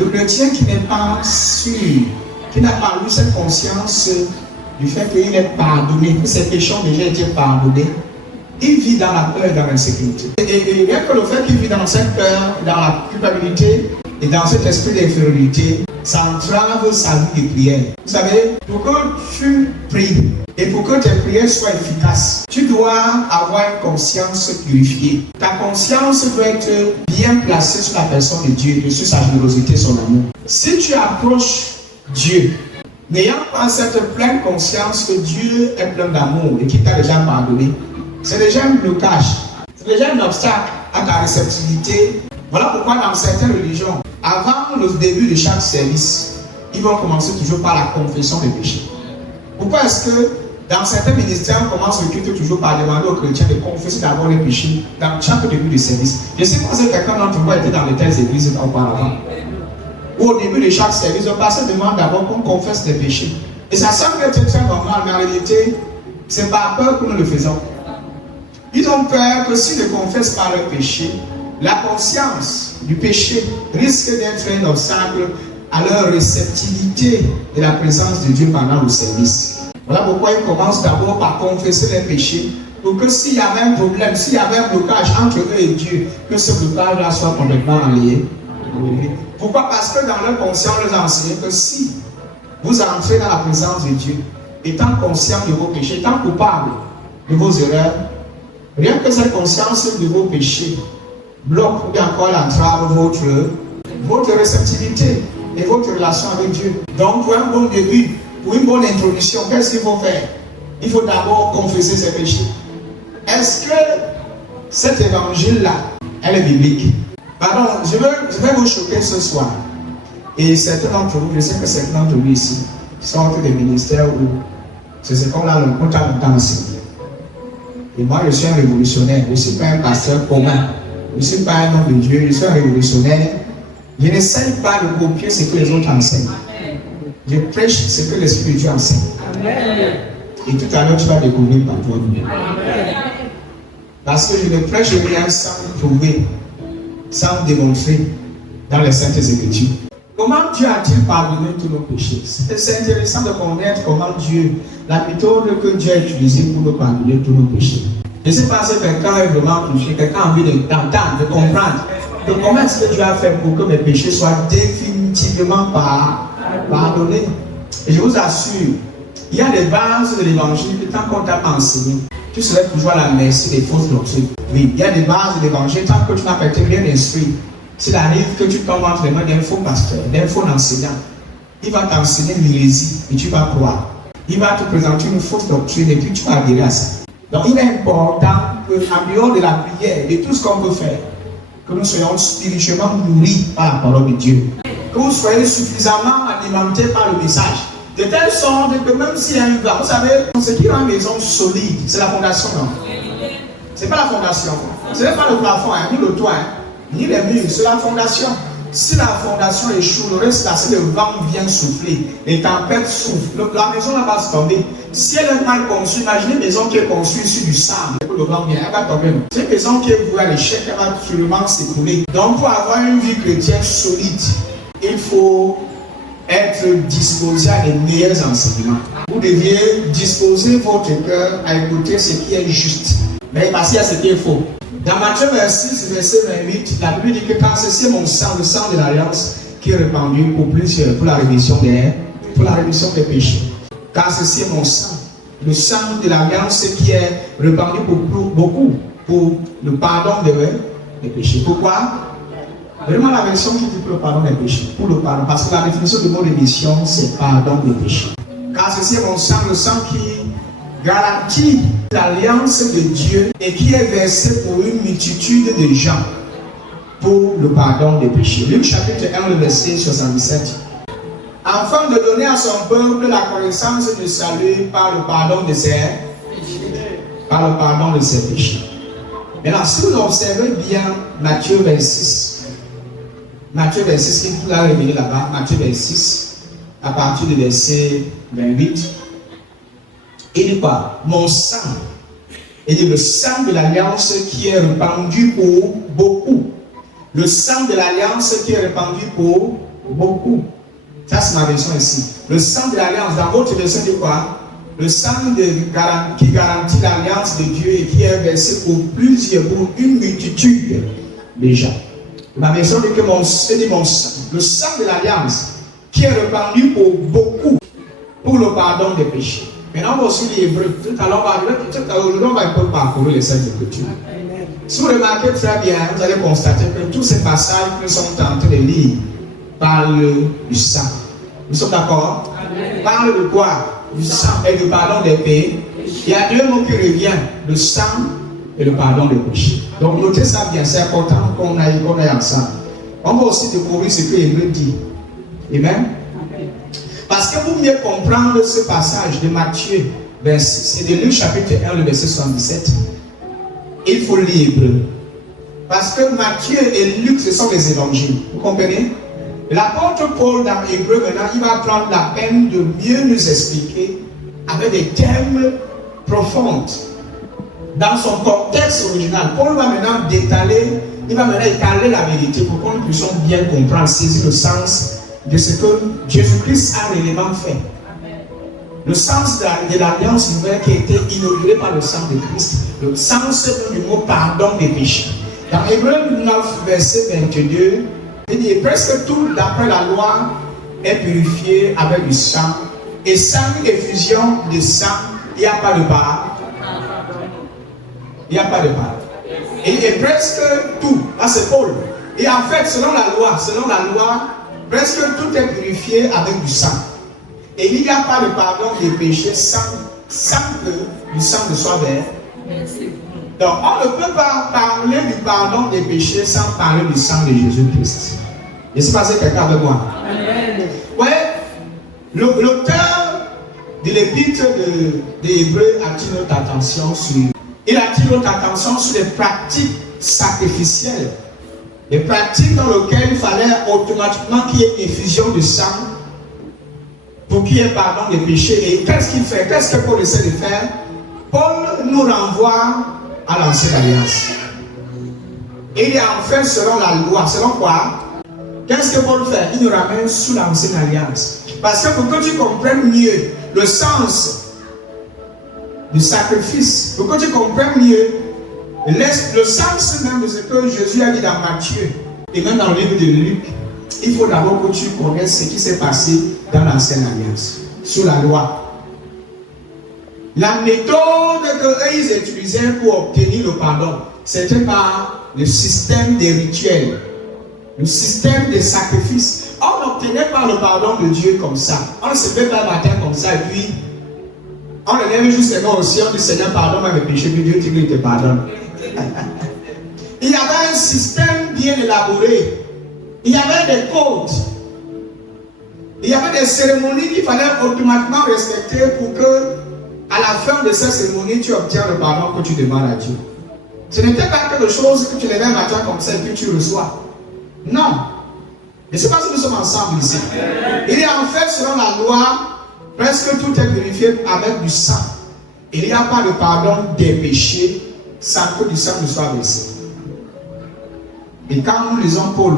Le chrétien qui n'est pas sûr, qui n'a pas eu cette conscience du fait qu'il est pardonné, que ses péchés ont déjà été pardonnés, il vit dans la peur et dans l'insécurité. Et rien que le fait qu'il vit dans cette peur, dans la culpabilité et dans cet esprit d'infériorité, ça entrave sa vie de prière. Vous savez, pour que tu pries et pour que tes prières soient efficaces, tu dois avoir une conscience purifiée. Ta conscience doit être bien placée sur la personne de Dieu, sur sa générosité, son amour. Si tu approches Dieu, n'ayant pas cette pleine conscience que Dieu est plein d'amour et qu'il t'a déjà pardonné, c'est déjà un blocage, c'est déjà un obstacle à ta réceptivité. Voilà pourquoi dans certaines religions, avant le début de chaque service, ils vont commencer toujours par la confession des péchés. Pourquoi est-ce que dans certains ministères, on commence le culte toujours par demander aux chrétiens de confesser d'abord les péchés dans chaque début de service? Je sais pas si quelqu'un d'entre vous a été dans de telles églises auparavant. Ou au début de chaque service, on passe demande d'abord qu'on confesse les péchés. Et ça semble être très normal, mais en réalité, c'est par peur que nous le faisons. Ils ont peur que s'ils ne confessent pas leurs péchés, la conscience du péché risque d'être un obstacle à leur réceptivité de la présence de Dieu pendant le service. Voilà pourquoi ils commencent d'abord par confesser les péchés, pour que s'il y avait un problème, s'il y avait un blocage entre eux et Dieu, que ce blocage-là soit complètement enlevé. Pourquoi? Parce que dans leur conscience, on les a enseigné que si vous entrez dans la présence de Dieu, étant conscient de vos péchés, étant coupable de vos erreurs, rien que cette conscience de vos péchés bloque ou encore l'entrave votre réceptivité et votre relation avec Dieu. Donc pour un bon début, pour une bonne introduction, qu'est-ce qu'il faut faire? Il faut d'abord confesser ses péchés. Est-ce que cet évangile-là, elle est biblique? Pardon, je vais vous choquer ce soir. Et certains d'entre vous, je sais que certains d'entre vous ici sortent des ministères où c'est ce qu'on a longtemps enseigné. Et moi, je suis un révolutionnaire. Je ne suis pas un pasteur commun. Je ne suis pas un homme de Dieu. Je suis un révolutionnaire. Je n'essaye pas de copier ce que les autres enseignent. Je prêche ce que l'Esprit de Dieu enseigne. Et tout à l'heure, tu vas découvrir par toi-même. Parce que je ne prêche rien sans prouver, sans démontrer dans les Saintes Écritures. Comment Dieu a-t-il pardonné tous nos péchés? C'est intéressant de connaître comment Dieu, la méthode que Dieu a utilisée pour nous pardonner tous nos péchés. Je ne sais pas si quelqu'un est vraiment touché, quelqu'un a envie d'entendre, de comprendre. Donc comment est-ce que Dieu a fait pour que mes péchés soient définitivement pardonnés? Et je vous assure, il y a des bases de l'évangile que tant qu'on t'a enseigné, tu serais toujours à la merci des fausses doctrines. Oui, il y a des bases de l'évangile, tant que tu n'as pas été bien instruit. S'il arrive que tu tombes entre les mains d'un faux pasteur, d'un faux enseignant, il va t'enseigner l'hérésie et tu vas croire. Il va te présenter une fausse doctrine et puis tu vas adhérer à ça. Donc il est important qu'en dehors de la prière, de tout ce qu'on peut faire, que nous soyons spirituellement nourris par la parole de Dieu. Que vous soyez suffisamment alimentés par le message. De telle sorte que même s'il y a une vague, vous savez, ce qui rend une maison solide, c'est la fondation, non? Ce n'est pas la fondation. Ce n'est pas le plafond, ni le toit, ni les murs, c'est la fondation. Si la fondation échoue, le reste là, si le vent vient souffler, les tempêtes soufflent, la maison là va se tomber. Si elle est mal conçue, imaginez une maison qui est conçue sur du sable, le vent vient, elle va tomber. C'est une maison qui est vouée à l'échec, elle va absolument s'écrouler. Donc pour avoir une vie chrétienne solide, il faut être disposé à des meilleurs enseignements. Vous deviez disposer votre cœur à écouter ce qui est juste, mais parce qu'il y a ce qui est faux. Dans Matthieu 6, verset 28, la Bible dit que car ceci est mon sang, le sang de l'alliance qui est répandu pour la rémission des péchés. Car ceci est mon sang, le sang de l'alliance qui est répandu pour beaucoup, pour le pardon des péchés. Pourquoi? Vraiment la version qui dit pour le pardon des péchés. Pour le pardon, parce que la définition de mot rémission, c'est pardon des péchés. Car ceci est mon sang, le sang qui garantit l'alliance de Dieu et qui est versé pour une multitude de gens pour le pardon des péchés. Luc chapitre 1, le verset 77. Afin de donner à son peuple la connaissance du salut par le pardon de ses péchés. Maintenant, si vous observez bien Matthieu 26, qui vous a révélé là-bas, Matthieu 26, à partir du verset 28, il dit quoi? Mon sang. Il dit le sang de l'alliance qui est répandu pour beaucoup. Le sang de l'alliance qui est répandu pour Beaucoup. Ça, c'est ma version ici. Le sang de l'alliance, dans votre version, dit quoi? Le sang qui garantit l'alliance de Dieu et qui est versé pour une multitude de gens. Ma version dit que le sang de l'alliance qui est répandu pour beaucoup pour le pardon des péchés. Maintenant, on va aussi les Hébreux. Tout à l'heure, aujourd'hui, on va un peu parcourir les Saintes Écritures. Si vous remarquez très bien, vous allez constater que tous ces passages que nous sommes en train de lire parlent du sang. Nous sommes d'accord? Parle de quoi? Du sang et du pardon des péchés. Il y a deux mots qui reviennent, le sang et le pardon des péchés. Donc notez ça bien, c'est important qu'on aille ensemble. On va aussi découvrir ce que Hébreu dit. Amen. Parce que pour mieux comprendre ce passage de Matthieu 26 et de Luc chapitre 1, le verset 77, il faut lire Hébreu. Parce que Matthieu et Luc, ce sont les évangiles. Vous comprenez? L'apôtre Paul dans Hébreu, maintenant, il va prendre la peine de mieux nous expliquer avec des thèmes profonds. Dans son contexte original, Paul va maintenant il va maintenant étaler la vérité pour que nous puissions bien comprendre, saisir le sens de ce que Jésus-Christ a réellement fait. Le sens de l'alliance nouvelle qui a été inaugurée par le sang de Christ, le sens du mot pardon des péchés. Dans Hébreu 9, verset 22, il dit presque tout d'après la loi est purifié avec du sang, et sans effusion de sang, il n'y a pas de pardon. Il n'y a pas de pardon. Et presque tout, là c'est Paul. Et en fait, selon la loi, presque tout est purifié avec du sang. Et il n'y a pas de pardon des péchés sans que du sang ne soit vert. Donc, on ne peut pas parler du pardon des péchés sans parler du sang de Jésus-Christ. Est-ce que c'est quelqu'un avec moi? Amen. Ouais, l'auteur de l'épître de Hébreu attire notre attention sur les pratiques sacrificielles. Les pratiques dans lesquelles il fallait automatiquement qu'il y ait effusion de sang pour qu'il y ait pardon des péchés. Et qu'est-ce qu'il fait? Qu'est-ce que Paul essaie de faire? Paul nous renvoie à l'ancienne alliance. Et il est en fait selon la loi. Selon quoi? Qu'est-ce que Paul fait? Il nous ramène sous l'ancienne alliance. Parce que pour que tu comprennes mieux le sens du sacrifice, pour que tu comprennes mieux le sens même de ce que Jésus a dit dans Matthieu et même dans le livre de Luc, il faut d'abord que tu connaisses ce qui s'est passé dans l'ancienne alliance, sous la loi. La méthode qu'ils utilisaient pour obtenir le pardon, c'était par le système des rituels, le système des sacrifices. On n'obtenait pas le pardon de Dieu comme ça. On ne se fait pas le matin comme ça et puis on élève juste les mains au ciel, on dit Seigneur, pardonne-moi mes péchés, puis Dieu te pardonne. Il y avait un système bien élaboré. Il y avait des codes. Il y avait des cérémonies qu'il fallait automatiquement respecter pour que, à la fin de cette cérémonie, tu obtiens le pardon que tu demandes à Dieu. Ce n'était pas quelque chose que tu lèves un matin comme ça et puis tu reçois. Non. Je ne sais pas si nous sommes ensemble ici. Il est en fait, selon la loi, presque tout est vérifié avec du sang. Il n'y a pas de pardon des péchés sans que du sang ne soit versé. Et quand nous lisons Paul,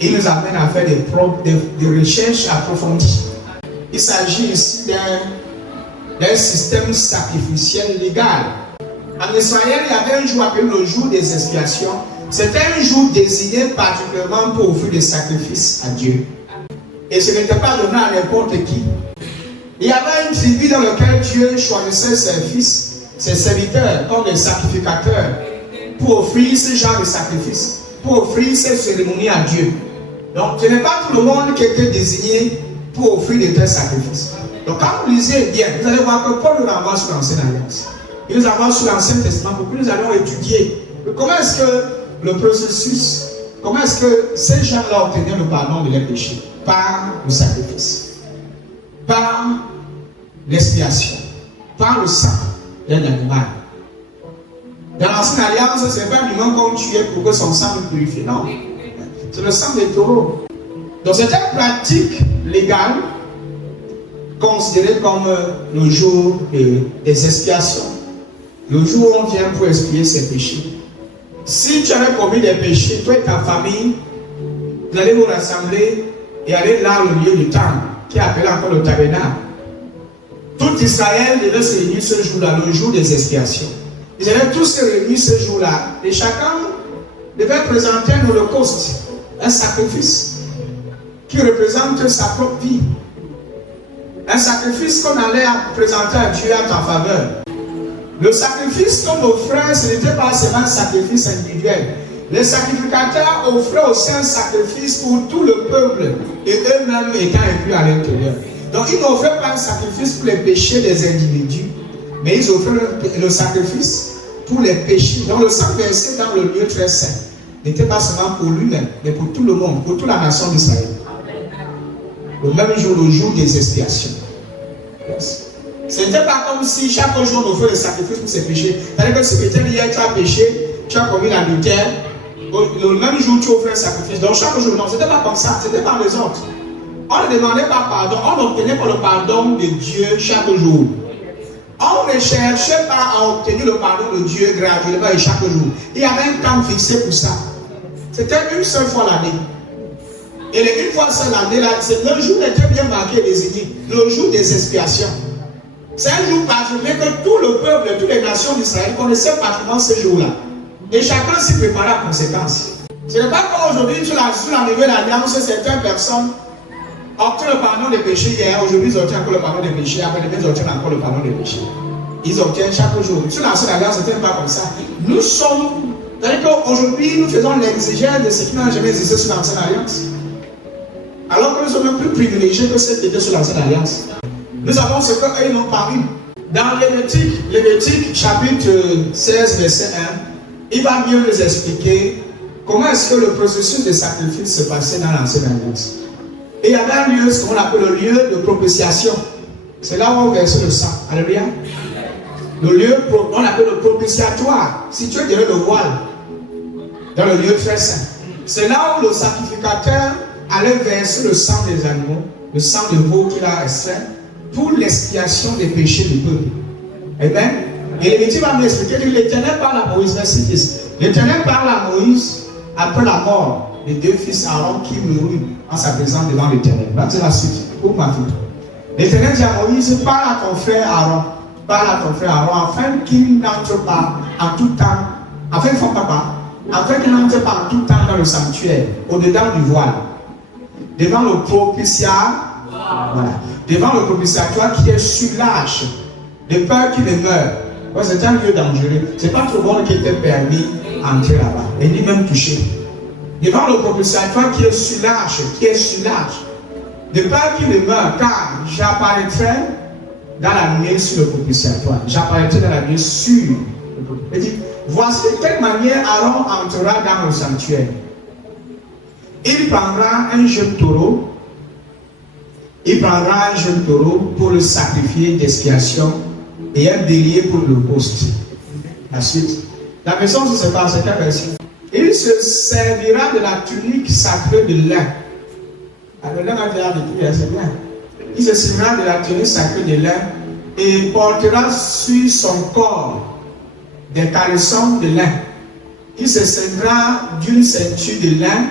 il nous amène à faire des recherches approfondies. Il s'agit ici d'un système sacrificiel légal. En Israël, il y avait un jour appelé le jour des expiations. C'était un jour désigné particulièrement pour offrir des sacrifices à Dieu. Et ce n'était pas donné à n'importe qui. Il y avait une tribu dans laquelle Dieu choisissait ses fils, ses serviteurs, comme des sacrificateurs, pour offrir ce genre de sacrifice, pour offrir ces cérémonies à Dieu. Donc, ce n'est pas tout le monde qui était désigné pour offrir de tels sacrifices. Donc, quand vous lisez bien, vous allez voir que Paul nous renvoie sur l'Ancienne Alliance. Il nous renvoie sur l'Ancien Testament pour que nous allons étudier comment est-ce que le processus, comment est-ce que ces gens-là obtenaient le pardon de leurs péchés? Par le sacrifice, par l'expiation, par le sang d'un animal. Dans l'Ancienne Alliance, ce n'est pas un animal qu'on tuait pour que son sang nous purifie. Non. C'est le sang des taureaux. Donc c'est une pratique légale considérée comme le jour des expiations. Le jour où on vient pour expier ses péchés. Si tu avais commis des péchés, toi et ta famille, Vous allez vous rassembler et aller là au milieu du temple, qui est appelé encore le tabernacle. Tout Israël devait se réunir ce jour-là, le jour des expiations. Ils allaient tous se réunir ce jour-là et chacun devait présenter un holocauste, un sacrifice qui représente sa propre vie. Un sacrifice qu'on allait présenter à Dieu en ta faveur. Le sacrifice qu'on offrait, ce n'était pas seulement un sacrifice individuel. Les sacrificateurs offraient aussi un sacrifice pour tout le peuple et eux-mêmes étant inclus à l'intérieur. Donc ils n'offraient pas un sacrifice pour les péchés des individus, mais ils offraient le sacrifice pour les péchés. Donc le sang versé dans le lieu très saint n'était pas seulement pour lui-même, mais pour tout le monde, pour toute la nation d'Israël. Le même jour, le jour des expiations. Ce n'était pas comme si chaque jour on offrait le sacrifice pour ses péchés. C'est-à-dire que si peut-être hier tu as péché, tu as commis l'adultère, le même jour tu offrais un sacrifice. Donc chaque jour, non, ce n'était pas comme ça, c'était par les autres. On ne demandait pas pardon, on n'obtenait pas le pardon de Dieu chaque jour. On ne cherchait pas à obtenir le pardon de Dieu graduellement et chaque jour. Il y avait un temps fixé pour ça. C'était une seule fois l'année. Et une fois seule l'année, le jour était bien marqué et désigné, le jour des expiations. C'est un jour particulier que tout le peuple, toutes les nations d'Israël connaissaient particulièrement ce jour-là. Et chacun s'y préparait en conséquence. Ce n'est pas comme aujourd'hui, sous la nouvelle alliance, certaines personnes obtiennent le pardon des péchés hier, aujourd'hui ils obtiennent encore le pardon des péchés, après demain ils obtiennent encore le pardon des péchés. Ils obtiennent chaque jour. Sur l'ancienne alliance, ce n'était pas comme ça. Nous sommes, c'est-à-dire qu'aujourd'hui, nous faisons l'exigence de ce qui n'a jamais existé sur l'ancienne alliance. Alors que nous sommes plus privilégiés que ceux qui étaient sur l'ancienne alliance. Nous avons ce qu'eux n'ont pas eu. Dans Lévitique chapitre 16, verset 1, il va mieux nous expliquer comment est-ce que le processus de sacrifice se passait dans l'ancienne alliance. Et il y avait un lieu, ce qu'on appelle le lieu de propitiation. C'est là où on versait le sang. Alléluia. Le lieu, on appelle le propitiatoire, situé derrière le voile, dans le lieu très saint. C'est là où le sacrificateur allait verser le sang des animaux, le sang de veau qu'il a extrait, pour l'expiation des péchés du peuple. Amen. Et l'Évêque va nous expliquer que l'Éternel parle à Moïse, verset 10. L'Éternel parle à Moïse après la mort des deux fils Aaron qui moururent en sa présence devant l'Éternel. C'est la suite, pour ma fille. L'Éternel dit à Moïse, parle à ton frère Aaron, afin qu'il n'entre pas en tout temps, afin qu'il n'entre pas en tout temps dans le sanctuaire, au-dedans du voile, devant le propitiatoire, voilà, devant le propitiatoire qui est sur l'arche, de peur qu'il ne meure. Ouais, c'est un lieu dangereux. C'est pas tout le monde qui était permis d'entrer là-bas, et ni même toucher. Devant le propitiatoire qui est sur l'arche, de peur qu'il ne meure, car j'apparaîtrai dans la nuée sur le propitiatoire. J'apparaîtrai dans la nuée sur le propitiatoire. Il dit, voici de quelle manière Aaron entrera dans le sanctuaire. Il prendra un jeune taureau. Pour le sacrifier d'expiation et un bélier pour le poste. La suite. La maison où se passe, c'est quelle version? Il se servira de la tunique sacrée de lin. Alors là, on va dire, c'est bien. Il se servira de la tunique sacrée de lin et portera sur son corps des caleçons de lin. Il se servira d'une ceinture de lin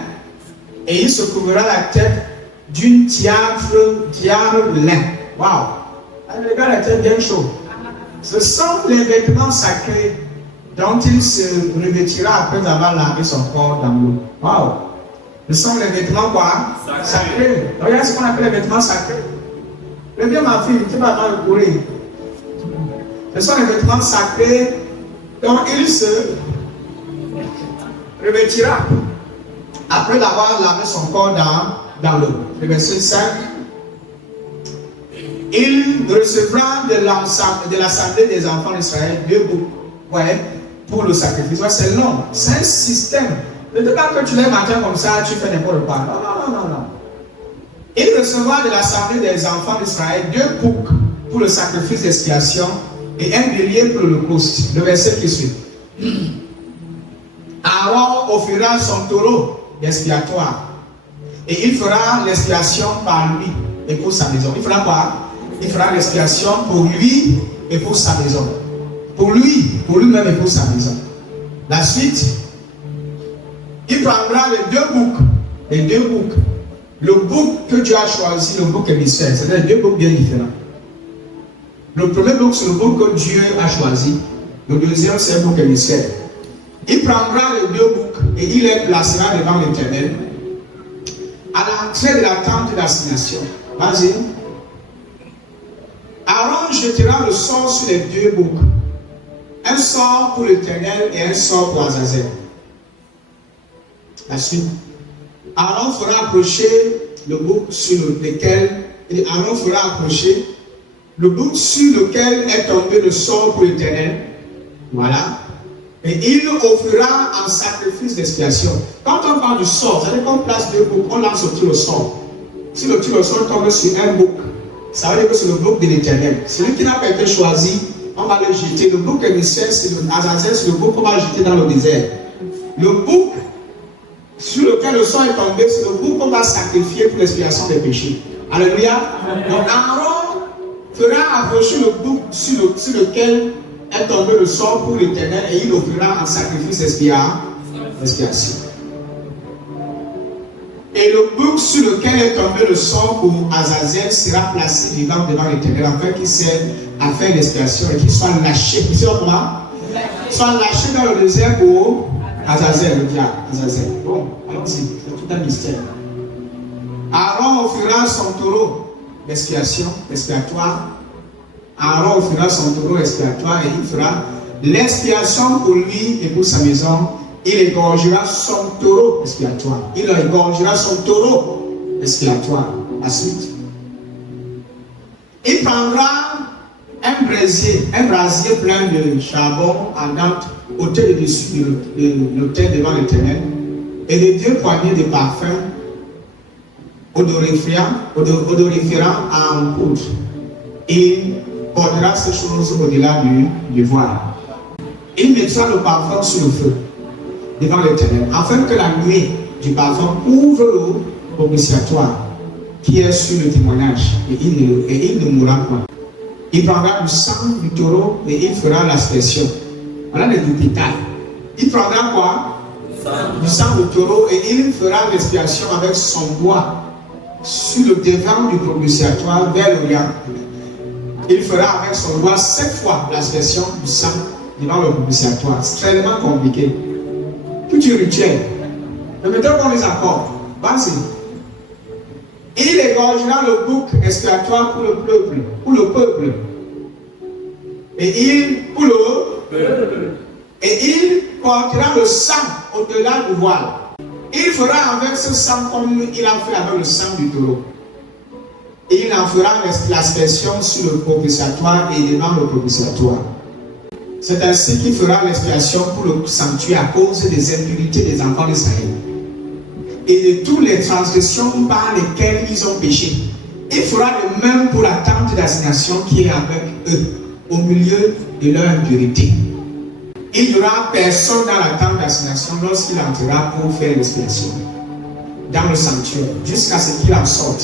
et il se couvrira la tête d'une diable lin. Waouh! Le gars la tête bien chaud. Ce sont les vêtements sacrés dont il se revêtira après avoir lavé son corps dans l'eau. Waouh! Ce sont les vêtements quoi? Sacrés. Regarde ce qu'on appelle les vêtements sacrés. Reviens ma fille, tu vas dans le courir. Ce sont les vêtements sacrés dont il se revêtira après avoir lavé son corps dans l'eau. Le verset 5. Il recevra de l'assemblée des enfants d'Israël 2 boucs. Ouais, pour le sacrifice. Ouais, c'est long. C'est un système. Ne dis pas que tu lèves matin comme ça, tu fais n'importe quoi. Non. Il recevra de l'assemblée des enfants d'Israël 2 boucs pour le sacrifice d'expiation et un bélier pour le poste. Le verset qui suit. Aaron offrira son taureau expiatoire et il fera l'expiation par lui et pour sa maison. Il fera quoi? Il fera l'expiation pour lui et pour sa maison. Pour lui-même et pour sa maison. La suite, il prendra les 2 boucs les deux boucs. Le bouc que Dieu a choisi, le bouc émissaire, c'est deux boucs bien différents. Le premier bouc, c'est le bouc que Dieu a choisi. Le deuxième, c'est le bouc émissaire. Il prendra les deux boucs et il les placera devant l'Éternel à l'entrée de la tente d'assignation. Vas-y. Aaron jettera le sort sur les deux boucs. Un sort pour l'Éternel et un sort pour Azazel. La suite. Aaron fera approcher le bouc sur lequel Aaron fera approcher le bouc sur lequel est tombé le sort pour l'Éternel. Voilà. Et il offrira en sacrifice d'expiation. Quand on parle du sort, c'est-à-dire qu'on place deux boucs, on lance au-dessus le sort. Si le sort tombe sur un bouc, ça veut dire que c'est le bouc de l'Éternel. Celui qui n'a pas été choisi, on va le jeter. Le bouc émissaire, c'est le Azazel, c'est le bouc qu'on va jeter dans le désert. Le bouc sur lequel le sang est tombé, c'est le bouc qu'on va sacrifier pour l'expiation des péchés. Alléluia. Donc Aaron fera approcher le bouc sur lequel est tombé le sort pour l'Éternel et il offrira en sacrifice d'expiation. Et le bouc sur lequel est tombé le sort pour Azazel sera placé vivant devant l'Éternel afin qu'il serve à faire l'expiation et qu'il soit lâché. Vous savez comment? Soit lâché dans le désert pour Azazel, le diable. Azazel. Bon, allons-y, c'est tout un mystère. Aaron offrira son taureau expiatoire. Aaron offrira son taureau expiatoire et il fera l'expiation pour lui et pour sa maison. Il égorgera son taureau expiatoire. Il égorgera son taureau expiatoire. La suite. Il prendra un brasier plein de charbon ardent ôté de dessus de l'autel devant l'Éternel et de 2 poignées de parfum odoriférant en poudre. Il portera ces choses au-delà du voile. Il mettra le parfum sur le feu devant l'Éternel, afin que la nuée du parfum ouvre l'eau propitiatoire qui est sur le témoignage, et il ne mourra point. Il prendra du sang du taureau et il fera l'aspersion. Voilà les détails. Il prendra quoi? Du sang du taureau et il fera l'expiation avec son doigt sur le devant du propitiatoire vers l'Orient. Il fera avec son doigt 7 fois l'aspersion du sang devant le propitiatoire. C'est extrêmement compliqué. Tout est rituel. Mais maintenant qu'on les accorde, vas-y. Il égorgera le bouc expiatoire pour le peuple. Et il portera le sang au-delà du voile. Il fera avec ce sang comme il a fait avec le sang du taureau. Et il en fera l'aspersion sur le propitiatoire et devant le propitiatoire. C'est ainsi qu'il fera l'expiation pour le sanctuaire à cause des impurités des enfants d'Israël et de toutes les transgressions par lesquelles ils ont péché. Il fera le même pour la tente d'assignation qui est avec eux, au milieu de leur impurité. Il n'y aura personne dans la tente d'assignation lorsqu'il entrera pour faire l'expiation dans le sanctuaire, jusqu'à ce qu'il en sorte.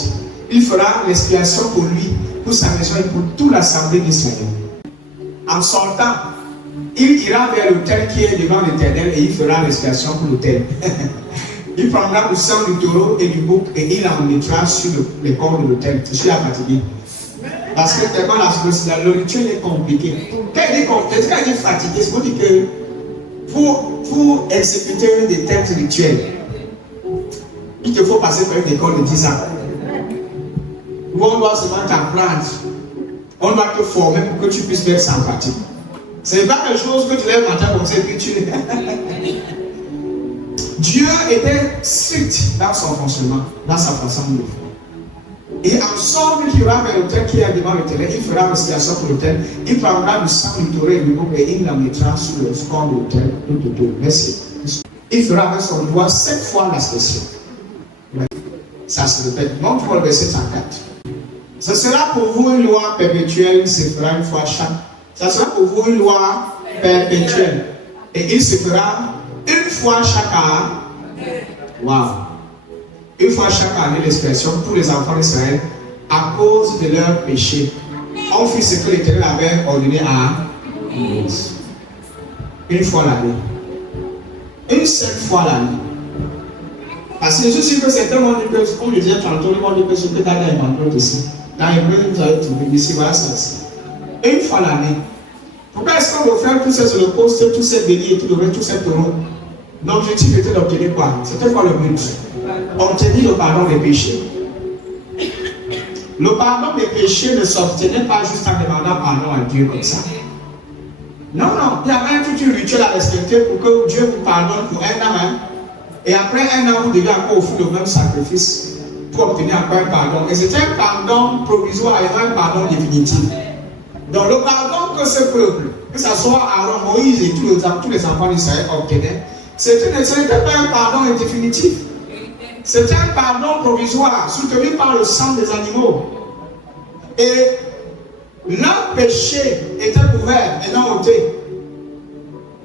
Il fera l'expiation pour lui, pour sa maison et pour toute l'assemblée d'Israël. En sortant, il ira vers l'autel qui est devant l'Éternel et il fera l'expiation pour l'autel. Il prendra du sang du taureau et du bouc et il en mettra sur le corps de l'autel. Je suis fatigué. Parce que tellement le rituel est compliqué. Quand il est fatigué, c'est pour dire que pour exécuter des thèmes rituels, il te faut passer par une école de 10 ans. Où on doit seulement t'apprendre. On doit te former pour que tu puisses mettre ça en pratique. Ce n'est pas quelque chose que tu lèves le matin comme ça et puis tu... Dieu était strict dans son fonctionnement, dans sa façon de le faire. Et ensemble, il ira vers l'autel qui est devant l'autel, il fera l'expiation pour l'autel, il prendra du sang du taureau et du bouc et il la mettra sur le corps de l'autel. Merci. Il fera avec son doigt 7 fois l'expiation. Ça se répète. Montre-moi le verset 34. Ce sera pour vous une loi perpétuelle, il se fera une fois chaque. Ça sera pour vous une loi perpétuelle. Et il se fera une fois chaque année. Waouh! Une fois chaque année, l'expression pour les enfants d'Israël, à cause de leurs péchés. On fit ce que l'Éternel avait ordonné à Moïse. Une fois l'année. Une seule fois l'année. Parce que je suis sûr que certains vont dire que, comme je disais tantôt, ils vont dire que ce que Daniel est manqué aussi. Dans les Hébreux, vous avez trouvé, ici, voilà ça aussi. Et une fois l'année. Pourquoi est-ce qu'on veut faire tous ces holocaustes, tous ces délits et tout le reste, tous ces taureaux? L'objectif était d'obtenir quoi? C'était quoi le but? Obtenir le pardon des péchés. Le pardon des péchés ne s'obtenait pas juste en demandant pardon à Dieu comme ça. Non, non, il y avait toute une rituel à respecter pour que Dieu vous pardonne pour un an. Hein. Et après un an, vous devez encore offrir le même sacrifice pour obtenir encore un pardon. Et c'était un pardon provisoire et un pardon définitif. Donc le pardon que ce peuple, que ce soit Aaron, Moïse et tous les enfants d'Israël obtenaient, ce n'était pas un pardon définitif. C'était un pardon provisoire, soutenu par le sang des animaux. Et leur péché était couvert et non ôté.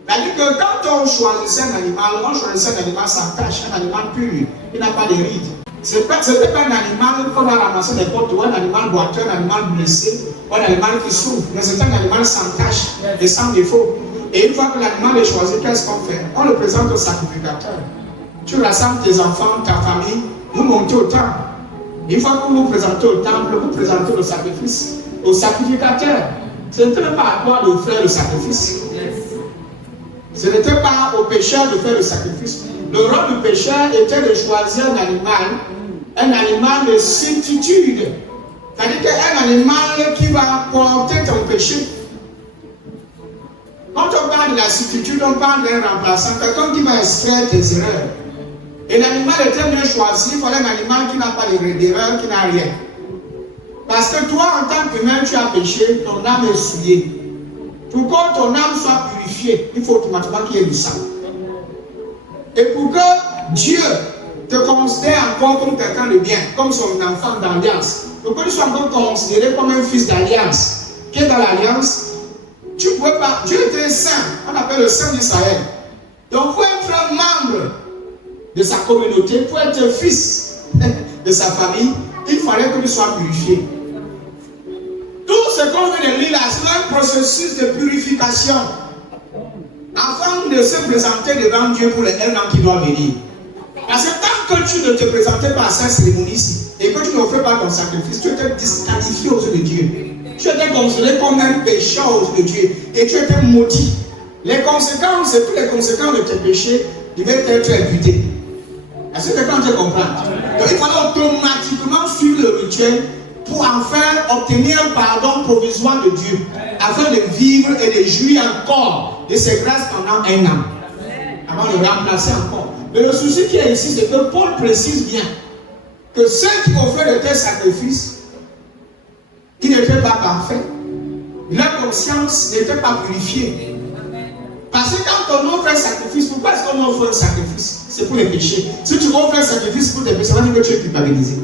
C'est-à-dire que quand on choisissait un animal sans tache, un animal pur, il n'a pas de rides. Ce n'était pas un animal qu'on a ramassé n'importe où, un animal boiteux, un animal blessé, ou un animal qui souffre, mais c'est un animal sans tache et sans défaut. Et une fois que l'animal est choisi, qu'est-ce qu'on fait? On le présente au sacrificateur. Tu rassembles tes enfants, ta famille, vous montez au temple. Une fois que vous vous présentez au temple, vous présentez le sacrifice au sacrificateur. Ce n'était pas à toi de faire le sacrifice. Ce n'était pas au pécheur de faire le sacrifice. Le rôle du pécheur était de choisir un animal de certitude. C'est-à-dire qu'un animal qui va porter ton péché. Quand on parle de la certitude, on parle d'un remplaçant, quelqu'un qui va extraire tes erreurs. Et l'animal était bien choisi, il fallait un animal qui n'a pas d'erreur, qui n'a rien. Parce que toi, en tant qu'humain, tu as péché, ton âme est souillée. Pour que ton âme soit purifiée, il faut automatiquement qu'il y ait du sang. Et pour que Dieu te considère encore comme quelqu'un de bien, comme son enfant d'alliance, pour que tu sois encore considéré comme un fils d'alliance, qui est dans l'alliance, tu ne pouvais pas. Dieu était saint, on appelle le saint d'Israël. Donc, pour être un membre de sa communauté, pour être fils de sa famille, il fallait que tu sois purifié. Tout ce qu'on vient de lire là, c'est un processus de purification avant de se présenter devant Dieu pour les 1 an qui doit venir. Parce que tant que tu ne te présentais pas à cette cérémonie et que tu n'offrais pas ton sacrifice, tu étais disqualifié aux yeux de Dieu. Tu étais considéré comme un pécheur aux yeux de Dieu et tu étais maudit. Les conséquences, toutes les conséquences de tes péchés devaient être imputées. Est-ce que quelqu'un te comprend? Donc il fallait automatiquement suivre le rituel pour enfin obtenir un pardon provisoire de Dieu, afin de vivre et de jouir encore de ses grâces pendant 1 an, avant de remplacer encore. Mais le souci qui est ici, c'est que Paul précise bien que ceux qui offraient de tels sacrifices, qui n'étaient pas parfaits, leur conscience n'était pas purifiée. Parce que quand on offre un sacrifice, pourquoi est-ce qu'on offre un sacrifice? C'est pour les péchés. Si tu offres un sacrifice pour tes péchés, ça veut dire que tu es culpabilisé.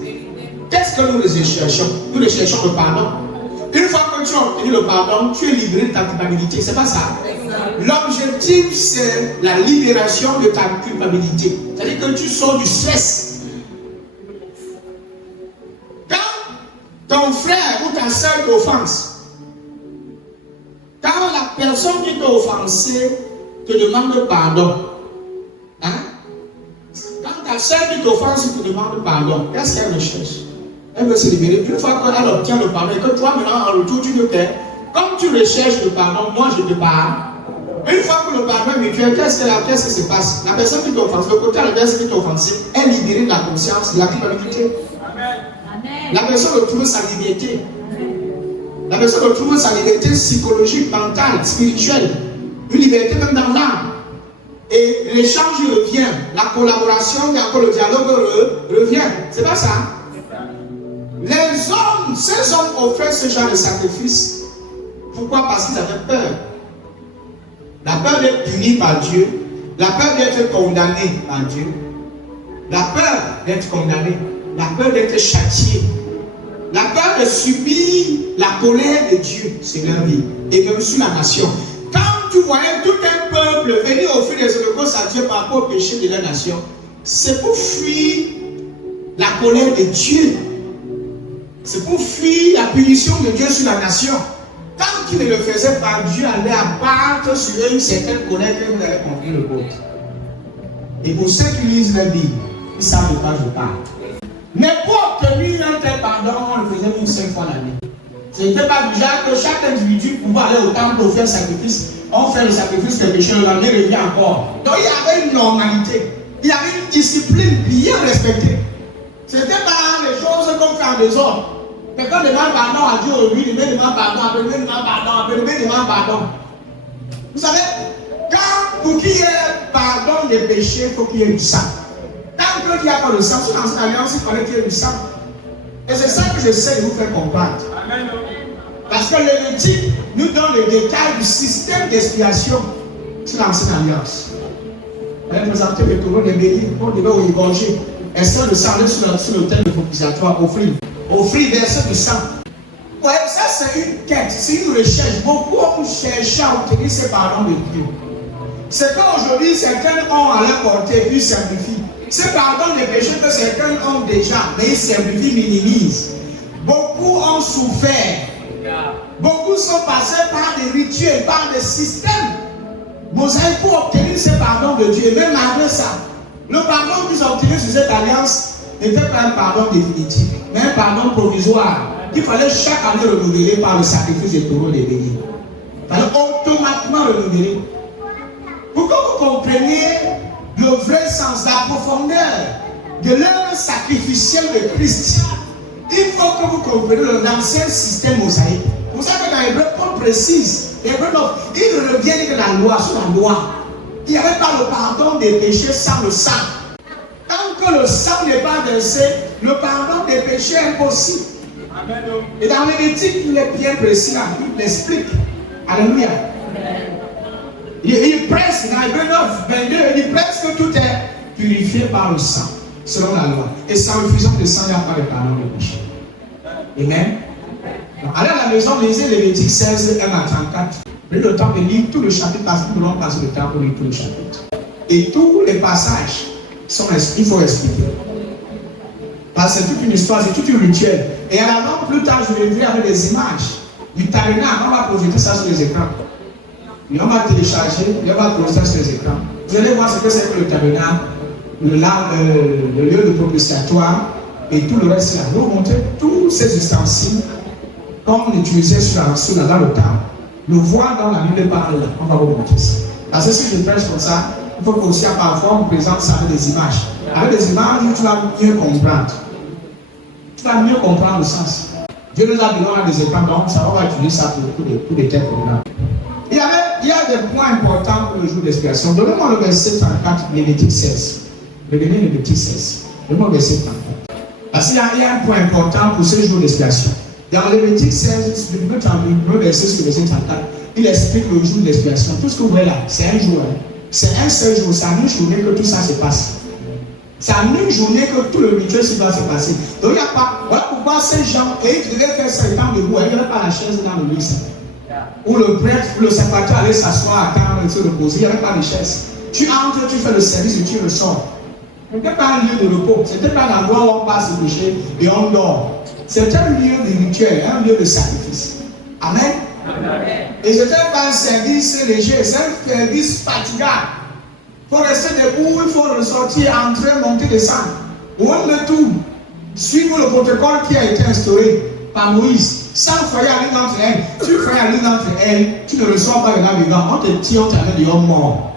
Qu'est-ce que nous recherchons? Nous recherchons le pardon. Une fois que tu as obtenu le pardon, tu es libéré de ta culpabilité. C'est pas ça. L'objectif, c'est la libération de ta culpabilité. C'est-à-dire que tu sors du stress. Quand ton frère ou ta soeur t'offense, quand la personne qui t'a offensé te demande pardon, hein? Quand ta soeur qui t'offense te demande pardon, qu'est-ce qu'elle recherche? Elle veut se libérer. Une fois qu'elle obtient le pardon et que toi maintenant en retour tu te tais, comme tu recherches le pardon, moi je te pardonne. Une fois que le pardon est mutuel, qu'est-ce qui se passe? La personne qui t'a offensé, le côté adverse qui t'a offensé, est libérée de la conscience, de la culpabilité. La personne retrouve sa liberté. La personne retrouve sa liberté psychologique, mentale, spirituelle. Une liberté même dans l'âme. Et l'échange revient. La collaboration et encore le dialogue revient. C'est pas ça? Les hommes, ces hommes offraient ce genre de sacrifice. Pourquoi? Parce qu'ils avaient peur. La peur d'être puni par Dieu. La peur d'être condamné par Dieu. La peur d'être condamné. La peur d'être châtié. La peur de subir la colère de Dieu sur leur vie. Et même sur la nation. Quand tu voyais tout un peuple venir offrir des holocaustes à Dieu par rapport au péché de la nation, c'est pour fuir la colère de Dieu. C'est pour fuir la punition de Dieu sur la nation. Tant qu'il ne le faisait pas, Dieu allait abattre sur eux une certaine colère que vous avez compris le vôtre. Et pour ceux qui lisent la Bible, Ils savent de quoi je parle. Mais pour obtenir un tel pardon, on le faisait une seule fois l'année. Ce n'était pas déjà que chaque individu pouvait aller au temple pour faire le sacrifice. On fait le sacrifice des péchés, le lendemain revient encore. Donc il y avait une normalité. Il y avait une discipline bien respectée. Ce n'était pas les choses qu'on fait en désordre. Quelqu'un demande pardon à Dieu, lui demande pardon, après lui demande pardon, après lui demande pardon. Vous savez, pour qu'il y ait pardon des péchés, il faut qu'il y ait du sang. Tant qu'il n'y a pas de sang, sur l'ancienne alliance, il fallait qu'il y ait du sang. Et c'est ça que j'essaie de vous faire comprendre. Parce que le Lévitique nous donne le détail du système d'expiation sur l'ancienne alliance. Elle présentait le taureau des béliers, on devait au égorger. Extrait le sang sur l'autel de propitiatoire, offrir verser du sang. Ouais, ça c'est une quête, c'est une recherche. Beaucoup ont cherché à obtenir ces pardons de Dieu. C'est qu'aujourd'hui, certains ont à leur portée, puis simplifient. Ces pardons des péchés que certains ont déjà, mais ils simplifient, minimisent. Beaucoup ont souffert. Beaucoup sont passés par des rituels, par des systèmes mosaïques pour obtenir ces pardons de Dieu. Et même malgré ça, le pardon qu'ils ont obtenu sur cette alliance n'était pas un pardon définitif, mais un pardon provisoire qu'il fallait chaque année renouveler par le sacrifice des taureaux des béliers. Il fallait automatiquement renouveler. Pour que vous compreniez le vrai sens, la profondeur de l'œuvre sacrificielle de Christ, il faut que vous compreniez l'ancien système mosaïque. C'est pour ça que dans l'Hébreu, Paul précise, il revient de la loi sur la loi. Il n'y avait pas le pardon des péchés sans le sang. Tant que le sang n'est pas versé, le pardon des péchés est impossible. Amen. Et dans l'Évêtique, il est bien précis, il l'explique. Alléluia. Il presse, dans Hébreu 9, 22, il dit presque tout est purifié par le sang, selon la loi. Et sans effusion de sang, il n'y a pas de pardon des péchés. Amen. Donc, allez à la maison, lisez Lévitique 16, 1 à 34. Prenez le temps de lire tout le chapitre parce que nous allons passer le temps pour lire tout le chapitre. Et tous les passages, il faut expliquer. Parce que c'est toute une histoire, c'est tout un rituel. Et alors, plus tard, je vais dire avec des images du tabernacle, on va projeter ça sur les écrans. Et on va télécharger, et on va projeter ça sur les écrans. Vous allez voir ce que c'est que le tabernacle, le lieu de propitiatoire et tout le reste là. Nous montrer tous ces ustensiles qu'on utilisait dans le temple. Le voir dans la Bible parle, on va vous montrer ça. Parce que si je prêche comme ça, il faut aussi parfois on présente ça avec des images. Avec des images, tu vas mieux comprendre. Tu vas mieux comprendre le sens. Dieu nous a donné des écrans, donc ça va utiliser ça pour des tels programmes. Il y a des points importants pour le jour d'expiation. Donnez-moi le verset 34, Lévitique 16. Revenez Lévitique 16. Donnez-moi le verset 34. Parce qu'il y a un point important pour ce jour d'expiation. Dans Lévitique 16, le verset sur le verset 34, il explique le jour d'expiation. Tout ce que vous voyez là, c'est un jour. C'est un seul jour. C'est en une journée que tout ça se passe. C'est en une journée que tout le rituel va se passer. Donc il n'y a pas. Voilà pourquoi ces gens, et ils devaient faire ça étant debout. Il n'y avait pas la chaise dans le lit. Où le prêtre, le sacrificateur allait s'asseoir, attendre et se reposer. Il n'y avait pas de chaise. Tu entres, tu fais le service et tu ressors. Ce n'était pas un lieu de repos. Ce n'était pas un endroit où on passe le péché et on dort. C'est un lieu de rituel, un lieu de sacrifice. Amen. Amen. Et ce n'était pas un service léger, c'est un service fatigant. Il faut rester debout, il faut ressortir, entrer, monter, descendre. On met tout. Suivre le protocole qui a été instauré par Moïse. Sans foyer à l'une d'entre elles. Tu fais à l'une d'entre elles, tu ne reçois pas le navigant. On te tire, on t'amène dehors mort.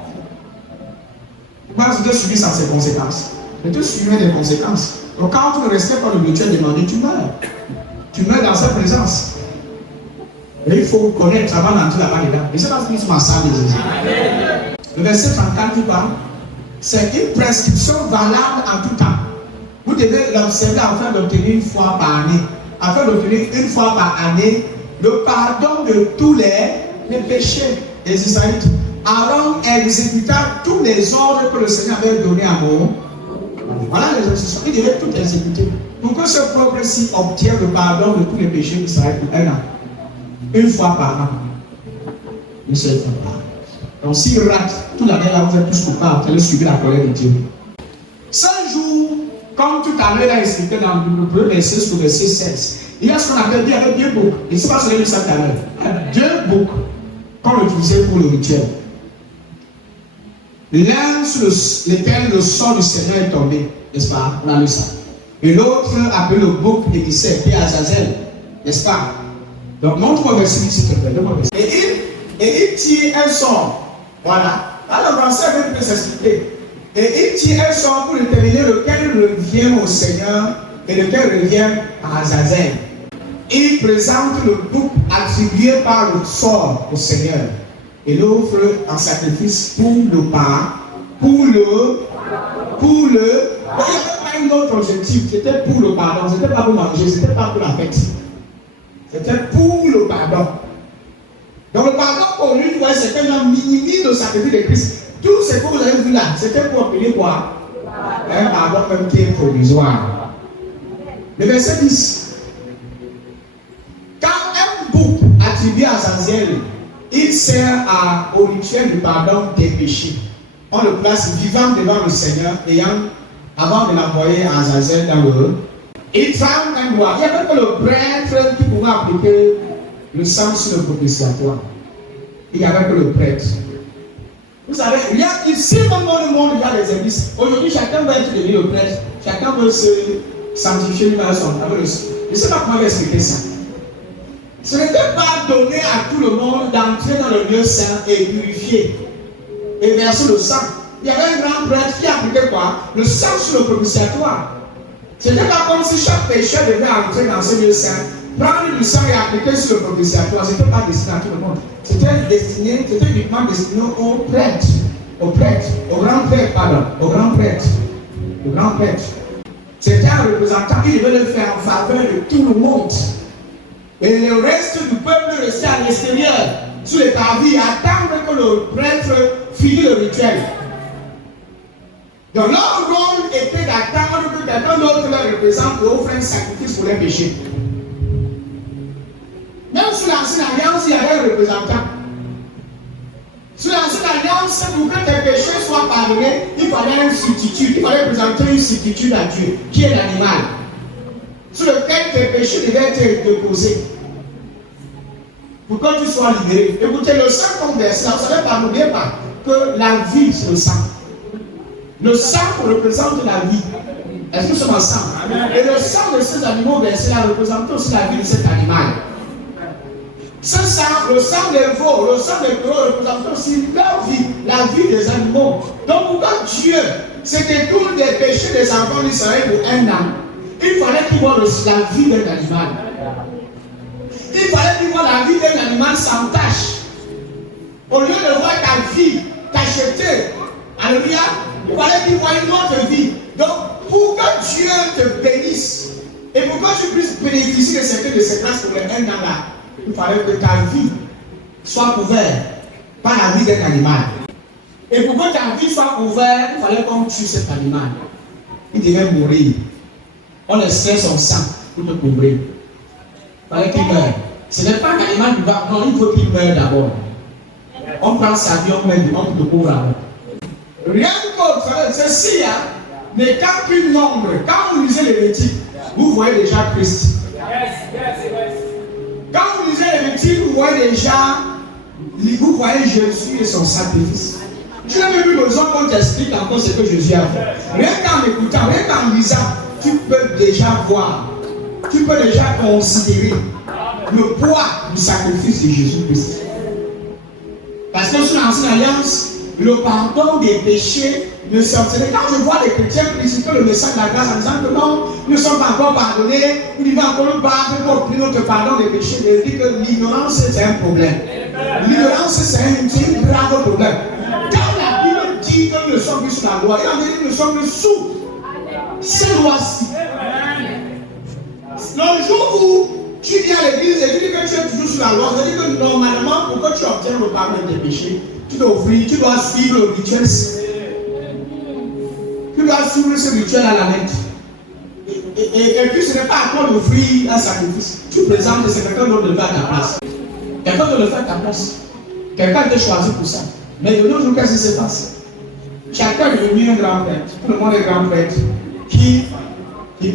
Pourquoi tu te subis sans ses conséquences? Mais tu subis des conséquences. Donc quand tu ne restais pas le rituel demandé, tu meurs. Tu meurs dans sa présence. Et il faut connaître avant d'entrer là-bas dedans. Et c'est parce que nous sommes en salle de Jésus. Le verset 34 qui parle, c'est une prescription valable en tout temps. Vous devez l'observer afin d'obtenir une fois par année. Afin d'obtenir une fois par année le pardon de tous les péchés des Israélites. Aaron exécuta tous les ordres que le Seigneur avait donnés à Moïse. Voilà les instructions. Il devait tout exécuter. Pour que ce peuple-ci obtienne le pardon de tous les péchés d'Israël pour un an. Une fois par an. Une seule fois par an. Donc s'il rate, tout l'année là, vous êtes tous coupables, vous allez subir la colère de Dieu. 5 jours, comme tout à l'heure, il a expliqué dans le premier verset sur le verset 16. Il y a ce qu'on appelle, il y avait 2 boucs. Et c'est pas ce que j'ai dit ça tout à l'heure. 2 boucs qu'on utilisait pour le rituel. L'un sur lequel le sang du Seigneur est tombé, n'est-ce pas? On a lu ça. Et l'autre appelé le bouc émissaire, qui est Azazel, n'est-ce pas? Donc montre-moi verset s'il te plaît. Et il tire un sort. Voilà. Alors le français peut s'expliquer. Et il tire un sort pour déterminer lequel revient au Seigneur et lequel revient à Azazel. Il présente le bouc attribué par le sort au Seigneur et l'offre en sacrifice pour le pas, pour le. Il n'y avait pas un autre objectif, c'était pour le pardon, c'était pas pour manger, c'était pas pour la fête. C'était pour le pardon. Donc le pardon pour lui, c'est qu'un minimise le sacrifice de Christ. Tout ce que vous avez vu là, c'était pour obtenir quoi? Un pardon même qui est provisoire. Le verset 10. Quand un bouc attribué à Azazel, il sert au rituel du pardon des péchés. On le place vivant devant le Seigneur, avant de l'envoyer à Azazel dans le. Il tremble un doigt. Il n'y avait que le prêtre qui pouvait appliquer le sang sur le propitiatoire. Il n'y avait que le prêtre. Vous savez, ici, dans le monde, il y a des églises. Aujourd'hui, chacun veut être devenu le prêtre. Chacun veut se sanctifier lui-même à son travail. Je ne sais pas comment expliquer ça. Ce n'était pas donné à tout le monde d'entrer dans le lieu saint et purifier et verser le sang. Il y avait un grand prêtre qui appliquait quoi? Le sang sur le propitiatoire. Ce n'était pas comme si chaque pécheur devait entrer dans ce lieu saint, prendre du sang et appliquer sur le propitiatoire. Ce n'était pas destiné à tout le monde. C'était uniquement destiné aux prêtres. Au grand prêtre. C'était un représentant qui devait le faire en faveur de tout le monde. Et le reste du peuple restait à l'extérieur, sous les parvis, attendre que le prêtre finisse le rituel. Donc leur rôle était d'attendre que quelqu'un d'autre leur représente et offre un sacrifice pour les péchés. Même sous l'ancienne alliance, il y avait un représentant. Sous l'ancienne alliance, pour que tes péchés soient pardonnés, il fallait un substitut, il fallait présenter une substitut à Dieu, qui est l'animal, sur lequel tes péchés devaient être déposés. Pour que tu sois libéré. Écoutez, le sang qu'on verse, là, vous savez pas, n'oubliez pas que la vie, c'est le sang. Le sang représente la vie. Est-ce que nous sommes ensemble? Et le sang de ces animaux versés là représente aussi la vie de cet animal. Ce sang, le sang des veaux, le sang des taureaux représente aussi leur vie, la vie des animaux. Donc pourquoi Dieu s'est détourné des péchés des enfants d'Israël pour un an? Il fallait qu'il voit la vie d'un animal. Il fallait qu'il voit la vie d'un animal sans tache. Au lieu de voir ta vie tachetée, alléluia, il fallait qu'il voit une autre vie. Donc, pour que Dieu te bénisse et pour que tu puisses bénéficier de ces grâces pour les un an là, il fallait que ta vie soit couverte par la vie d'un animal. Et pour que ta vie soit couverte, il fallait qu'on tue cet animal. Il devait mourir. On laissait son sang pour te couvrir. Il fallait qu'il meure. Ce n'est pas un animal qui va. Non, il faut qu'il meure d'abord. On prend sa vie, on te couvre avant. Rien d'autre. Ceci n'est qu'une ombre. Quand vous lisez Lévitique, vous voyez déjà Christ. Quand vous lisez Lévitique, vous voyez Jésus et son sacrifice. Je n'ai même plus besoin qu'on t'explique encore ce que Jésus a fait. Rien qu'en écoutant, rien qu'en lisant, tu peux déjà voir, tu peux déjà considérer le poids du sacrifice de Jésus-Christ. Parce que sous l'Ancienne Alliance, le pardon des péchés ne sortirait. Quand je vois les chrétiens critiquer le message de la grâce en disant que non, nous ne sommes pas encore pardonnés, nous devons encore nous battre pour obtenir notre pardon des péchés, je dis que l'ignorance c'est un problème. L'ignorance c'est un grave problème. Quand la Bible dit que nous ne sommes plus sous la loi, et en vérité nous sommes sous ces lois-ci. Le jour où tu viens à l'église et tu dis que tu es toujours sous la loi, ça veut dire que normalement, pour que tu obtiennes le pardon des péchés, tu dois suivre le rituel. Tu dois suivre ce rituel à la lettre. Et puis ce n'est pas à toi d'offrir un sacrifice. Tu présentes, c'est quelqu'un d'autre de le faire à ta place. Quelqu'un doit le faire à ta place. Quelqu'un a été choisi pour ça. Mais de nos jours, qu'est-ce qui se passe? Chacun est devenu un grand prêtre. Tout le monde est grand prêtre. Qui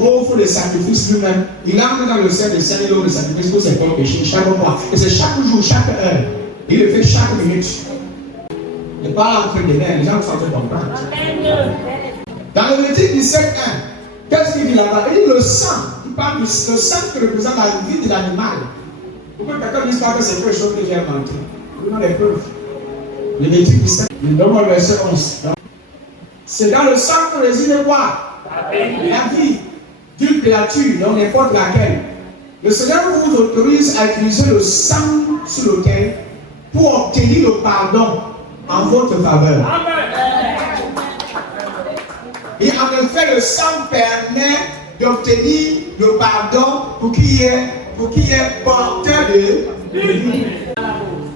offre le sacrifice lui-même. Il entre dans le sein des saints, il offre le sacrifice pour ses propres péchés chaque mois. Et c'est chaque jour, chaque heure. Il le fait chaque minute. Et pas entre les mains, les gens sont fait comprendre. Dans le Lévitique 17:1, qu'est-ce qu'il dit là-bas? Il dit le sang. Il parle du sang qui représente la vie de l'animal. Pourquoi quelqu'un dit pas que c'est quelque chose que j'ai inventé? Vous n'avez les preuves. Lévitique 17, donne-moi le verset 11. C'est dans le sang que réside quoi? La vie d'une créature, dans n'importe laquelle. Le Seigneur vous autorise à utiliser le sang sur l'autel pour obtenir le pardon en votre faveur. Et en effet, le sang permet d'obtenir le pardon pour qu'il y ait porteur de vie.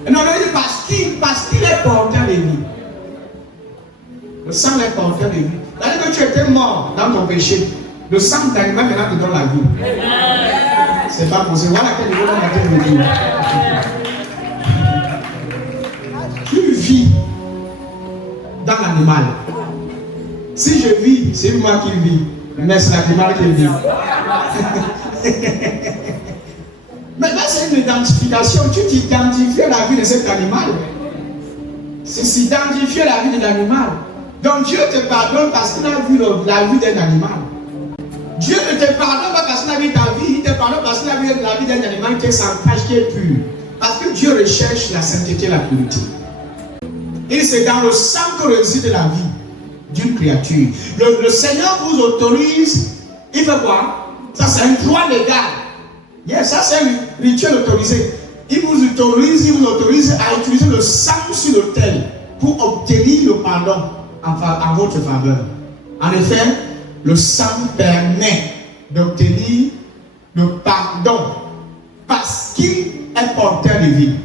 Non, parce qu'il est porteur de vie. Le sang est porteur de vie. C'est-à-dire que tu étais mort dans ton péché. Le sang d'animal maintenant te donne la vie. C'est pas possible. Voilà quel niveau on a été venu. Tu vis dans l'animal. Si je vis, c'est moi qui vis. Mais c'est l'animal qui vit. Maintenant, c'est une identification. Tu t'identifies à la vie de cet animal. C'est s'identifier à la vie de l'animal. Donc Dieu te pardonne parce qu'il a vu la vie d'un animal. Dieu ne te pardonne pas parce qu'il a vu ta vie, il te pardonne parce qu'il a vu la vie d'un animal qui est sans tache, qui est pur. Parce que Dieu recherche la sainteté et la pureté. Et c'est dans le sang que réside la vie d'une créature. Le Seigneur vous autorise, il fait quoi? Ça c'est un droit légal. Yes, ça c'est un rituel autorisé. Il vous autorise à utiliser le sang sur l'autel pour obtenir le pardon en votre faveur. En effet, le sang permet d'obtenir le pardon parce qu'il est porteur de vie.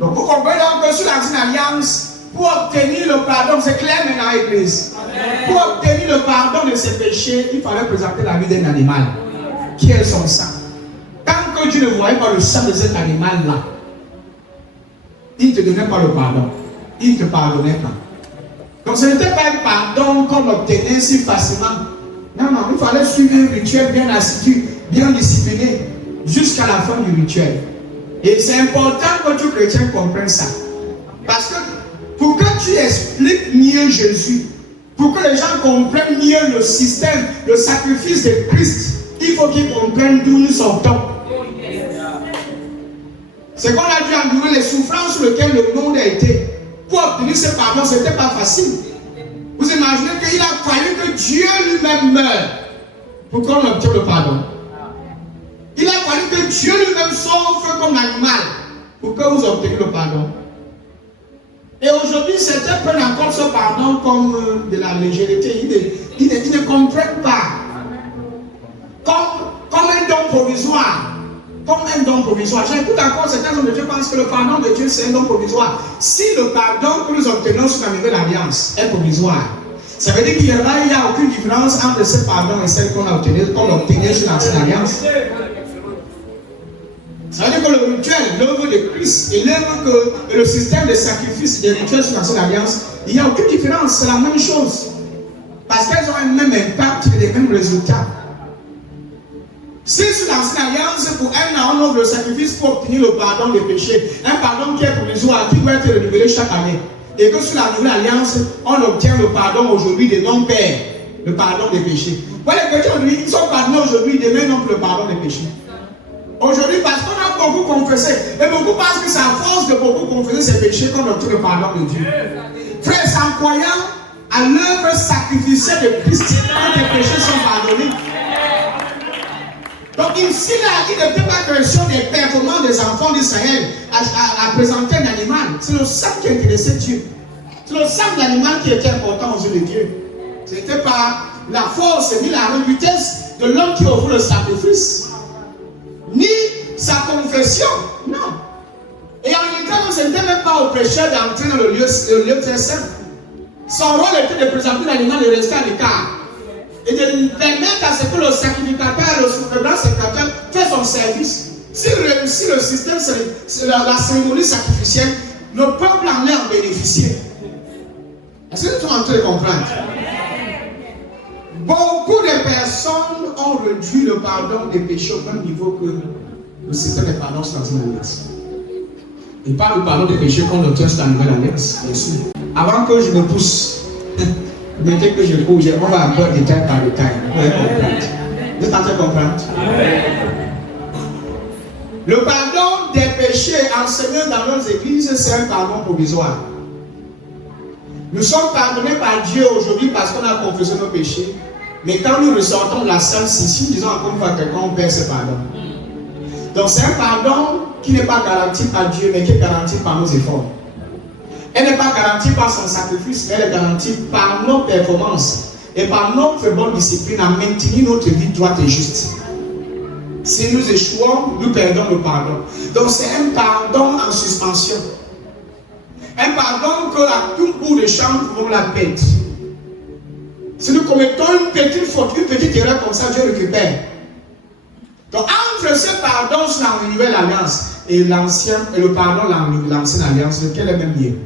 Donc vous comprenez donc que sur l'ancienne alliance, pour obtenir le pardon, c'est clair maintenant à l'église. Pour obtenir le pardon de ses péchés, il fallait présenter la vie d'un animal qui est son sang. Tant que Dieu ne voyait pas le sang de cet animal-là, il ne te donnait pas le pardon. Il ne te pardonnait pas. Donc ce n'était pas un pardon qu'on obtenait si facilement. Non, non, il fallait suivre un rituel bien assidu, bien discipliné, jusqu'à la fin du rituel. Et c'est important que tu chrétiens comprennes ça. Parce que pour que tu expliques mieux Jésus, pour que les gens comprennent mieux le système, le sacrifice de Christ, il faut qu'ils comprennent d'où nous sortons. C'est qu'on a dû endurer les souffrances sur lesquelles le monde a été. Pour obtenir ce pardon, ce n'était pas facile. Vous imaginez qu'il a fallu que Dieu lui-même meure pour qu'on obtienne le pardon. Il a fallu que Dieu lui-même souffre comme animal pour que vous obteniez le pardon. Et aujourd'hui, certains prennent encore ce pardon comme de la légèreté. Ils ne comprennent pas. Comme un don provisoire. Comme un don provisoire. J'écoute encore certains hommes de Dieu pensent que le pardon de Dieu c'est un don provisoire. Si le pardon que nous obtenons sur la nouvelle alliance est provisoire, ça veut dire qu'il n'y a aucune différence entre ce pardon et celle qu'on obtenait sur l'ancienne alliance. Ça veut dire que le rituel, l'œuvre de Christ et l'œuvre que le système de sacrifice des rituels sur l'ancienne alliance, il n'y a aucune différence, c'est la même chose. Parce qu'elles ont un même impact et les mêmes résultats. Si sur l'ancienne alliance, pour un an, on offre le sacrifice pour obtenir le pardon des péchés, un pardon qui est provisoire, qui doit être renouvelé chaque année, et que sur la nouvelle alliance, on obtient le pardon aujourd'hui des non-pères, le pardon des péchés. Voilà, les chrétiens aujourd'hui, ils sont pardonnés aujourd'hui, demain non plus le pardon des péchés. Aujourd'hui, parce qu'on a beaucoup confessé, et beaucoup pensent que c'est à force de beaucoup confesser ses péchés qu'on obtient le pardon de Dieu. Frère, c'est en croyant à l'œuvre sacrificielle de Christ que les péchés sont pardonnés. Donc ici, là, il n'était pas question des performances des enfants d'Israël à présenter un animal. C'est le sang qui intéressait Dieu. C'est le sang de l'animal qui était important aux yeux de Dieu. Ce n'était pas la force ni la vitesse de l'homme qui offre le sacrifice, ni sa confession. Non. Et en étant, ce n'était même pas au pécheur d'entrer dans le lieu très saint. Son rôle était de présenter l'animal et rester à l'écart. Et de permettre à ce que le sacrificateur, le grand sacrificateur, fait son service. S'il réussit le système, la cérémonie sacrificielle, le peuple en est en bénéficier. Est-ce que nous sommes en train de comprendre? Beaucoup de personnes ont réduit le pardon des péchés au même niveau que le système de pardon sur l'ancienne alliance. Il parle du pardon des péchés qu'on obtient sur la nouvelle alliance, bien sûr. Avant que je me pousse, mettez que je bouge, on va encore détail par détail. Vous allez comprendre. Vous êtes en train de comprendre? Le pardon des péchés enseigné dans nos églises, c'est un pardon provisoire. Nous sommes pardonnés par Dieu aujourd'hui parce qu'on a confessé nos péchés. Mais quand nous ressortons de la salle, si nous disons encore une fois à quelqu'un, on perd ce pardon. Donc c'est un pardon qui n'est pas garanti par Dieu, mais qui est garanti par nos efforts. Elle n'est pas garantie par son sacrifice, mais elle est garantie par nos performances et par notre bonne discipline à maintenir notre vie droite et juste. Si nous échouons, nous perdons le pardon. Donc c'est un pardon en suspension. Un pardon que à tout bout de champ, nous pouvons la perdre. Si nous commettons une petite faute, une petite erreur comme ça, Dieu récupère. Donc entre ce pardon sur la nouvelle alliance et le pardon de l'ancienne alliance, lequel est même mieux?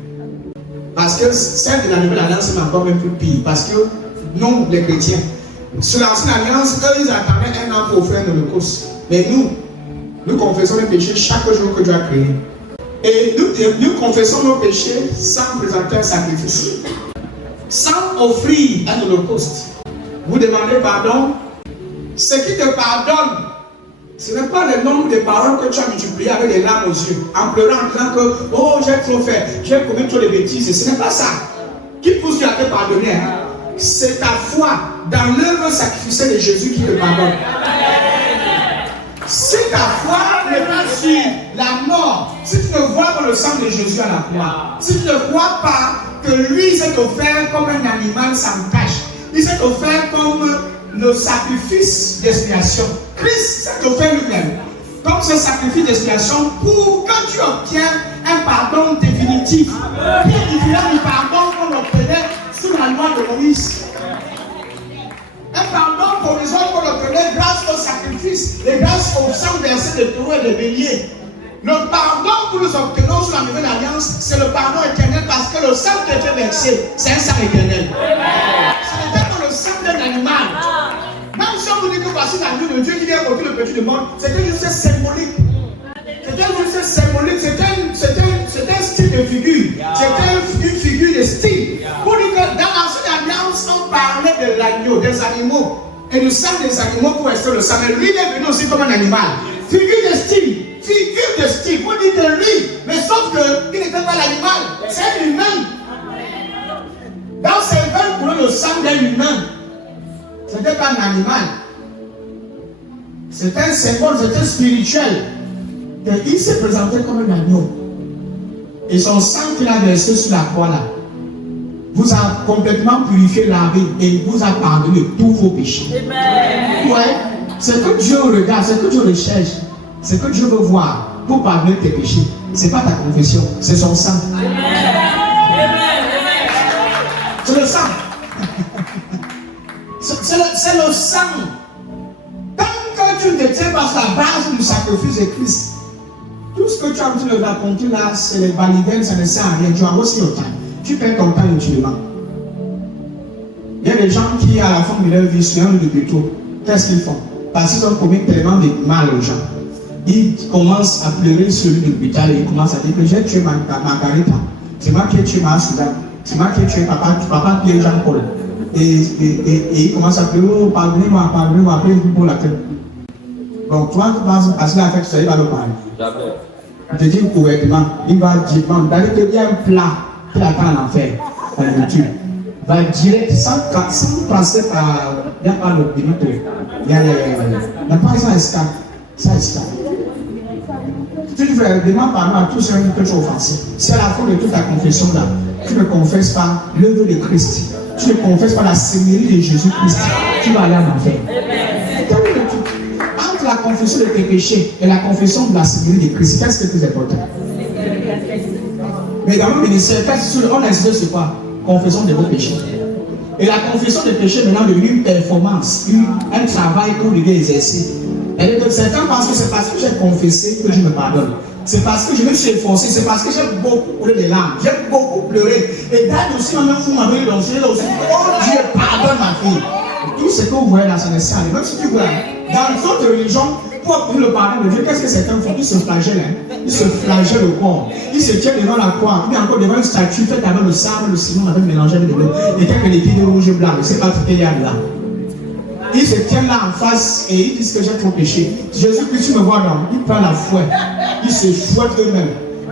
Parce que celle de la nouvelle alliance est encore même plus pire. Parce que nous, les chrétiens, sur l'ancienne alliance, eux, ils attendaient un an pour offrir un holocauste. Mais nous confessons les péchés chaque jour que Dieu a créé. Et nous confessons nos péchés sans présenter un sacrifice, sans offrir un holocauste. Vous demandez pardon. Ce qui te pardonne, ce n'est pas le nombre de paroles que tu as multipliées avec des larmes aux yeux, en pleurant, en disant que oh, j'ai trop fait, j'ai commis trop de bêtises. Ce n'est pas ça qui pousse Dieu à te pardonner. Hein? C'est ta foi dans l'œuvre sacrificielle de Jésus qui te pardonne. Si ta foi n'est pas sur la mort, si tu ne vois pas le sang de Jésus à la croix, si tu ne crois pas que lui s'est offert comme un animal sans tache, il s'est offert comme le sacrifice d'expiation. Christ s'est offert lui-même comme ce sacrifice d'expiation pour que tu obtiennes un pardon définitif, qui est différent du pardon qu'on obtenait sous la loi de Moïse. Un pardon provisoire qu'on obtenait grâce au sacrifice et grâce au sang versé de taureaux et de béliers. Le pardon que nous obtenons sous la nouvelle alliance, c'est le pardon éternel parce que le sang qui a été versé, c'est un sang éternel. Ce n'était pas le sang d'un animal. Même si on vous dit que voici l'agneau de Dieu qui vient ôter le péché du monde, c'était juste symbolique. C'était juste symbolique, c'était un style de figure. C'était une figure de style. Pour dire que dans l'ancienne alliance, on parlait de l'agneau, des animaux. Et du sang des animaux pour rester le sang. Mais lui, il est venu aussi comme un animal. Figure de style. Figure de style. Vous dites que lui, mais sauf qu'il n'était pas l'animal. C'est lui-même. Dans ses veines coulait le sang d'un humain. Ce n'était pas un animal. C'était un symbole, c'était spirituel. Et il s'est présenté comme un agneau. Et son sang qu'il a versé sur la croix là, vous a complètement purifié, lavé et vous a pardonné tous vos péchés. Amen. Ouais, c'est que Dieu regarde, c'est que Dieu recherche, c'est que Dieu veut voir pour pardonner tes péchés. C'est pas ta confession, c'est son sang. Amen. C'est le sang. C'est le sang. Tant que tu ne te tiens pas sur la base du sacrifice de Christ, tout ce que tu as envie de raconter là, c'est les balivernes, ça ne sert à rien. Tu as aussi le temps. Tu perds ton temps inutilement. Il y a des gens qui, à la fin de leur vie, sur un lieu de plutôt, qu'est-ce qu'ils font? Parce qu'ils ont commis tellement de mal aux gens. Ils commencent à pleurer sur lui de l'hôpital et ils commencent à dire que j'ai tué Margarita. C'est moi qui ai tué ma Soudan. C'est moi qui ai tué papa qui est Jean-Paul. Et ils commencent à pleurer, oh, pardonnez-moi, après ils pour la tête. Donc toi, tu penses passer la fête, tu vas le parler. Jamais. Je te dis ouvertement, il va dire, d'aller te dire un plat qui attend en enfer, la nourriture. Va direct, sans passer par le pénitre. Mais pas ça escape. Ça escape. Tu fais demande pardon à tous ceux que tu offensés. Si à la fin de toute ta confession là, tu ne confesses pas l'œuvre de Christ, tu ne confesses pas la seigneurie de Jésus-Christ, tu vas aller en enfer. Entre la confession de tes péchés et la confession de la seigneurie de Christ, qu'est-ce qui est plus important? Mais dans le ministère, on insiste sur quoi? Confession de vos péchés. Et la confession des péchés maintenant devient une performance, un travail que vous devez exercer. Et certains pensent que c'est parce que j'ai confessé que je me pardonne. C'est parce que je me suis efforcé, c'est parce que j'ai beaucoup coulé des larmes, j'ai beaucoup pleuré. Et date aussi, maintenant, vous m'avez lancé là aussi. Oh Dieu, pardonne ma fille. Tout ce que vous voyez là, ça ne sert à rien. Même si tu vois, dans d'autres religions, pour obtenir le pardon de Dieu, qu'est-ce que certains font? Ils se flagellent. Hein? Ils se flagellent au corps. Ils se tiennent devant la croix. Il y a encore devant une statue faite avec le sable, le ciment, avec mélangé avec de l'eau. Et quelques liquides rouge et blanc. Je ne sais pas ce qu'il y a là. Ils se tiennent là en face et ils disent que j'ai trop péché. Jésus-Christ, tu me vois non? Ils prennent la fouette. Ils se fouettent eux-mêmes.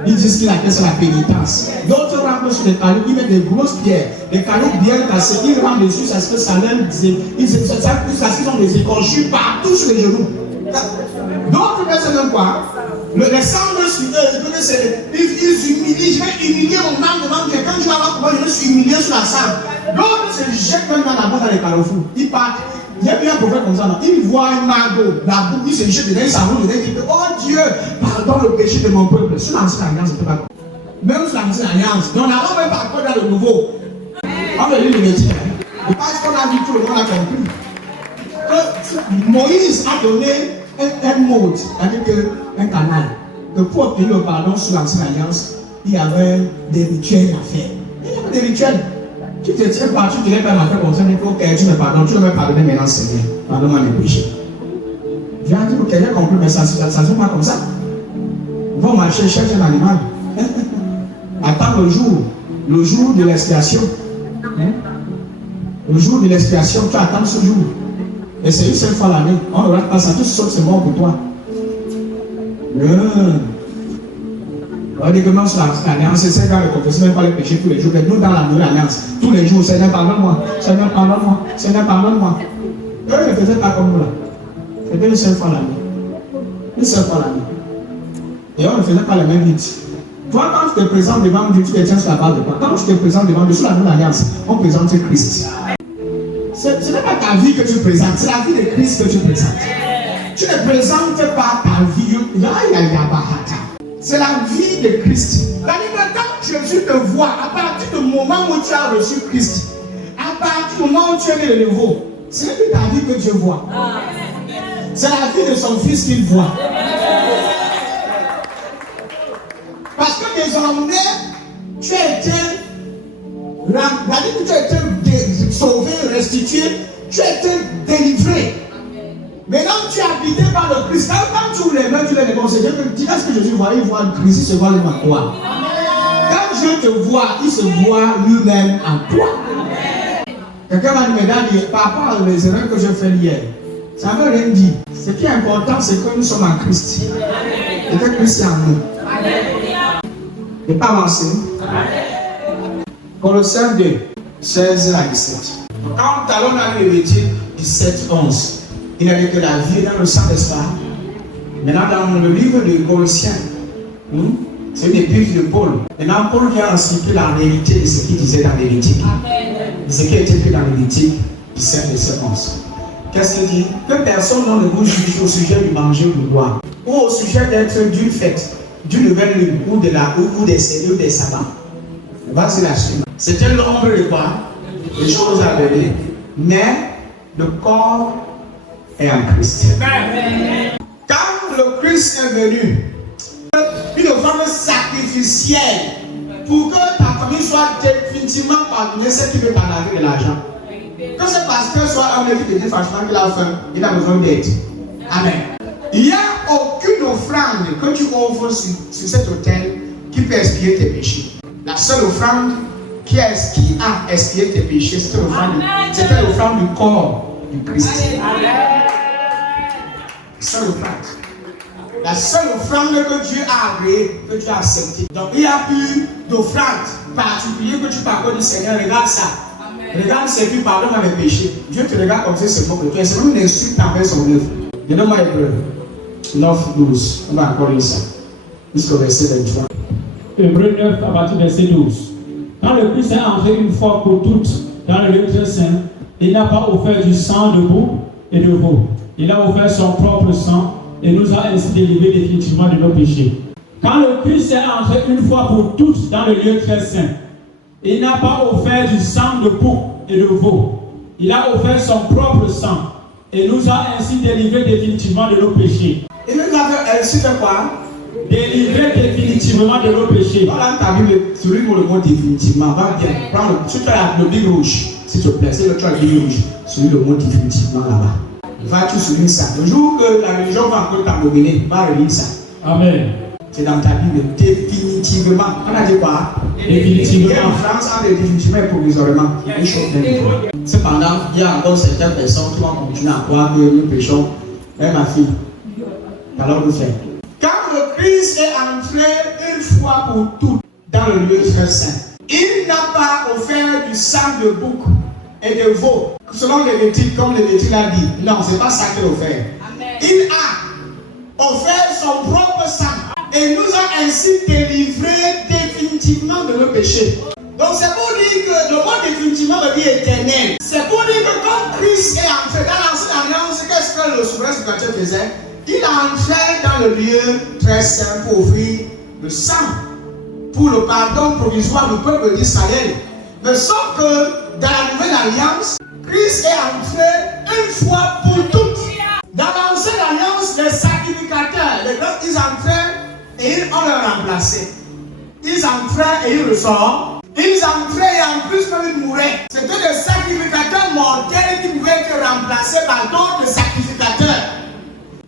Ils disent qu'il a fait la pénitence. D'autres rentrent sur les cailloux, ils mettent des grosses pierres, des cailloux bien cassés, ils rentrent dessus, ça se fait ça même, ils ont des écorchures partout sur les genoux. D'autres personnes même quoi? Les cendres sur eux, ils humilient, je vais humilier mon âme devant Dieu. Quand tu vas voir comment je me suis humilié sur la sable. D'autres se jettent même dans la boue dans les carrefours. Ils partent. Il y a bien un prophète comme ça, non? Il voit un magot, la boue, il se jette dedans, il s'enroule dedans, il dit, oh Dieu, pardonne le péché de mon peuple. Sur l'ancienne alliance, c'est pas. Même sur l'ancienne alliance. Donc, on n'a même pas dans le nouveau. On va lire le métier. Parce qu'on a vu tout le monde a compris. Que Moïse a donné un mode, c'est-à-dire un canal. Que pour obtenir le pardon sur l'ancienne alliance, il y avait des rituels à faire. Il y avait des rituels. Tu te tiens pas, tu te lèves un matin comme ça, il faut que tu me pardonnes, tu ne me pardonner maintenant, Seigneur. Pardonne-moi mes péchés. J'ai dit que quelqu'un compris, mais ça ne se fait pas comme ça. Va marcher, chercher un animal. Attends le jour de l'expiation. Le jour de l'expiation, tu attends ce jour. Et c'est une seule fois l'année. On ne rate pas ça, tout sauf c'est mort pour toi. On dit que non, sur l'alliance, c'est quand on ne confesse même pas les péchés tous les jours. Mais nous, dans la nouvelle alliance, tous les jours, Seigneur, pardonne-moi. Seigneur, pardonne-moi. Seigneur, pardonne-moi. Eux ne faisaient pas comme nous là. C'était une seule fois l'année. Une seule fois l'année. Et on ne faisait pas les mêmes rites. Toi, quand tu te présentes devant Dieu, tu te tiens sur la base de quoi? Quand tu te présentes devant Dieu, sur la nouvelle alliance, on présente Christ. Ce n'est pas ta vie que tu présentes, c'est la vie de Christ que tu présentes. Tu ne présentes pas ta vie. C'est la vie de Christ. Quand Jésus te voit, à partir du moment où tu as reçu Christ, à partir du moment où tu es né de nouveau, ce n'est plus ta vie que Dieu voit. C'est la vie de son Fils qu'il voit. Parce que désormais, tu as été sauvé, restitué, tu as été délivré. Maintenant, tu es habité par le Christ. Quand tu ouvres les mains, tu les démontres. Dis ce que Jésus voit. Il voit le Christ, il se voit lui-même en toi. Quand Dieu te voit, il se voit lui-même en toi. Quelqu'un m'a dit, mesdames, par rapport aux erreurs que je fais hier, ça ne veut rien dire. Ce qui est important, c'est que nous sommes en Christ. Et que Christ est en nous. Ne pas avancer. Colossiens 2, 16 à 17. Quand talon a le métier 17, 11. Il n'a dit que la vie est dans le sang, n'est-ce pas? Maintenant, dans le livre de Colossiens, c'est une épître de Paul. Maintenant, Paul vient expliquer la réalité de ce qu'il disait dans Lévitique. De ce qui a été fait dans Lévitique 17, verset 11. Qu'est-ce qu'il dit? Que personne ne vous juge au sujet du manger ou du boire, ou au sujet d'être d'une fête, d'une nouvelle lune, ou des seigneurs ou des sabbats. Vas-y là-dessus. C'était l'ombre de quoi? Les choses à venir. Mais le corps est en Christ. Quand le Christ est venu, une offrande sacrificielle pour que ta famille soit définitivement pardonnée, c'est qui veut t'en laver de l'argent. Que ce pasteur soit un évite de dire franchement qu'il a faim, il a besoin d'aide. Amen. Il n'y a aucune offrande que tu offres sur cet autel qui peut expier tes péchés. La seule offrande qui a expié tes péchés, c'était l'offrande du corps du Christ. La seule offrande que Dieu a agréée, que Dieu a acceptée. Donc il n'y a plus d'offrande particulière que tu pardonnes du Seigneur. Regarde ça. Regarde ce qui pardonne à mes péchés. Dieu te regarde comme si c'est bon pour toi. C'est même une insulte envers son œuvre. Donne-moi Hébreu 9, 12. On va encore lire ça. Jusqu'au verset 23. Hébreu 9 à partir du verset 12. Quand le Christ est entré une fois pour toutes dans le lieu très saint, il n'a pas offert du sang de bouc et de veau. Il a offert son propre sang et nous a ainsi délivrés définitivement de nos péchés. Quand le Christ est entré une fois pour toutes dans le lieu très saint, il n'a pas offert du sang de bouc et de veau. Il a offert son propre sang et nous a ainsi délivrés définitivement de nos péchés. Et nous avons ainsi fait quoi? Délivrés définitivement de nos péchés. Voilà ta Bible, celui pour le mot définitivement. Va bien. Prends le Bible rouge, s'il te plaît. C'est le Bible rouge. Celui le mot définitivement là-bas. Va tu souligner ça. Le jour que la religion va encore t'abominer, va relire ça. Amen. C'est dans ta Bible, définitivement. On a dit quoi? Définitivement. Il y a une différence entre définitivement et provisoirement. Cependant, il y a encore certaines personnes qui vont continuer à croire que nous péchons. Mais ma fille, alors nous faire. Quand le Christ est entré une fois pour toutes dans le lieu très saint, il n'a pas offert du sang de bouc et de veau, selon les études, comme l'étude l'a dit. Non, c'est pas ça qu'il a offert. Il a offert son propre sang et nous a ainsi délivrés définitivement de nos péchés. Donc c'est pour dire que le mot définitivement veut dire éternel. C'est pour dire que quand Christ est entré dans l'ancienne alliance, qu'est-ce que le souverain sacrificateur faisait? Il entrait dans le lieu très saint pour offrir le sang pour le pardon provisoire du peuple d'Israël. Mais sauf que dans la nouvelle alliance, Christ est entré une fois pour toutes. Dans l'ancienne alliance, les sacrificateurs, les grands, ils entraient et on les remplaçait. Ils entraient et ils ressortent. Ils entraient et en plus quand ils mouraient. C'était des sacrificateurs mortels qui pouvaient être remplacés par d'autres sacrificateurs.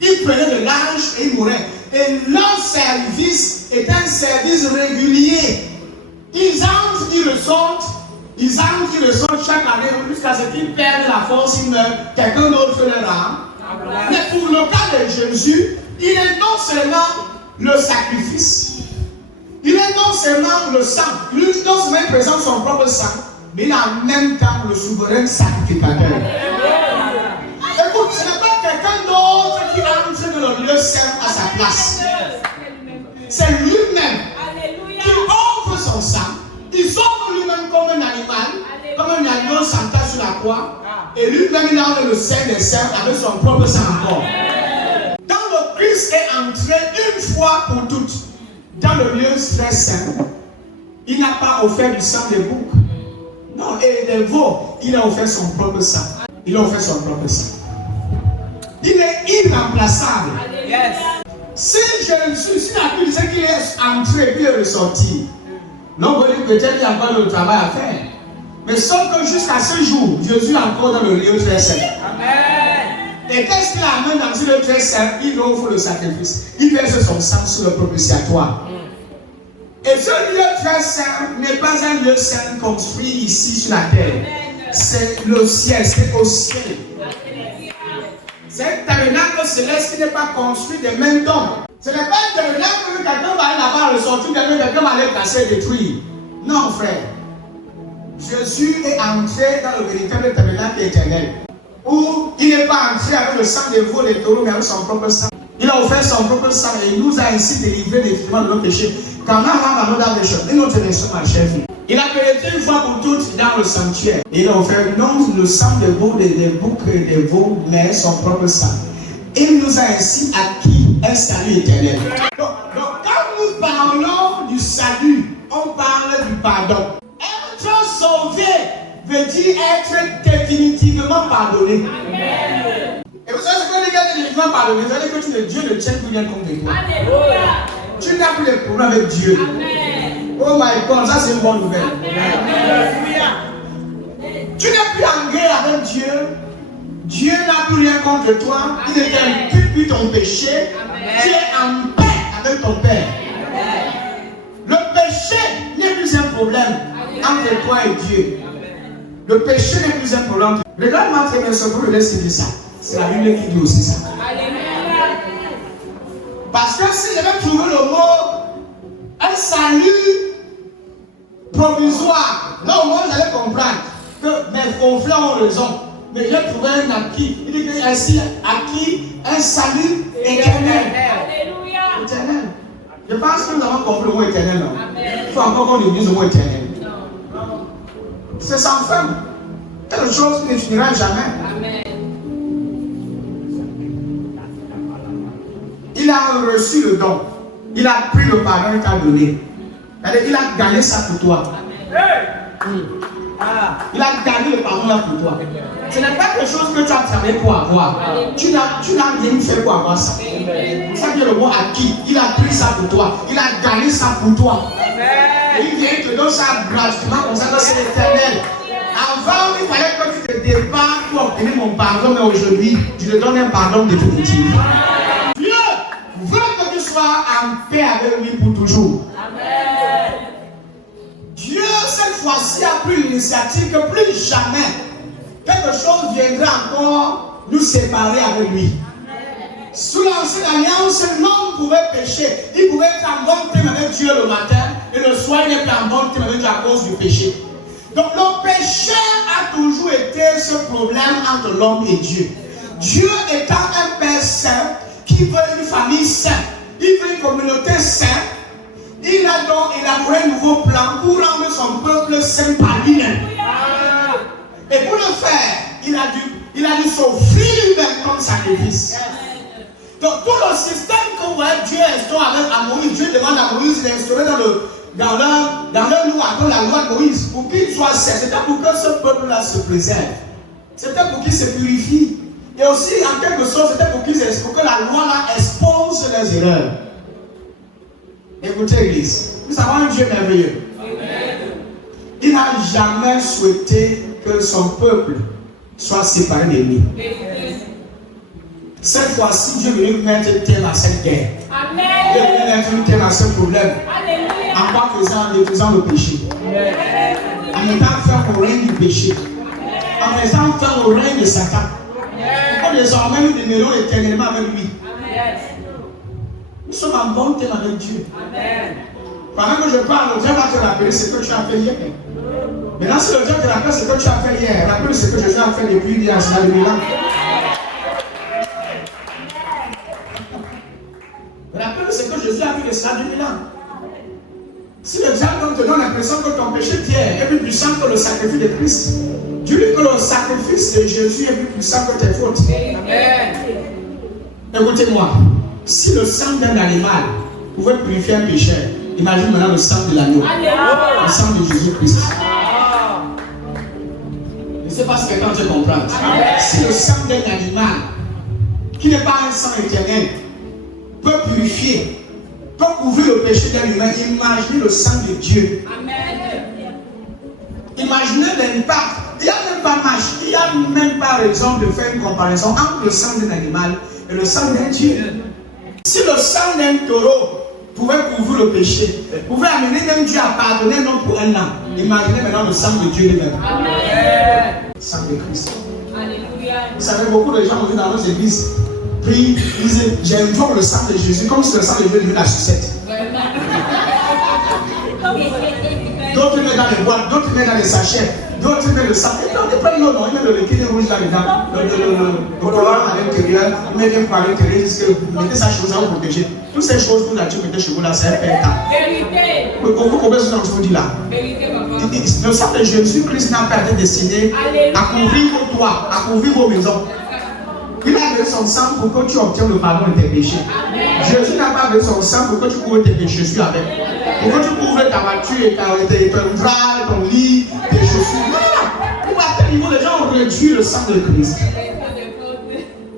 Ils prenaient de l'âge et ils mouraient. Et leur service est un service régulier. Ils entrent, ils ressortent. Ils entrent, ils ressortent chaque année jusqu'à ce qu'ils perdent la force, ils meurent. Quelqu'un d'autre les rend. Mais pour le cas de Jésus, il est non seulement le sacrifice. Il est non seulement le sang, il non seulement présente son propre sang, mais il est en même temps le souverain sacrificateur. Écoute, ce n'est pas quelqu'un d'autre qui entre dans le lieu saint à sa place. C'est lui-même qui offre son sang. Il s'offre lui-même comme un animal, comme un agneau s'entend sur la croix, et lui-même il entre le sein des saints avec son propre sang encore. Quand le Christ est entré une fois pour toutes dans le lieu très saint, il n'a pas offert du sang de bouc. Non, et des veaux, il a offert son propre sang. Il a offert son propre sang. Il est irremplaçable. Yes. Si Jésus, si la Bible disait qu'il est entré puis il est ressorti, non, peut-être qu'il y a encore le travail à faire. Mais sauf que jusqu'à ce jour, Jésus est encore dans le lieu très saint. Amen. Et qu'est-ce qu'il amène dans ce lieu très saint? Il offre le sacrifice. Il verse son sang sur le propitiatoire. Et ce lieu très saint n'est pas un lieu saint construit ici sur la terre. C'est le ciel, c'est au ciel. C'est un tabernacle céleste qui n'est pas construit de main d'homme. Ce n'est pas un tabernacle que quelqu'un va aller là-bas ressortir, quelqu'un va aller casser et détruire. Non, frère. Jésus est entré dans le véritable tabernacle éternel. Où il n'est pas entré avec le sang des veaux, des taureaux, mais avec son propre sang. Il a offert son propre sang et il nous a ainsi délivrés définitivement de nos péchés. Quand on a another version, une autre version, ma chère fille. Il a pénétré une fois pour toutes dans le sanctuaire. Et il a offert non le sang des veaux, des boucs et des veaux, mais son propre sang. Il nous a ainsi acquis un salut éternel. Donc quand nous parlons du salut, on parle du pardon. Être sauvé veut dire être définitivement pardonné. Amen. Et vous savez ce que les gars définitivement pardonné, ça veut dire que Dieu ne tient plus rien compte de toi. Alléluia. Tu n'as plus de problème avec Dieu. Amen. Oh my God, ça c'est une bonne nouvelle. Amen. Tu n'es plus en guerre avec Dieu. Dieu n'a plus rien contre toi. Il ne t'impute plus ton péché. Amen. Tu es en paix avec ton Père. Amen. Le péché n'est plus un problème entre toi et Dieu. Le péché n'est plus un problème. Regarde-moi très bien ce que je laisse dire ça. C'est la Bible qui dit aussi ça. Parce que si je vais trouver le mot un salut provisoire, là au moins vous allez comprendre que mes confrères ont raison. Mais j'ai trouvé un acquis. Il dit qu'il y a ainsi acquis un salut éternel. Alléluia. Éternel. Je pense que nous avons compris le mot éternel. Non? Il faut encore qu'on utilise le mot éternel. C'est sans fin. Quelque chose qui ne finira jamais. Amen. Il a reçu le don. Il a pris le pardon qu'il t'a donné. Il a gagné ça pour toi. Amen. Il a gagné le pardon là pour toi. Ce n'est pas quelque chose que tu as travaillé pour avoir. Tu n'as rien fait pour avoir ça. C'est ça que le mot acquis. Il a pris ça pour toi. Il a gagné ça pour toi. Et il vient te donner ça gratuitement comme ça que c'est éternel. Avant, il fallait que tu te débarques pour obtenu mon pardon, mais aujourd'hui, je te donne un pardon définitif. Dieu veut que tu sois en paix avec lui pour toujours. Amen. Dieu, cette fois-ci, a pris l'initiative que plus jamais quelque chose viendra encore nous séparer avec lui. Sous l'ancienne alliance, l'homme pouvait pécher. Il pouvait être en bon terme avec Dieu le matin et le soir, il n'est plus en bon terme avec Dieu à cause du péché. Donc le péché a toujours été ce problème entre l'homme et Dieu. Dieu étant un Père saint, qui veut une famille sainte, il veut une communauté sainte, il a donc élaboré un nouveau plan pour rendre son peuple saint par lui-même. Et pour le faire, il a dû s'offrir lui-même comme sacrifice. Donc tout le système que vous voyez, Dieu instaure à Moïse, Dieu demande à Moïse d'instaurer dans leur loi, comme la loi de Moïse, pour qu'il soit saint. C'était pour que ce peuple-là se préserve. C'était pour qu'il se purifie. Et aussi, en quelque sorte, c'était pour que la loi-là expose leurs erreurs. Écoutez, l'église, nous avons un Dieu merveilleux. Il n'a jamais souhaité que son peuple soit séparé de lui. Cette fois-ci, Dieu veut mettre un terme à cette guerre. Amen. Dieu veut mettre un terme à ce problème. Alléluia. En détruisant le péché. Amen. En mettant fin au règne du péché. Amen. En mettant fin au règne de Satan. Pour désormais nous demeurons éternellement avec lui. Amen. Nous sommes en bon terme avec Dieu. Amen. Pendant que je parle, Dieu va te rappeler ce que tu as fait hier. Maintenant, si le Dieu te rappelle ce que tu as fait hier, rappelle ce que Jésus a fait depuis il y a 2000 ans. Rappelle ce que Jésus a fait de ça 2000 ans. Si le diable te donne l'impression que ton péché est plus puissant que le sacrifice de Christ, dis-lui que le sacrifice de Jésus est plus puissant que tes fautes. Amen. Écoutez-moi, si le sang d'un animal pouvait purifier un pécheur, imagine maintenant le sang de l'agneau, le sang de Jésus-Christ. Je ne sais pas si quelqu'un te comprend. Si le sang d'un animal, qui n'est pas un sang éternel, peut purifier, peut couvrir le péché d'un humain, imaginez le sang de Dieu. Amen. Imaginez l'impact. Il n'y a même pas raison de faire une comparaison entre le sang d'un animal et le sang d'un Dieu. Si le sang d'un taureau pouvait couvrir le péché, pouvait amener même Dieu à pardonner non pour un an, imaginez maintenant le sang de Dieu lui-même. Amen. Le sang de Christ. Alléluia. Vous savez, beaucoup de gens ont vu dans nos églises, prient, disent, j'invoque le sang de Jésus, comme si le sang de Dieu devait la sucette. D'autres mettent dans les boîtes, d'autres mettent dans les sachets, d'autres mettent le sang. Et puis on prend non, ils mettent le liquide rouge là-dedans, le collant à l'intérieur, ils mettent un peu à l'intérieur, ils disent que vous mettez ça chez vous, ça vous protégez. Toutes ces choses que la Dieu mettez chez vous là, c'est un père. Vérité. Combien de choses je vous dis là? Le sang de Jésus-Christ n'a pas été destiné à couvrir vos toits, à couvrir vos maisons. Il a donné son sang pour que tu obtiennes le pardon de tes péchés. Amen. Jésus n'a pas donné son sang pour que tu couvres tes péchés. Je suis avec. Pour que tu couvres ta voiture, ton drap, ton lit, tes chaussures. Non. Pour à quel niveau les gens ont réduit le sang de Christ?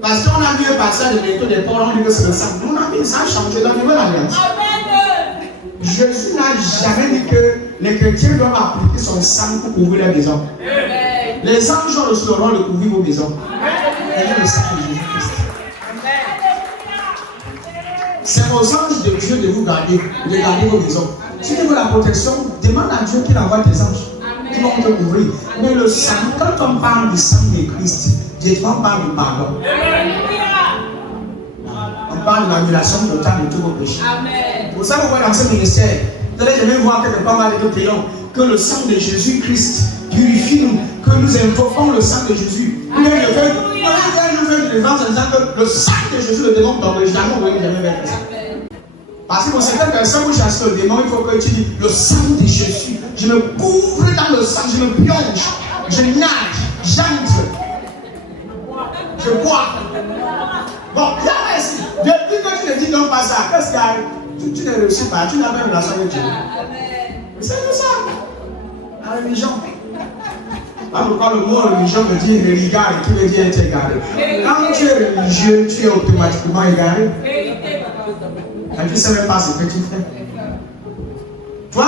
Parce qu'on a mis un passage de méthode des pauvres, on dit que c'est le sang. Nous, on a mis ça a changé dans la nouvelle alliance. Jésus n'a jamais dit que les chrétiens doivent appliquer son sang pour couvrir la maison. Amen. Les anges ont reçu le rôle de couvrir vos maisons. Le sang de Jésus-Christ. C'est aux anges de Dieu de vous garder, de garder vos maisons. Si tu veux la protection, demande à Dieu qu'il envoie tes anges. Ils vont te couvrir. Mais le sang, quand on parle du sang de Christ, on parle du pardon. On parle de l'annulation totale de tous vos péchés. Pour ça, vous voyez dans ce ministère, vous allez jamais voir quelque part avec nous prions que le sang de Jésus-Christ purifie nous, que nous invoquons le sang de Jésus. Nous faire une défense en disant que le sang de Jésus, le démon tombe jamais, vous voyez jamais vers ça. Parce que pour certaines personnes, vous chassez le démon, il faut que tu dis le sang de Jésus. Je me couvre dans le sang, je me plonge, je nage, j'entre, je bois. Bon, là, ici, depuis que tu ne dis non pas ça, qu'est-ce qu'il y a? Tu ne réussis pas, tu n'as pas une relation avec Dieu. C'est tout ça. La religion. Là pourquoi le mot religion veut dire regarde, qui veut dire être égaré. Quand tu es religieux, tu es automatiquement égaré. Et tu ne sais même pas ce que tu fais. Toi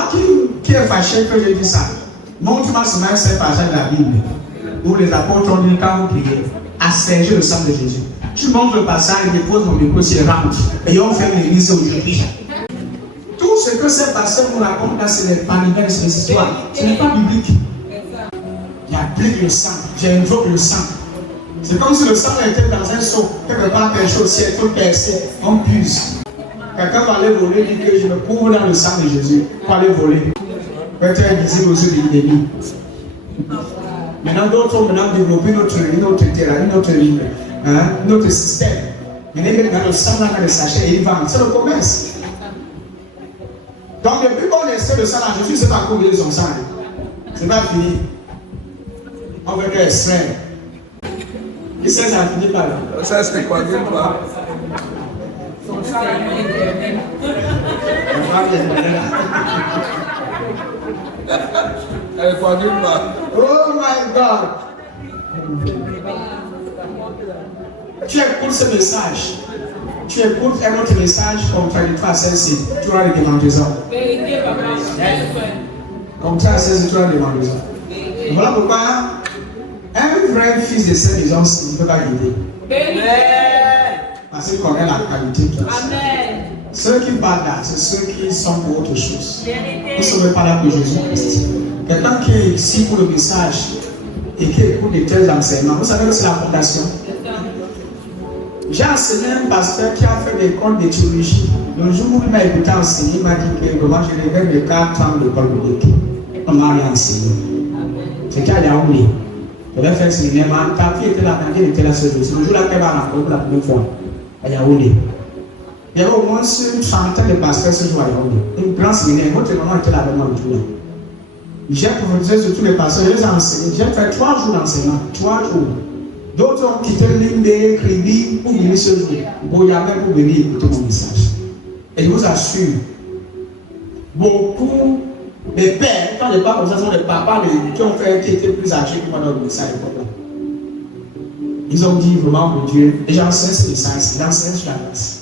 qui es fâché que je dis ça, montre-moi seulement un seul passage de la Bible où les apôtres ont dit quand vous priez, aspergez le sang de Jésus. Tu montres le passage et déposes mon micro sur rentre. Et on fait l'église aujourd'hui. Tout ce que ces pasteurs nous racontent là, c'est des panigales, c'est des histoires. Ce n'est pas biblique. J'applique le sang, j'invoque le sang. C'est comme si le sang était dans un seau, quelque part perché au ciel, tout percé, on puise. Quelqu'un va aller voler, dit que je me couvre dans le sang de Jésus pour aller voler. Pour être invisible aux yeux de l'ennemi. Maintenant, d'autres ont développé notre système. Maintenant, ils mettent dans le sang, dans le sachet et ils vendent. C'est le commerce. Donc, depuis qu'on essaie le sang à Jésus, c'est pas couvrir son sang. C'est pas fini. On veut qu'elle extraire. Et ça finit par là. Ça, c'est quoi, d'une part? Elle est quoi, d'une part? Oh my God! Tu écoutes ce message. Tu écoutes un autre message contradictoire à celle-ci. Tu auras les démandaisons. Comme ça, à celle-ci, tu auras les démandaisons. Voilà pourquoi un vrai fils de cette maison ne peut pas guider. Parce qu'il connaît la qualité qu'il a. Ceux qui parlent là, c'est ceux qui sont pour autre chose. Ils ne sont pas là pour Jésus-Christ. Quelqu'un qui est ici pour le message et qui écoute de tels enseignements, vous savez que c'est la fondation. J'ai enseigné un pasteur qui a fait des écoles de théologie. Le jour où il m'a écouté enseigner, il m'a dit que vraiment je rêvais de 4 ans de l'école biblique. On m'a rien enseigné. C'est qu'elle a oublié. Je vais faire ce cinéma. Ta fille était là, ta fille était là ce jour. C'est le jour là qu'elle va rencontrer la première fois. Elle a oublié. Il y avait au moins une trentaine de pasteurs ce jour à Yaoundé. Une grande séminaire. Votre maman était là avec moi le jour là. J'ai proposé sur tous les pasteurs, je les ai enseignés. J'ai fait 3 jours d'enseignement. 3 jours. D'autres ont quitté l'Inde, Kribi pour venir ce jour. Boyamé pour venir écouter mon message. Et je vous assure, beaucoup de pères, quand les pères comme ça sont les papas qui ont fait, qui étaient plus âgés que moi dans le message. Ils ont dit vraiment mon Dieu, et j'enseigne ce message, j'enseigne sur la grâce.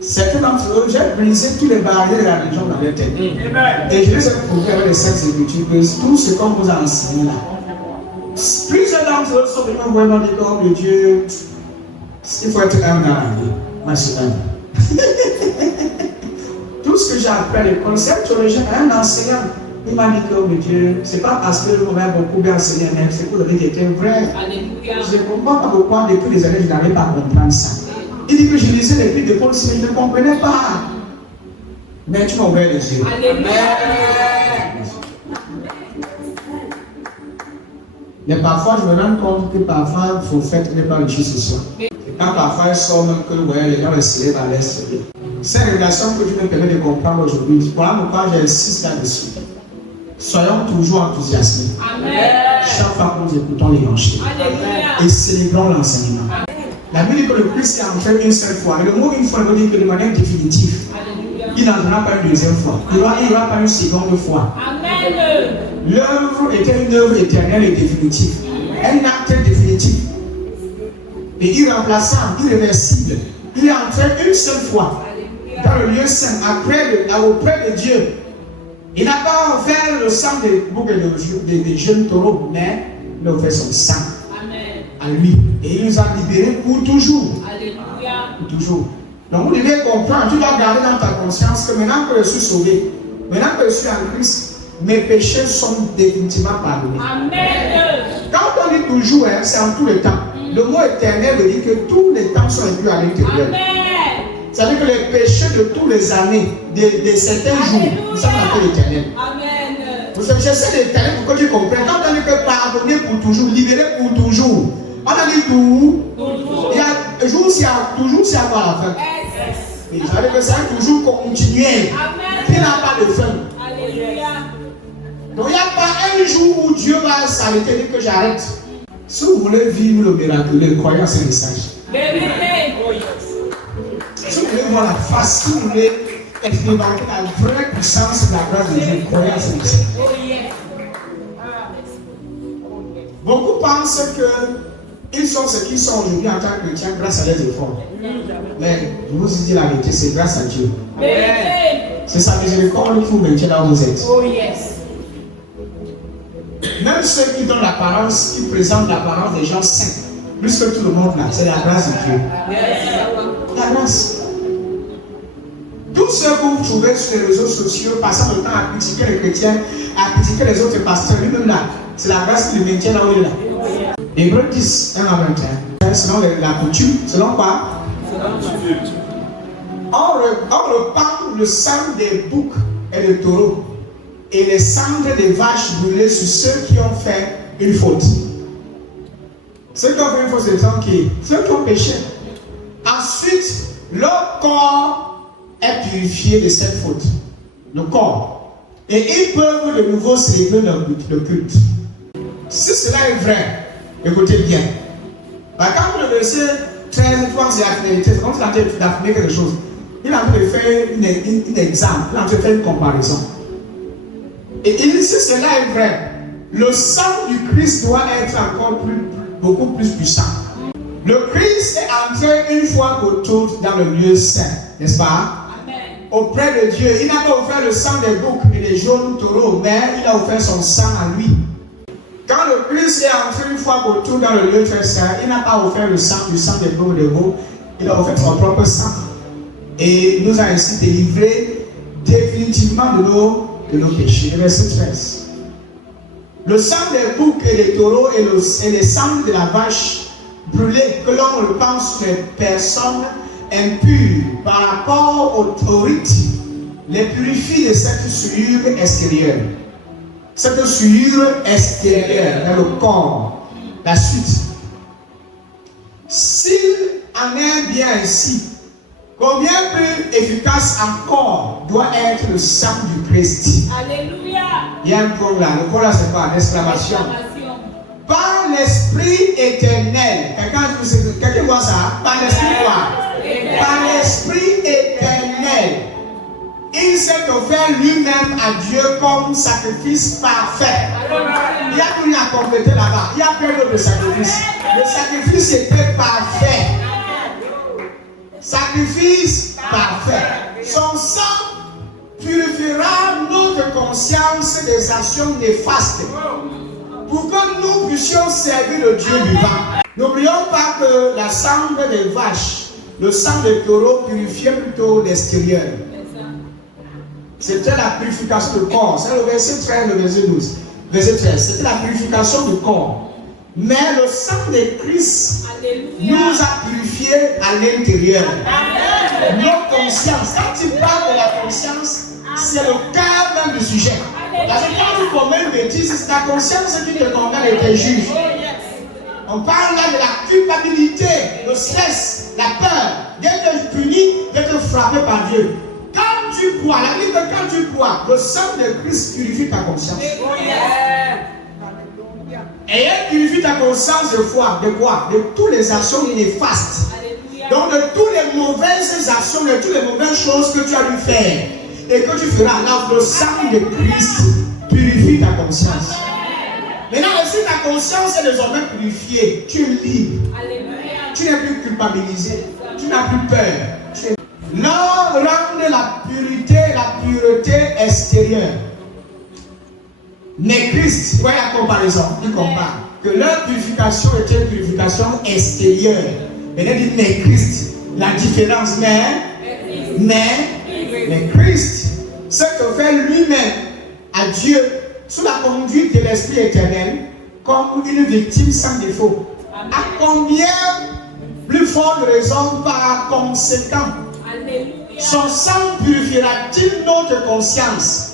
Certains d'entre eux, j'ai brisé tous les barrières de la religion dans leur tête. Et je les ai prouvé avec les saintes écritures que tout ce qu'on vous a enseigné là. Plusieurs d'entre eux sont venus vraiment dire que, oh mon Dieu, il faut être un dans la vie. Moi, je suis un. Tout ce que j'ai appris à l'école, c'est un théologien, un enseignant. Il m'a dit que, oh mon Dieu, c'est pas parce que vous m'avez beaucoup bien enseigné, mais c'est pour le dire que c'était vrai. Je ne comprends pas pourquoi depuis des années, je n'arrive pas à comprendre ça. Il dit que je lisais les livres de Paul, mais je ne comprenais pas. Mais tu m'as ouvert les yeux. Mais parfois, je me rends compte que parfois, il faut faire n'est pas le juste ce soir. Et quand parfois, il sort même que ouais, les gens le célèbrent à l'est. C'est une relation que Dieu me permet de comprendre aujourd'hui. Voilà pourquoi j'insiste là-dessus. Soyons toujours enthousiasmés. Chaque fois que nous écoutons l'évangile. Et célébrons l'enseignement. La Bible dit que le Christ est entré une seule fois. Et le mot une fois veut dire que de manière définitive. Il n'entrera pas une deuxième fois. Il n'y aura pas une seconde fois. L'œuvre était une œuvre éternelle et définitive. Un acte définitif. Et irremplaçable, irréversible. Il est entré une seule fois dans le lieu saint, auprès de Dieu. Il n'a pas offert le sang des jeunes taureaux, mais il a offert son sang à lui. Et il nous a libérés pour toujours. Alléluia. Pour toujours. Donc vous devez comprendre, tu dois garder dans ta conscience que maintenant que je suis sauvé, maintenant que je suis en Christ, mes péchés sont définitivement pardonnés. Amen. Quand on dit toujours, hein, c'est en tout le temps. Le mot éternel veut dire que tous les temps sont inclus à l'intérieur. Ça veut dire que les péchés de toutes les années, de certains jours, nous sommes appelés éternels. Amen. J'essaie d'éterner pour que tu comprennes. Quand on dit que pardonner pour toujours, libérer pour toujours, on a dit tout. Il y a toujours, s'il y a toujours, s'il y a pas la fin. Et ça veut dire que c'est un toujours continuel. Qui n'a pas de fin. Alléluia. Donc il n'y a pas un jour où Dieu va s'arrêter et dire que j'arrête. Si vous voulez vivre le miraculeux, croyez à ce message. Si vous voulez voir la face, si vous voulez expérimenter la vraie puissance de la grâce de Dieu, croyez à ce message. Beaucoup pensent qu'ils sont ce qu'ils sont aujourd'hui en tant que chrétiens grâce à leurs efforts. Mais je vous dis la vérité, c'est grâce à Dieu. C'est sa miséricorde qui vous maintient là où vous êtes. Même ceux qui donnent l'apparence, qui présentent l'apparence des gens saints, plus que tout le monde là, c'est la grâce de Dieu. La grâce. Tous ceux que vous trouvez sur les réseaux sociaux, passant le temps à critiquer les chrétiens, à critiquer les autres pasteurs, lui-même là, c'est la grâce qui le maintient là où il est là. Hébreux 10, 1 à 21. Selon la coutume, selon quoi? On repart le sang des boucs et des taureaux et les cendres des vaches brûlées sur ceux qui ont fait une faute. Ceux qui ont fait une faute, c'est tranquille. Ceux qui ont péché. Ensuite, leur corps est purifié de cette faute. Le corps. Et ils peuvent de nouveau célébrer le culte. Si cela est vrai, écoutez bien. Quand le verset 13, c'est la finalité, c'est comme si il a affirmé quelque chose. Il est en train de faire un exemple, il est en train de faire une comparaison. Et il dit, si cela est vrai, le sang du Christ doit être encore beaucoup plus puissant. Le Christ est entré une fois pour toutes dans le lieu saint, n'est-ce pas? Amen. Auprès de Dieu. Il n'a pas offert le sang des boucs et des jaunes taureaux, mais il a offert son sang à lui. Quand le Christ est entré une fois pour toutes dans le lieu très saint, il n'a pas offert le sang du sang des boucs et des veaux, il a offert son propre sang. Et il nous a ainsi délivrés définitivement de nos péchés. Le verset 13. Le sang des boucs et des taureaux et les cendres de la vache brûlée que l'on répand sur les personnes impures par rapport au rite les purifie de cette souillure extérieure. Cette souillure extérieure dans le corps. La suite. S'il en est bien ainsi, combien plus efficace encore doit être le sang du Christ? Alléluia. Il y a un point là. Le point là, c'est quoi? L'exclamation. Par l'Esprit éternel. Quelqu'un voit ça? Par l'Esprit quoi? Par l'Esprit éternel. Il s'est offert lui-même à Dieu comme sacrifice parfait. Il y a plus à compléter là-bas. Il y a plein d'autres sacrifices. Le sacrifice était parfait. Sacrifice parfait. Son sang purifiera notre conscience des actions néfastes pour que nous puissions servir le Dieu vivant. N'oublions pas que la cendre des vaches, le sang des taureaux purifiait plutôt l'extérieur. C'était la purification du corps. C'est le verset 13, le verset 12. Verset 13, c'était la purification du corps. Mais le sang de Christ nous a purifiés à l'intérieur. Nos consciences. Quand tu parles de la conscience, c'est le cœur même du sujet. Parce que quand tu commets une bêtise, c'est ta conscience qui te condamne et te juge. On parle là de la culpabilité, le stress, la peur, d'être puni, d'être frappé par Dieu. Quand tu crois, la Bible, quand tu crois, le sang de Christ purifie ta conscience. Et elle purifie ta conscience de foi, de quoi? De toutes les actions néfastes. Donc de toutes les mauvaises actions, de toutes les mauvaises choses que tu as dû faire et que tu feras. Alors le sang de Christ purifie ta conscience. Maintenant, si ta conscience est désormais purifiée, tu es libre. Tu n'es plus culpabilisé. Tu n'as plus peur. L'homme rend la pureté extérieure. Mais Christ, voyez la comparaison, il compare que leur purification était une purification extérieure. Mais il dit, mais Christ, la différence, mais Christ, ce que fait lui-même à Dieu, sous la conduite de l'Esprit éternel, comme une victime sans défaut. À combien plus forte raison par conséquent, son sang purifiera-t-il notre conscience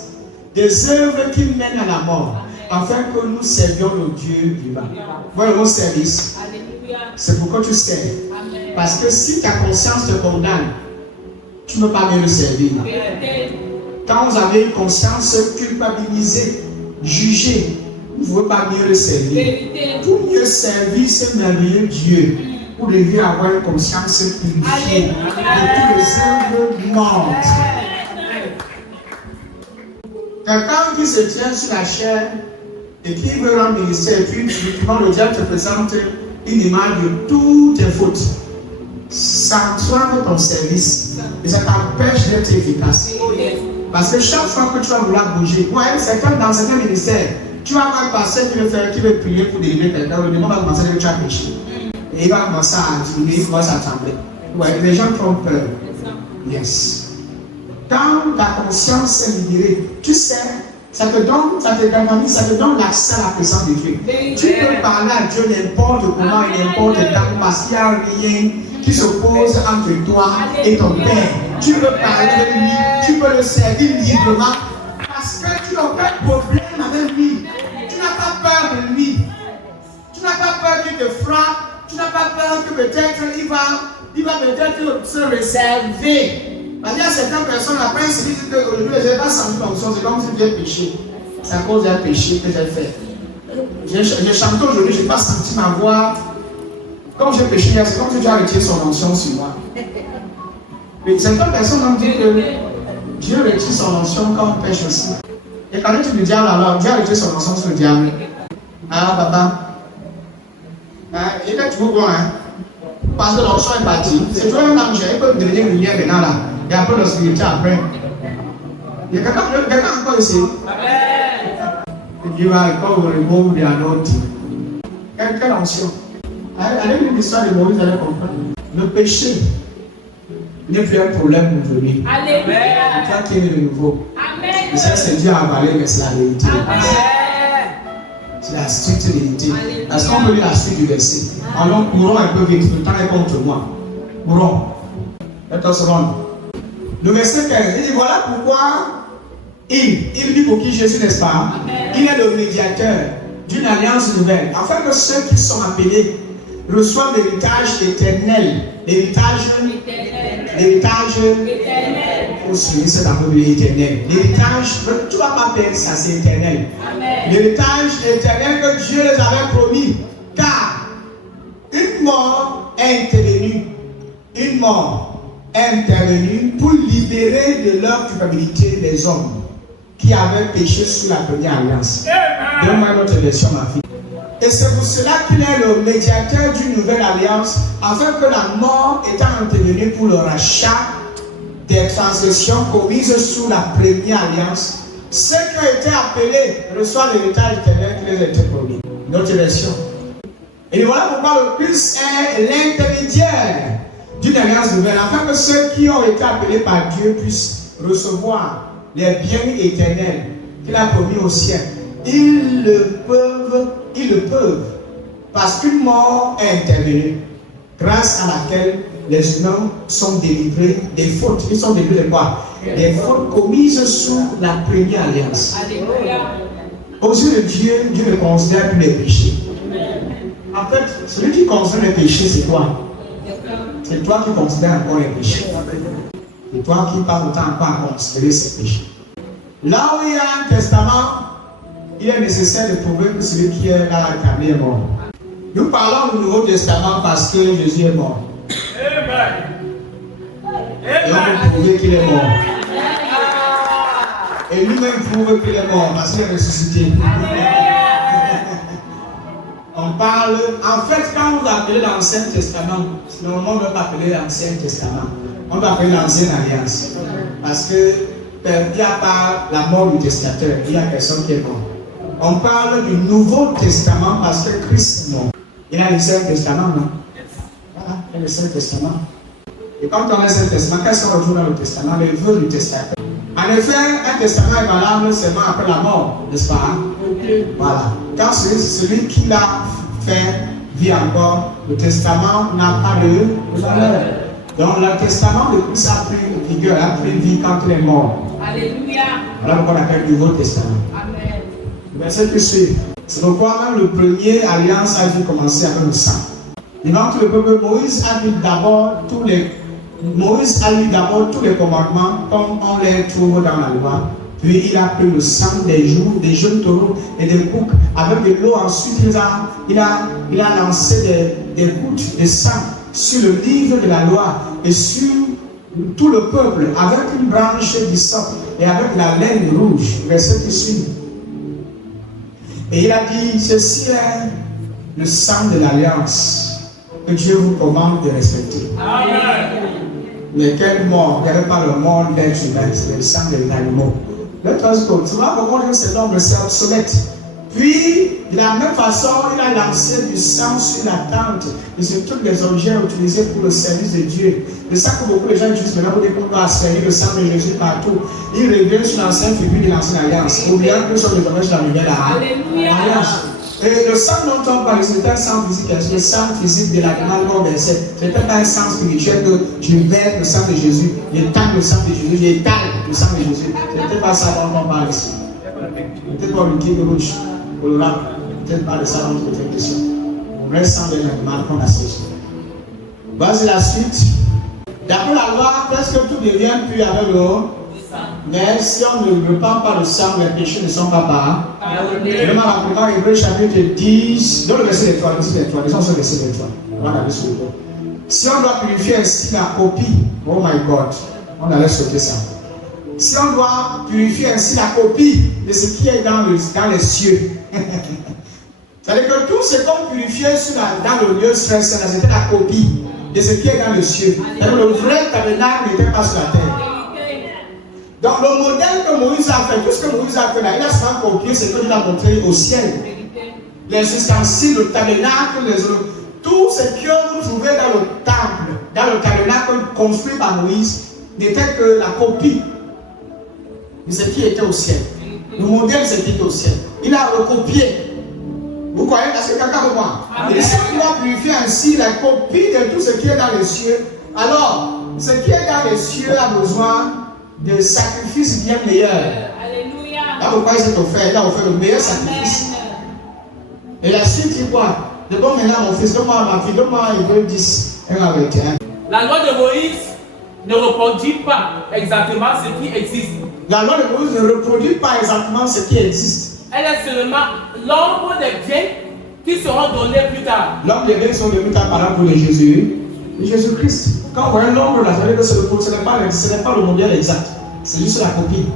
des œuvres qui mènent à la mort, afin que nous servions le Dieu vivant. Voilà mon service. C'est pourquoi tu sers. Parce que si ta conscience te condamne, tu ne peux pas mieux le servir. Quand vous avez une conscience culpabilisée, jugée, vous ne pouvez pas mieux le servir. Pour mieux servir ce merveilleux Dieu, vous devez avoir une conscience purifiée de toutes les œuvres mortes. Quelqu'un qui se tient sur la chair et qui veut rendre ministère, et puis le diable te présente une image de toutes tes fautes. Ça entrave ton service et ça t'empêche d'être efficace. Parce que chaque fois que tu vas vouloir bouger, dans certains ministères, tu vas voir un pasteur qui veut prier pour délivrer quelqu'un, le démon va commencer à dire que tu as péché. Et il va commencer à diminuer, il va commencer à trembler. Ouais, les gens ont peur. Yes. Quand ta conscience est libérée, tu sais, ça te donne l'accès à la présence de Dieu. Tu peux parler à Dieu n'importe comment et n'importe quand parce qu'il n'y a rien qui s'oppose entre toi et ton Père. Tu peux parler avec lui, tu peux le servir librement parce que tu n'as aucun problème avec lui. Tu n'as pas peur de lui. Tu n'as pas peur qu'il te frappe. Tu n'as pas peur que peut-être il va peut-être se réserver. Parce qu'il y a certaines personnes après se disent qu'aujourd'hui je n'ai pas senti l'onction, c'est comme si j'ai péché. C'est à cause d'un péché que j'ai fait. J'ai chanté aujourd'hui, je n'ai pas senti ma voix. Comme j'ai péché hier, c'est comme si Dieu a retiré son onction sur moi. Mais certaines personnes ont dit que Dieu retire son onction quand on pêche aussi. Et quand tu dis le diable, alors Dieu a retiré son onction sur le diable. Ah, papa. Il était toujours bon, hein. Parce que l'onction est partie. C'est toujours un danger. Il peut devenir lumière maintenant là. Et après l'obscurité après. Il y a quelqu'un encore ici. Dieu va encore remove the anointing. Quelle onction. Allez lire l'histoire de Moïse, vous allez comprendre. Le péché n'est plus un problème aujourd'hui. Alléluia. Toi qui es le nouveau. Amen. Et ça, c'est Dieu à avaler, mais c'est la vérité. C'est la stricte vérité. Parce qu'on peut lire la suite du verset. Alors, courons un peu vite, le temps est contre moi. Courons. Attends une seconde. Le verset 15, il dit voilà pourquoi il dit pour qui Jésus, n'est-ce pas? Il est le médiateur d'une alliance nouvelle, afin que ceux qui sont appelés reçoivent l'héritage éternel. L'héritage éternel. Faut suivre cette appellation éternelle. L'héritage, tu ne vas pas perdre ça, c'est éternel. L'héritage éternel que Dieu les avait promis. Car une mort est intervenue. Une mort est intervenue pour libérer de leur culpabilité les hommes qui avaient péché sous la première alliance. Donne-moi notre version, ma fille. Et c'est pour cela qu'il est le médiateur d'une nouvelle alliance, afin que la mort étant intervenue pour le rachat des transgressions commises sous la première alliance, ceux qui ont été appelés reçoivent l'héritage éternel qui les a été promis. Notre version. Et voilà pourquoi le Christ est l'intermédiaire d'une alliance nouvelle, afin que ceux qui ont été appelés par Dieu puissent recevoir les biens éternels qu'il a promis au ciel. Ils le peuvent, parce qu'une mort est intervenue, grâce à laquelle les humains sont délivrés des fautes. Ils sont délivrés de quoi? Des fautes commises sous la première alliance. Alléluia. Aux yeux de Dieu, Dieu ne considère plus les péchés. En fait, celui qui considère les péchés, c'est toi. C'est toi qui considères encore les péchés. C'est toi qui passes autant encore à considérer ces péchés. Là où il y a un testament, il est nécessaire de prouver que celui qui est là établi est mort. Nous parlons du Nouveau Testament parce que Jésus est mort. Et on peut prouver qu'il est mort. Et lui-même prouve qu'il est mort parce qu'il est ressuscité. On parle, en fait, quand vous appelez l'Ancien Testament, normalement on ne va pas appeler l'Ancien Testament, on va appeler l'Ancienne Alliance. Parce que il n'y a pas la mort du testateur, il y a personne qui est mort. On parle du Nouveau Testament parce que Christ est mort. Il a le Saint Testament, non? Voilà, il a le Saint Testament. Et quand on a le Saint Testament, qu'est-ce qu'on retrouve dans le Testament? Les vœux du testateur. En effet, un testament est valable seulement après la mort, n'est-ce pas? Voilà. Quand celui qui l'a fait vit encore, le testament n'a pas de valeur. Donc le testament de Christ a pris vigueur, a pris vie quand il est mort. Alléluia. Voilà pourquoi on appelle le Nouveau Testament. Amen. Le verset qui suit. C'est pourquoi même le premier alliance a dû commencer avec le sang. Devant tout le peuple, Moïse a lu d'abord tous les commandements comme on les trouve dans la loi. Puis il a pris le sang des jeunes taureaux et des boucs avec de l'eau. Ensuite, il a lancé des gouttes de sang sur le livre de la loi et sur tout le peuple avec une branche d'hysope et avec la laine rouge. Verset qui suit. Et il a dit, ceci est le sang de l'alliance que Dieu vous commande de respecter. Amen. Mais quelle mort? Il n'y avait pas le mort d'être humain, c'est le sang des animaux. Let us go. Tu vois comment ces normes c'est obsolète. Puis, de la même façon, il a lancé du sang sur la tente et sur tous les objets utilisés pour le service de Dieu. C'est ça que beaucoup de gens utilisent maintenant pour dire qu'on doit servir le sang de Jésus partout. Ils reviennent sur l'ancienne figure de l'ancienne alliance, oubliant que nous sommes désormais sur la nouvelle alliance. Et le sang dont on parle, c'est un sang physique, c'est le sang physique de la demande non versée. Ce n'est pas un sang spirituel que je verse le sang de Jésus, j'étale le sang de Jésus, j'étale le sang de Jésus. Ce n'était pas ça dont on parle ici. Peut-être pas le king de rouge, peut-être pas de ça dont on fait question. Le vrai sang de l'animal qu'on a séché. Voici la suite. D'après la loi, presque tout devient plus avec l'eau. Mais si on ne repent pas le sang, les péchés ne sont pas pardonnés. Vraiment, en Hébreux chapitre 10, dans le verset d'étoile, disons ce verset d'étoile. On va aller sur le dos. Si on doit purifier ainsi la copie, oh my God, on allait sauter ça. Si on doit purifier ainsi la copie de ce qui est dans les cieux, c'est-à-dire que tout ce qu'on purifiait dans le lieu saint, c'était la copie de ce qui est dans les cieux. C'est-à-dire que le vrai tabernacle n'était pas sur la terre. Donc le modèle que Moïse a fait, tout ce que Moïse a fait là, il a souvent copié ce que Dieu a montré au ciel. Les ustensiles, le tabernacle, tout ce que vous trouvez dans le temple, dans le tabernacle construit par Moïse, n'était que la copie de ce qui était au ciel. Le modèle, c'est ce qui était au ciel. Il a recopié. Vous croyez? Parce que quelqu'un veut voir. Et si on doit purifier ainsi la copie de tout ce qui est dans les cieux, alors ce qui est dans les cieux a besoin de sacrifices bien meilleurs. Alléluia. Là pourquoi il s'est offert? Il a offert le meilleur sacrifice. Et la suite, c'est quoi? De bon maintenant, mon fils, donne-moi ma fille, donne-moi Hébreux 10, 1 à 21. La loi de Moïse ne reproduit pas exactement ce qui existe. La loi de Moïse ne reproduit pas exactement ce qui existe. Elle est seulement l'ombre des biens qui seront donnés plus tard. L'ombre des biens sont devenus par exemple pour Jésus-Christ. Quand on voit l'ombre là, ça veut dire que ce n'est pas le modèle exact. C'est juste la copie.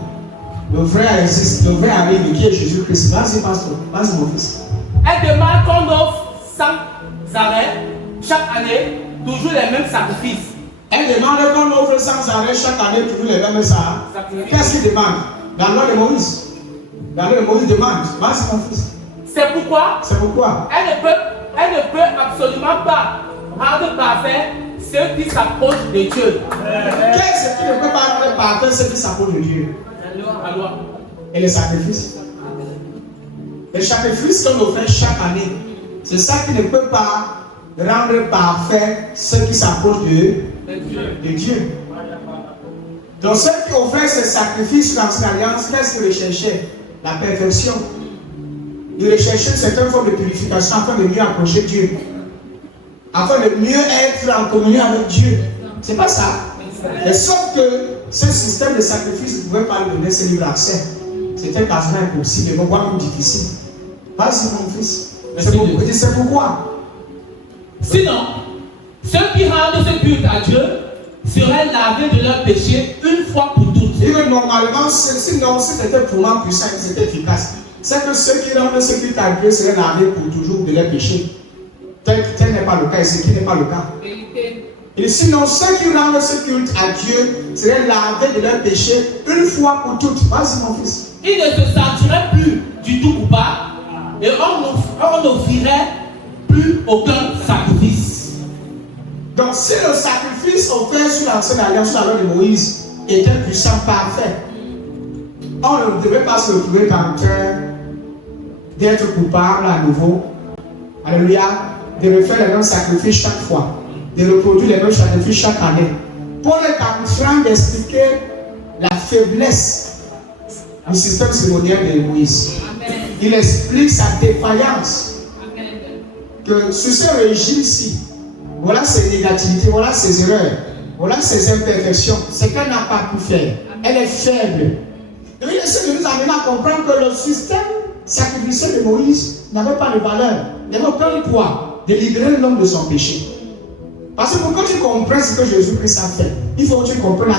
Le vrai existe, le vrai arrive, qui est Jésus-Christ. Vas-y, pasteur, vas-y, mon fils. Elle demande qu'on offre sans arrêt, chaque année, toujours les mêmes sacrifices. Elle demande qu'on offre sans arrêt chaque année, toujours les mêmes sacrifices. Qu'est-ce qu'il demande? Dans la loi de Moïse. La loi de Moïse demande. Vas-y, mon fils. C'est pourquoi elle ne peut absolument pas rendre parfait ceux qui s'approchent de Dieu. Qu'est-ce qui ne peut pas rendre parfait ceux qui s'approchent de Dieu? La loi. Et les sacrifices. Les sacrifices qu'on offre chaque année, c'est ça qui ne peut pas rendre parfait ceux qui s'approchent de Dieu. Donc ceux qui offraient ces sacrifices dans l'ancienne alliance, qu'est-ce qu'ils recherchaient? La perfection. Ils recherchaient une certaine forme de purification afin de mieux approcher Dieu. Afin de mieux être en communion avec Dieu. C'est pas ça. Mais sauf que ce système de sacrifice ne pouvait pas lui donner ce libre accès. C'était quasiment impossible, mais voire même difficile. Vas-y, mon fils. C'est pourquoi. Sinon, ceux qui rendent ce culte à Dieu seraient lavés de leurs péchés une fois pour toutes. Et que normalement, sinon, si c'était purement puissant et c'était efficace, c'est que ceux qui rendent ce culte à Dieu seraient lavés pour toujours de leurs péchés. Tel n'est pas le cas, et ce qui n'est pas le cas. Et sinon, ceux qui rendent ce culte à Dieu seraient lavés de leurs péchés une fois pour toutes. Vas-y, mon fils. Ils ne se sentiraient plus du tout coupables et on n'offrirait plus aucun sacrifice. Donc, si le sacrifice offert sur l'ancienne alliance, sur la loi de Moïse, était puissant, parfait, on ne devait pas se retrouver en train d'être coupable à nouveau. Alléluia. De refaire les mêmes sacrifices chaque fois, de reproduire les mêmes sacrifices chaque année. Paul est en train d'expliquer la faiblesse du système cérémoniel de Moïse. Amen. Il explique sa défaillance. Amen. Que sur ce régime-ci, voilà ses négativités, voilà ses erreurs, voilà ses imperfections, ce qu'elle n'a pas pu faire. Elle est faible. Et il essaie de nous amener à comprendre que le système sacrificiel de Moïse n'avait pas de valeur, n'avait aucun poids de libérer l'homme de son péché. Parce que pour que tu comprennes ce que Jésus-Christ a fait, il faut que tu comprennes la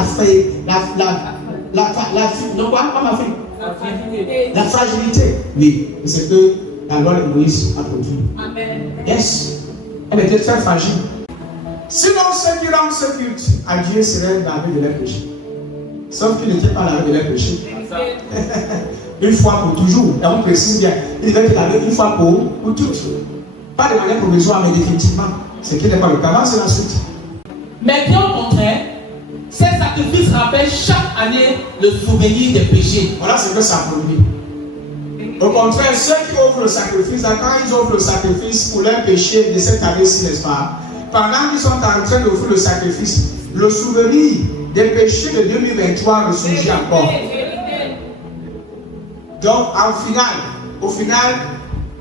fragilité. Oui, c'est que la loi de Moïse a produit. Amen. Yes, elle était très fragile. Sinon, ceux qui rendent ce culte à Dieu seraient lavés de leurs péchés. Sauf qu'ils n'étaient pas lavés de leurs péchés. une fois pour toujours. Et on précise bien, il devait être lavé une fois pour toutes. Pas de manière provisoire, mais définitivement. Ce qui n'est pas le cas, c'est la suite. Mais bien au contraire, ces sacrifices rappellent chaque année le souvenir des péchés. Voilà ce que ça produit. Au contraire, ceux qui offrent le sacrifice, quand ils offrent le sacrifice pour leurs péchés de cette année-ci, n'est-ce pas? Pendant qu'ils sont en train d'offrir le sacrifice, le souvenir des péchés de 2023 ressurgit encore. Donc, au final,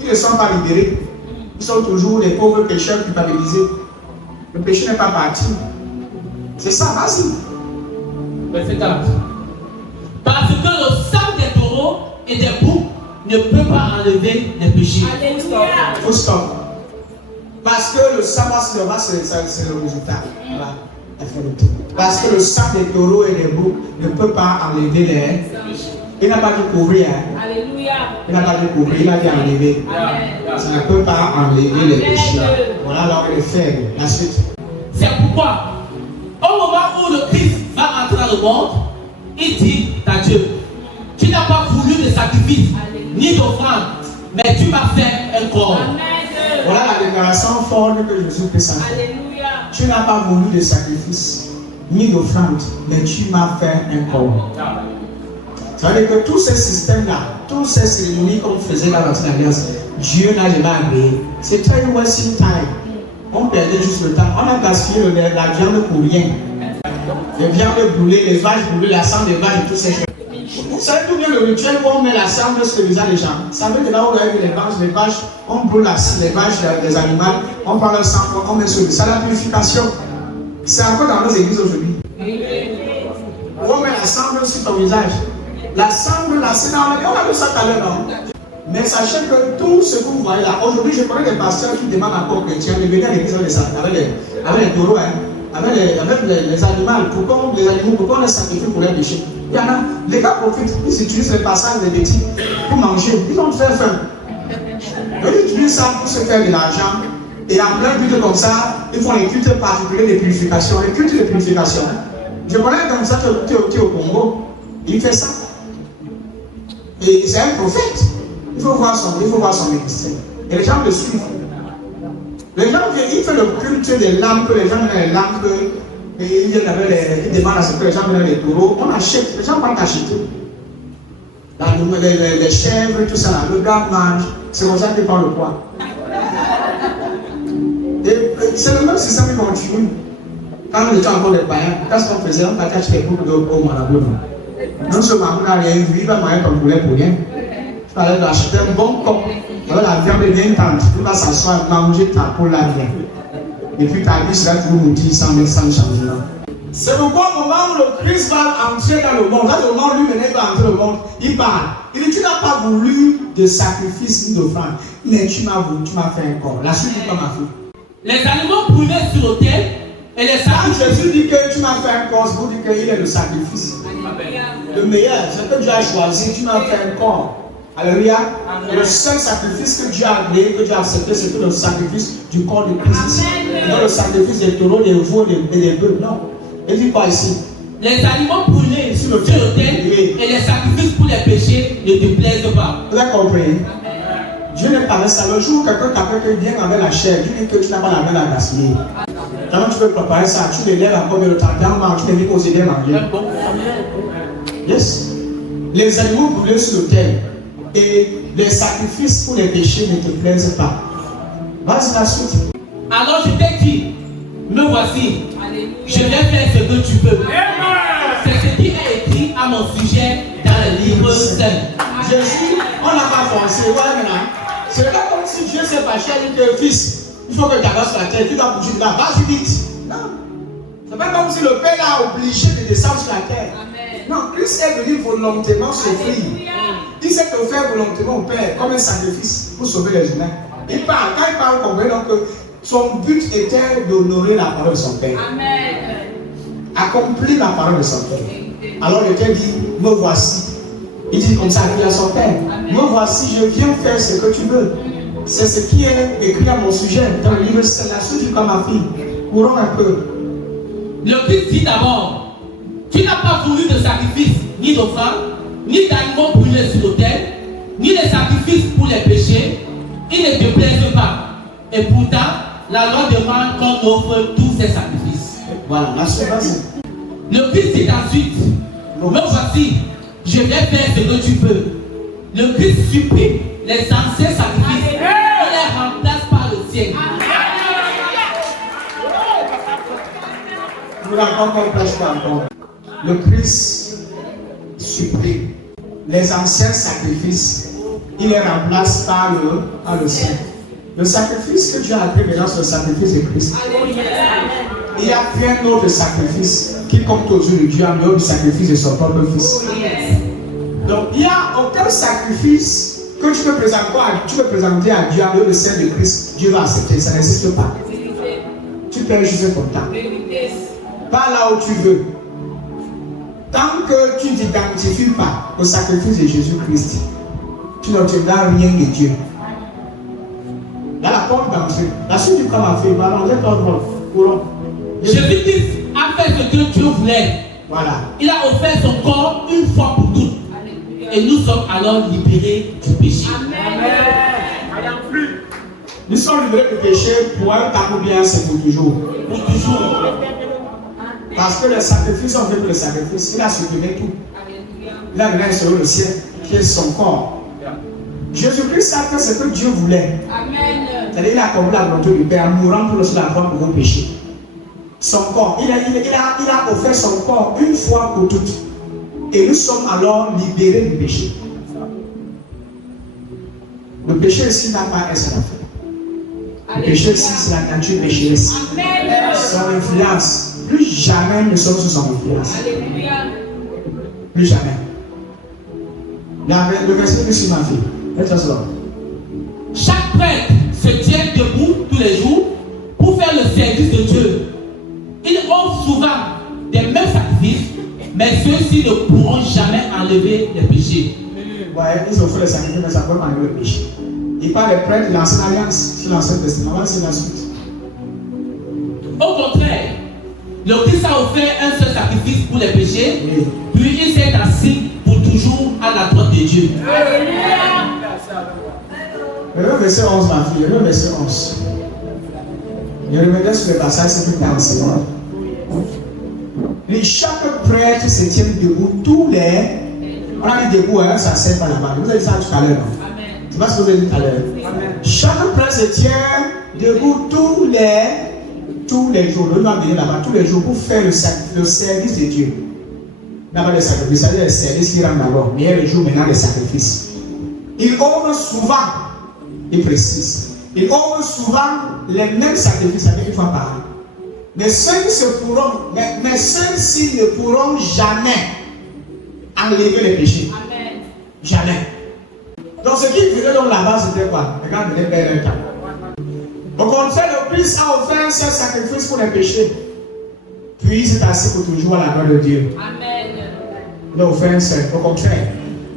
ils ne sont pas libérés. Ils sont toujours des pauvres pécheurs culpabilisés. Le péché n'est pas parti. C'est ça, vas-y. Verset 4. Parce que le sang des taureaux et des boucs ne peut pas enlever les péchés. Alléluia. Faut stop. Parce que le sang, c'est le résultat. Voilà. Parce que le sang des taureaux et des boucs ne peut pas enlever les. Il n'a pas dit couvrir. Alléluia. Il n'a pas dit couvrir, il a dit enlever. Ça ne peut pas enlever les péchés. Voilà, alors il est faible. La suite. C'est pourquoi, au moment où le Christ va entrer dans le monde, il dit à Dieu, tu n'as pas voulu de sacrifice, ni d'offrande, mais tu m'as fait un corps. Voilà la déclaration forte que Jésus peut s'en faire. Alléluia. Tu n'as pas voulu de sacrifice, ni d'offrande, mais tu m'as fait un corps. Ça veut dire que tous ces systèmes-là, toutes ces cérémonies qu'on faisait dans l'Ancienne Alliance, Dieu n'a jamais agréé. C'est très wasting time. On perdait juste le temps. On a gaspillé la viande pour rien. Les viandes brûlées, les vaches brûlées, la sang des vaches et tout ça. Vous savez tout bien le rituel où on met la sang sur le visage des gens. Vous savez que là où on a eu les vaches, on brûle les vaches, les animaux, on prend le sang, on met sur le visage. C'est la purification. C'est encore dans nos églises aujourd'hui. On met la cendre sur ton visage. La cendre, la cendre, on a vu ça tout à l'heure, non? Mais sachez que tout ce que vous voyez là, aujourd'hui, je connais des pasteurs qui demandent encore chrétiens de venir à l'église avec les taureaux, avec les animaux. Pourquoi on les sacrifie pour les péchés? Il y en a, les gars profitent, ils utilisent les passages des bêtises pour manger. Ils ont très faim. Ils utilisent ça pour se faire de l'argent. Et en plein but comme ça, ils font les cultes particuliers de purification. Les cultes de purification. Je connais comme ça qui est au Congo. Il fait ça. Et c'est un prophète. Il faut voir son ministère. Et les gens le suivent. Les gens viennent, il fait le culte des lampes, les gens viennent les lampes, et ils demandent à ce que les gens viennent les taureaux. On achète, les gens vont acheter. Les chèvres, tout ça, là, le gars mange. C'est comme ça qu'il prend le poids. Et c'est le même système qui continue. Quand on était encore les païens, qu'est-ce qu'on faisait? On partait acheter beaucoup d'eau marabout. Non seulement on n'a rien vu, il va manger ton poulet pour rien. Il fallait acheter un bon corps. Avec la viande bien tendre, tu vas s'asseoir, manger ta peau là bien. Et puis ta vie sera toujours moutille sans changement. C'est pourquoi au moment où le Christ va entrer dans le monde, là au moment où lui-même va entrer dans le monde, il parle. Il dit, tu n'as pas voulu de sacrifice ni d'offrande, mais tu m'as fait un corps. La suite du corps m'a fait. Les animaux brûlés sur l'autel et les Quand sacrifices. Jésus dit que tu m'as fait un corps, c'est pour dire qu'il est le sacrifice. Le meilleur, c'est que Dieu a choisi, tu m'as fait un corps. Alléluia. Et le seul sacrifice que Dieu a créé, que Dieu a accepté, c'est le sacrifice du corps de Christ. Et non le sacrifice des taureaux, des veaux et des bœufs. Non. Il dit quoi ici? Les animaux brûlés sur l'autel et les sacrifices pour les péchés ne te plaisent pas. Vous avez compris? Dieu n'est pas ça. Le jour où quelqu'un t'appelle que vient avec la chair, Dieu dit que tu n'as pas la main à gaspiller. Comment tu peux préparer ça? Tu les lèves encore le temps, tu les mets aux idées manger. Yes. Les animaux brûlés sur l'autel et les sacrifices pour les péchés ne te plaisent pas. Vas-y la suite. Alors je t'ai dit, me voici, je vais faire ce que tu veux. C'est ce qui est écrit à mon sujet dans le livre saint. Jésus, on n'a pas forcé. Voilà maintenant. C'est pas comme si Dieu s'est fâché avec le fils. Il faut que tu avances la terre, tu dois bouger là. Vas-y vite. Non. C'est pas comme si le Père l'a obligé de descendre sur la terre. Non, Christ est venu volontairement s'offrir. Il s'est offert volontairement au Père comme un sacrifice pour sauver les humains. Il parle, quand il parle, comprenez donc que son but était d'honorer la parole de son Père. Amen. Accomplir la parole de son Père. Alors il était dit, me voici. Il dit comme ça à son Père, me voici, je viens faire ce que tu veux. C'est ce qui est écrit à mon sujet dans le livre, c'est la suite comme ma fille. Courons un peu. Le Christ dit d'abord, tu n'as pas voulu de sacrifice ni d'offrande, ni d'animaux brûlés sur l'autel, ni de sacrifices pour les péchés. Il ne te plaise pas. Et pourtant, la loi demande qu'on offre tous ces sacrifices. Voilà, la suivante. Le Christ dit ensuite, me voici, je vais faire ce que tu veux. Le Christ supprime les anciens sacrifices et les remplace par le sien. Nous l'avons compris encore. Le Christ supprime les anciens sacrifices, il les remplace par le sien. Le sacrifice que Dieu a pris maintenant, c'est le sacrifice de Christ. Il y a plein d'autres sacrifices qui comptent aux yeux de Dieu en dehors du sacrifice de son propre Fils. Donc il n'y a aucun sacrifice que tu peux présenter à Dieu en dehors de celle de Christ. Dieu va accepter, ça n'existe pas. Tu perds juste ton temps. Pas là où tu veux. Tant que tu ne t'identifies pas au sacrifice de Jésus-Christ, tu n'obtiendras rien de Dieu. Là, la porte d'entrée. La suite du corps a fait. Jésus-Christ a fait ce que Dieu voulait. Voilà. Il a offert son corps une fois pour toutes. Et nous sommes alors libérés du péché. Nous sommes libérés du péché pour un temps ou bien c'est pour toujours. Pour toujours. Parce que le sacrifice, on fait pour le sacrifice. Il a supprimé tout. Il a donné sur le ciel, qui est son corps. Jésus-Christ a fait ce que Dieu voulait. C'est-à-dire, il a accompli la volonté du Père, mourant pour la croix pour vos péchés. Son corps, il a offert son corps une fois pour toutes. Et nous sommes alors libérés du péché. Le péché ici n'a pas un seul affaire. Le péché ici, c'est la nature pécheresse. Son influence. Plus jamais nous sommes sous son influence. Plus jamais. Le verset que tu m'as fait. Chaque prêtre se tient debout tous les jours pour faire le service de Dieu. Il offre souvent des mêmes sacrifices, mais ceux-ci ne pourront jamais enlever les péchés. Ouais, ils offrent les sacrifices, mais ça ne peut pas enlever le péché. Il parle des prêtres de l'ancienne alliance, sur l'Ancien Testament, c'est la suite. Au contraire, le Christ a offert un seul sacrifice pour les péchés, Oui. puis il s'est assis pour toujours à la droite de Dieu. Le verset 11, ma fille, le verset 11. Je revenais sur le passage, c'est plus tard enseigné. Chaque prêtre se tient debout, tous les. On a dit debout, hein, ça ne sert pas là-bas. Vous avez dit ça tout à l'heure, non? C'est pas ce que vous avez dit tout à l'heure. Chaque prêtre se tient debout tous les jours. Nous allons venir là-bas tous les jours pour faire le service de Dieu. D'abord le sacrifice, c'est-à-dire le service qui rentre d'abord. Mais il y a le jour maintenant des sacrifices. Il offre souvent, il précise, il offre souvent les mêmes sacrifices, c'est-à-dire une fois par an. Mais ceux-ci ne pourront jamais enlever les péchés. Amen. Jamais. Donc ce qu'il faisait donc là-bas, c'était quoi? Regarde, il perd un temps. Au contraire, le Christ a offert un seul sacrifice pour les péchés. Puis il s'est assis pour toujours à la gloire de Dieu. Amen. Il a offert un seul. Au contraire,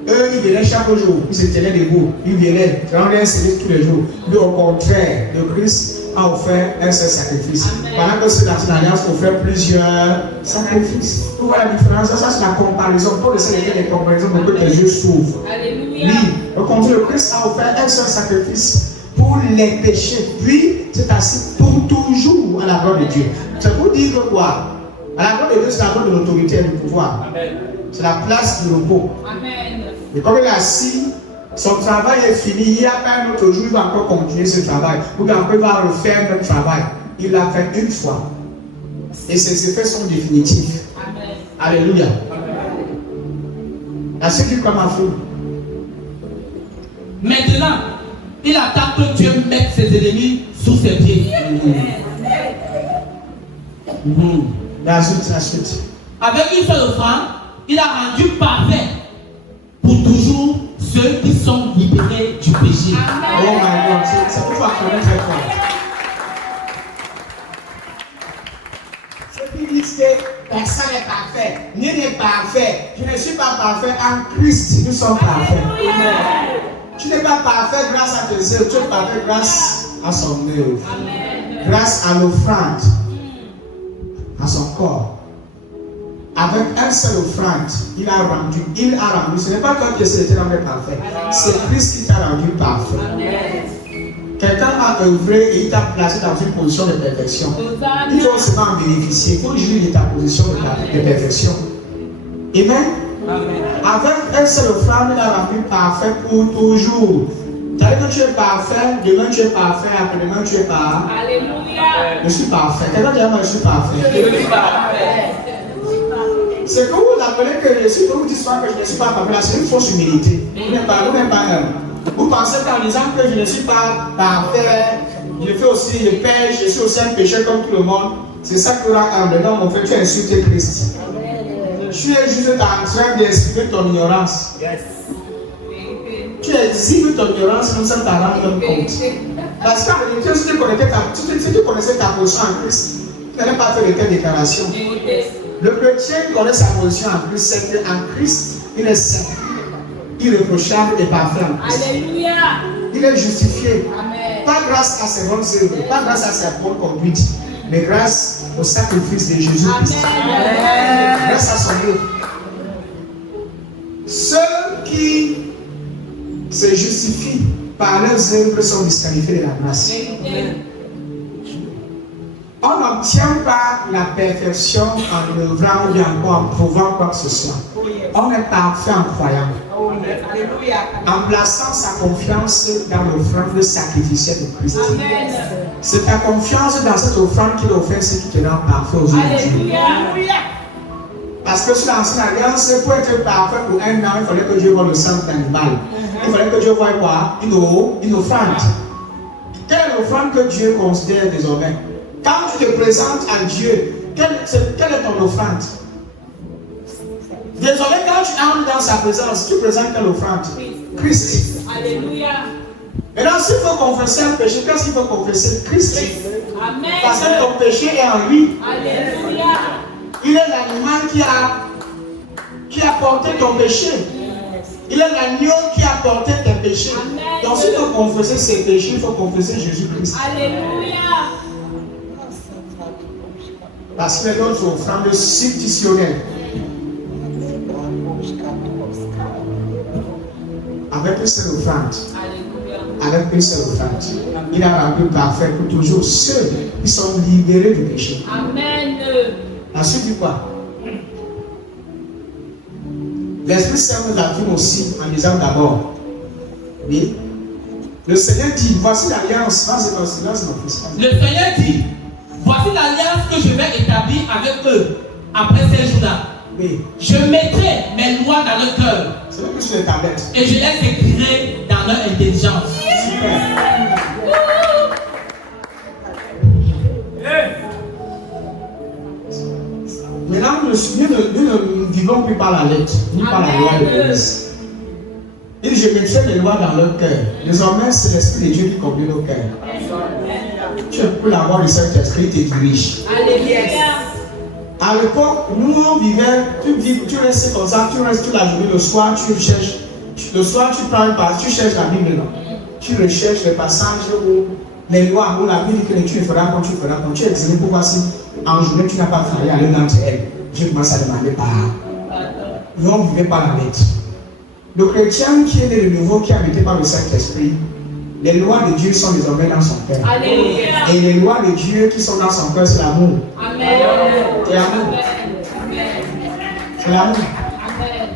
eux, ils venaient chaque jour, ils se tenaient debout, ils venaient, rendaient un service tous les jours. Lui, au contraire, le Christ a offert un seul sacrifice. Pendant que ceux de l'ancienne alliance offraient plusieurs sacrifices. Vous voyez la différence? Ça, c'est la comparaison. Pour essayer de faire des comparaisons pour que tes yeux s'ouvrent. Alléluia. Oui, au contraire, le Christ a offert un seul sacrifice pour les péchés. Puis, c'est assis pour toujours à la gloire de Dieu. C'est pour dire que quoi? À la gloire de Dieu, c'est la gloire de l'autorité et du pouvoir. C'est la place du repos. Amen. Et comme il est assis, son travail est fini. Il n'y a pas un autre jour, il va encore continuer ce travail. Ou bien après, il va refaire le travail. Il l'a fait une fois. Et ses effets sont définitifs. Amen. Alléluia. La suite du comme Afrique. Maintenant, il attend que Dieu mette ses ennemis sous ses pieds. La suite. Avec une seule offrande, il a rendu parfait pour toujours ceux qui sont libérés du péché. Oh my God, c'est pour apprendre très fort. Ceux qui disent que personne n'est parfait, nul n'est parfait, je ne suis pas parfait, en Christ nous sommes parfaits. Tu n'es pas parfait grâce à tes œuvres, tu es parfait grâce à son œuvre, grâce à l'offrande, à son corps. avec un seul offrande, il a rendu, ce n'est pas toi qui essaies d'être rendu parfait, c'est Christ qui t'a rendu parfait. Quelqu'un a œuvré et il t'a placé dans une position de perfection. Il faut seulement en bénéficier, il faut jouir de ta position de perfection. Amen. Avec un seul offrande, il a rendu parfait pour toujours. C'est-à-dire que tu es parfait, demain tu es parfait, après-demain tu es parfait. Alléluia. Je suis parfait. Quelqu'un dit moi je suis parfait. Je suis parfait. C'est que vous appelez que je suis, vous dites souvent que je ne suis pas parfait, là c'est une fausse humilité. Vous n'êtes pas Vous pensez qu'en disant que je ne suis pas parfait, je fais aussi, je pêche, je suis aussi un pécheur comme tout le monde. C'est ça qui aura humble. Non, mon frère, tu as insulté Christ. Tu es juste en train d'exprimer ton ignorance. Tu exhibes ton ignorance comme ça tu t'en rends compte. Parce qu'en réalité, si tu connaissais ta position en Christ, tu n'allais pas faire de telles déclarations. Le chrétien connaît sa position en Christ, c'est qu'en Christ, il est saint, irréprochable et parfait en Christ. Alléluia. Il est justifié. Amen. Pas grâce à ses bonnes œuvres, pas grâce à sa bonne conduite, mais grâce au sacrifice de Jésus-Christ. Grâce à son œuvre. Ceux qui se justifient par leurs œuvres sont disqualifiés de la grâce. On n'obtient pas la perfection en œuvrant ou bien en prouvant quoi que ce soit. On est parfait en croyant. En plaçant sa confiance dans l'offrande sacrificielle de Christ. C'est ta confiance dans cette offrande qu'il offre, ce qui te rend parfait aux yeux de Dieu. Parce que sur l'ancienne alliance, pour être parfait pour un an, il fallait que Dieu voie le sang d'animal. Il fallait que Dieu voie quoi? Une offrande. Quelle est l'offrande que Dieu considère désormais? Quand tu te présentes à Dieu, quelle est ton offrande? Désormais, quand tu entres dans sa présence, tu présentes quelle offrande? Christ. Alléluia. Maintenant, s'il faut confesser un péché, qu'est-ce qu'il faut confesser? Christ. Amen. Parce que ton péché est en lui. Alléluia. Il est l'animal qui a porté ton péché. Il est l'agneau qui a porté tes péchés. Amen. Donc, s'il faut confesser ses péchés, il faut confesser Jésus-Christ. Alléluia. Parce qu'il est notre offrande substitutionnelle. Avec une seule offrande. Avec une seule offrande. Il a rendu parfait pour toujours ceux qui sont libérés du péché. Amen. La suite dit quoi? L'Esprit Saint nous affirme aussi en disant d'abord, oui, le Seigneur dit, voici l'alliance, vas-y, silence, mon fils. Le Seigneur dit, voici l'alliance que je vais établir avec eux après ces jours-là. Oui. Je mettrai mes lois dans leur cœur. C'est même plus sur les tablettes. Et je les écrirai dans leur intelligence. Super. Maintenant, nous ne vivons plus par la lettre, ni par la loi de Moïse. Il dit, je mettrai mes lois dans leur cœur. Désormais, c'est l'Esprit de Dieu qui conduit nos cœurs. Tu peux l'avoir le Saint-Esprit te dirige. Alléluia. À l'époque, nous on vivait, tu restes comme ça, tu restes toute la journée, le soir tu cherches, le soir tu prends une page, tu cherches la Bible là. Tu recherches les passages où les lois, où la Bible dit que tu feras comme tu feras, comme tu examines pour voir si en journée tu n'as pas travaillé à l'une d'entre elles. Je commence à demander par. Nous on vivait par la lettre. Le chrétien qui est né de nouveau, qui est habité par le Saint-Esprit, les lois de Dieu sont désormais dans son cœur. Alléluia. Et les lois de Dieu qui sont dans son cœur, c'est l'amour. Amen. C'est l'amour. Amen. C'est l'amour. Amen.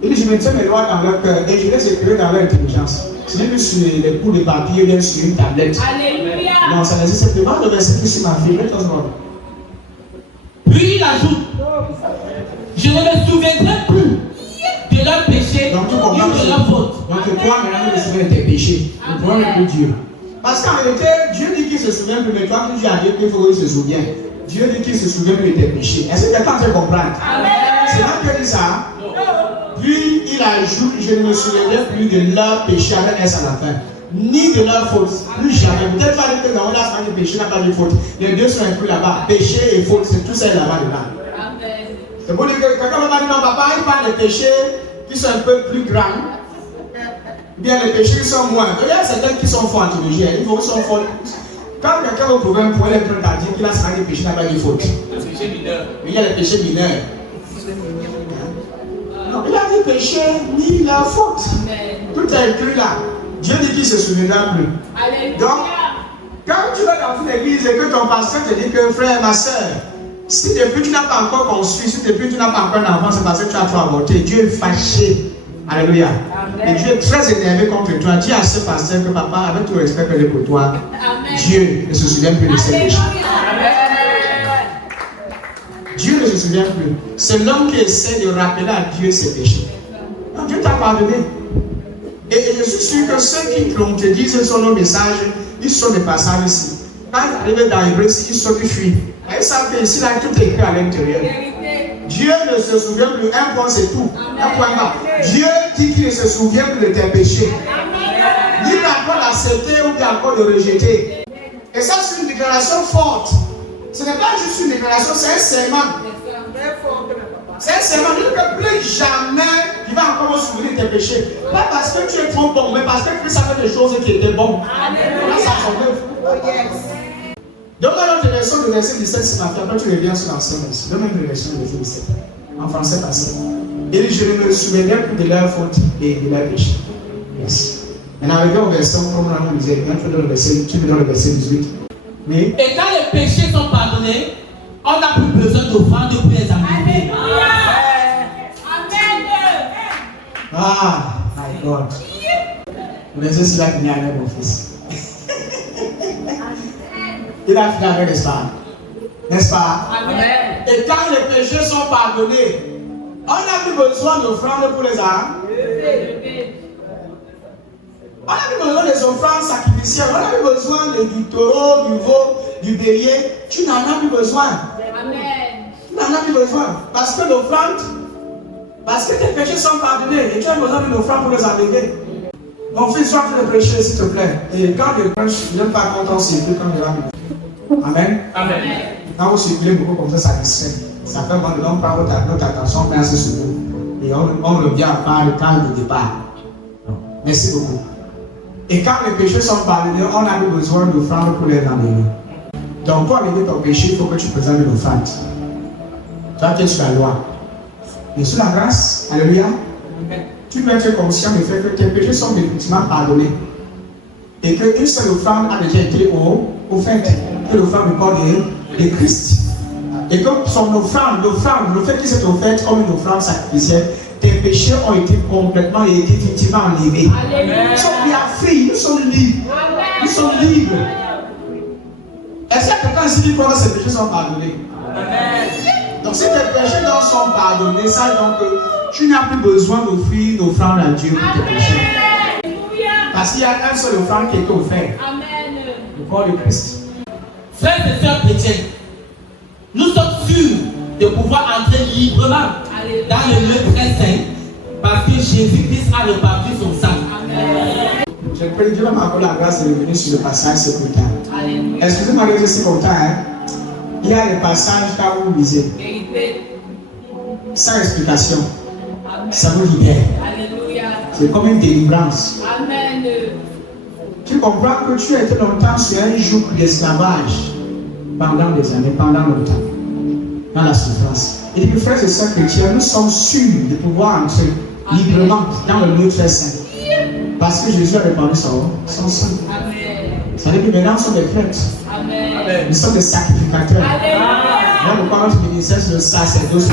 Il dit, je mettrai mes lois dans leur cœur et je les écrirai dans leur intelligence. Ce n'est plus sur les bouts de papier, bien sur une tablette. Alléluia. Non, ça n'existe pas. Le verset qui sur ma fille. Puis il ajoute, je ne me souviendrai plus de leur péché Donc tu ni comprends de leur faute. Donc toi maintenant tu te souviens de tes péchés. Le problème n'est plus Dieu. Parce qu'en réalité, Dieu dit qu'il se souvient plus, mais toi tu dis à Dieu qu'il faut qu'il se souvienne. Dieu dit qu'il se souvient plus de tes péchés. Est-ce que quelqu'un peut comprendre? C'est moi qui dis ça. Puis il ajoute, je ne me souviendrai plus de leur péché avec S à la fin. Ni de leur faute. Plus jamais. Peut-être pas que dans la fin du péché n'a pas de faute. Les deux sont inclus là-bas. Péché et faute, c'est tout ça là-bas dedans. Amen. C'est pour dire que quelqu'un va dire non, papa, il parle des péchés qui sont un peu plus grands. Bien les péchés qui sont moins. Il y a certains qui sont forts en théologie. Il faut qu'ils sont forts. Quand quelqu'un a un problème pour aller prendre à dire qu'il a 50 péchés, n'a pas de faute. Le péché mineur. Il y a les péchés mineurs. Non, il a ni péché, ni la faute. Amen. Tout est écrit là. Dieu dit qu'il ne se souviendra plus. Alléluia. Donc, quand tu vas dans une église et que ton pasteur te dit que frère, ma soeur, si depuis tu n'as pas encore conçu, si depuis tu n'as pas encore un enfant, c'est parce que tu as trop avorté. Dieu est fâché. Alléluia. Amen. Et Dieu est très énervé contre toi. Dis à ce pasteur que papa, avec tout le respect que j'ai pour toi, Amen. Dieu ne se souvient plus de ses péchés. Dieu ne se souvient plus. C'est l'homme qui essaie de rappeler à Dieu ses péchés. Non, Dieu t'a pardonné. Et je suis sûr que ceux qui te disent sur nos messages, ils sont des passages ici. Quand ils arrivent dans Hébreu, ils sont des fuites. Ils savent que ici, là, tout est écrit à l'intérieur. Dieu ne se souvient plus. Un point, c'est tout. Un point pas. Dieu dit qu'il ne se souvient plus de tes péchés. Ni encore d'accepter ou bien encore de rejeter. Et ça, c'est une déclaration forte. Ce n'est pas juste une déclaration, c'est un serment. C'est un serment. Dieu ne peut plus jamais, il va encore se souvenir de tes péchés. Pas parce que tu es trop bon, mais parce que Christ a fait des choses qui étaient bonnes. Là, ça s'enlève. Donne-moi l'autre version du verset 17, c'est ma fille. Après, tu reviens sur l'ancienne version. Donne-moi une version du verset 17. En français, passé. Il dit, je ne me souviendrai plus de leur faute et de leur péché. Yes. Maintenant, arrivé au verset, comme on disait, tu me donnes le verset 18. Oui. Et quand les péchés sont pardonnés, on n'a plus besoin d'offrande pour les amener. Ah, my God. Le verset, c'est là qu'il y a un mon fils. Il a fini avec l'espoir. N'est-ce pas? Amen. Et quand les péchés sont pardonnés, on n'a plus besoin d'offrandes pour les âmes. On n'a plus besoin des offrandes sacrificielles. On n'a plus besoin du taureau, du veau, du bélier. Tu n'en as plus besoin. Amen. Tu n'en as plus besoin. Parce que l'offrande, parce que tes péchés sont pardonnés. Et tu as besoin d'une offrande pour les enlever. Mon fils, sois de prêcher, s'il te plaît. Et quand je prêche, je n'aime pas quand on circule comme de la vie. Amen. Amen. Quand vous circulez beaucoup comme ça distrait. Ça fait bon de l'homme prendre notre attention, merci sur vous. Et on revient à part le temps de départ. Merci beaucoup. Et quand les péchés sont pardonnés, on a besoin d'offrandes pour les amener. Donc, pour enlever ton péché, il faut que tu présentes une offrande. Toi qui es sur la loi. Et sous la grâce, alléluia, tu peux être conscient du fait que tes péchés sont définitivement pardonnés. Et qu'une seule offrande a déjà été offerte. Que l'offrande du corps de Christ. Et comme son offrande, le fait qu'il s'est offert comme une offrande sacrificielle, tes péchés ont été complètement et définitivement enlevés. Alléluia. Nous sommes bien free, nous sommes libres. Nous sommes libres. Est-ce que quelqu'un ici dit que ses péchés sont pardonnés? Donc si tes péchés donc sont pardonnés, ça donc tu n'as plus besoin d'offrir une offrande à Dieu pour tes péchés. Parce qu'il y a un seul offrande qui est offert. Amen. Le corps de Christ. Frères et sœurs chrétiens, nous sommes sûrs de pouvoir entrer librement dans le lieu très saint parce que Jésus-Christ a réparti son sang. Amen. Je prie Dieu va m'accorder la grâce de revenir sur le passage ce matin. Alléluia. Excusez-moi de dire c'est comme ça, hein. Il y a des passages là où vous lisez, Vérité. sans explication, Amen. ça vous libère. Alléluia. C'est comme une délivrance. Amen. Tu comprends que tu as été longtemps sur un joug d'esclavage pendant des années, pendant longtemps, dans la souffrance. Et puis, frères et sœurs chrétiens, nous sommes sûrs de pouvoir entrer librement dans le lieu très saint. Parce que Jésus a répandu son sang. Amen. Ça veut dire que maintenant, nous sommes des prêtres. Amen. Nous sommes des sacrificateurs. Alléluia. Voilà pourquoi notre ministère, c'est le sacerdoce.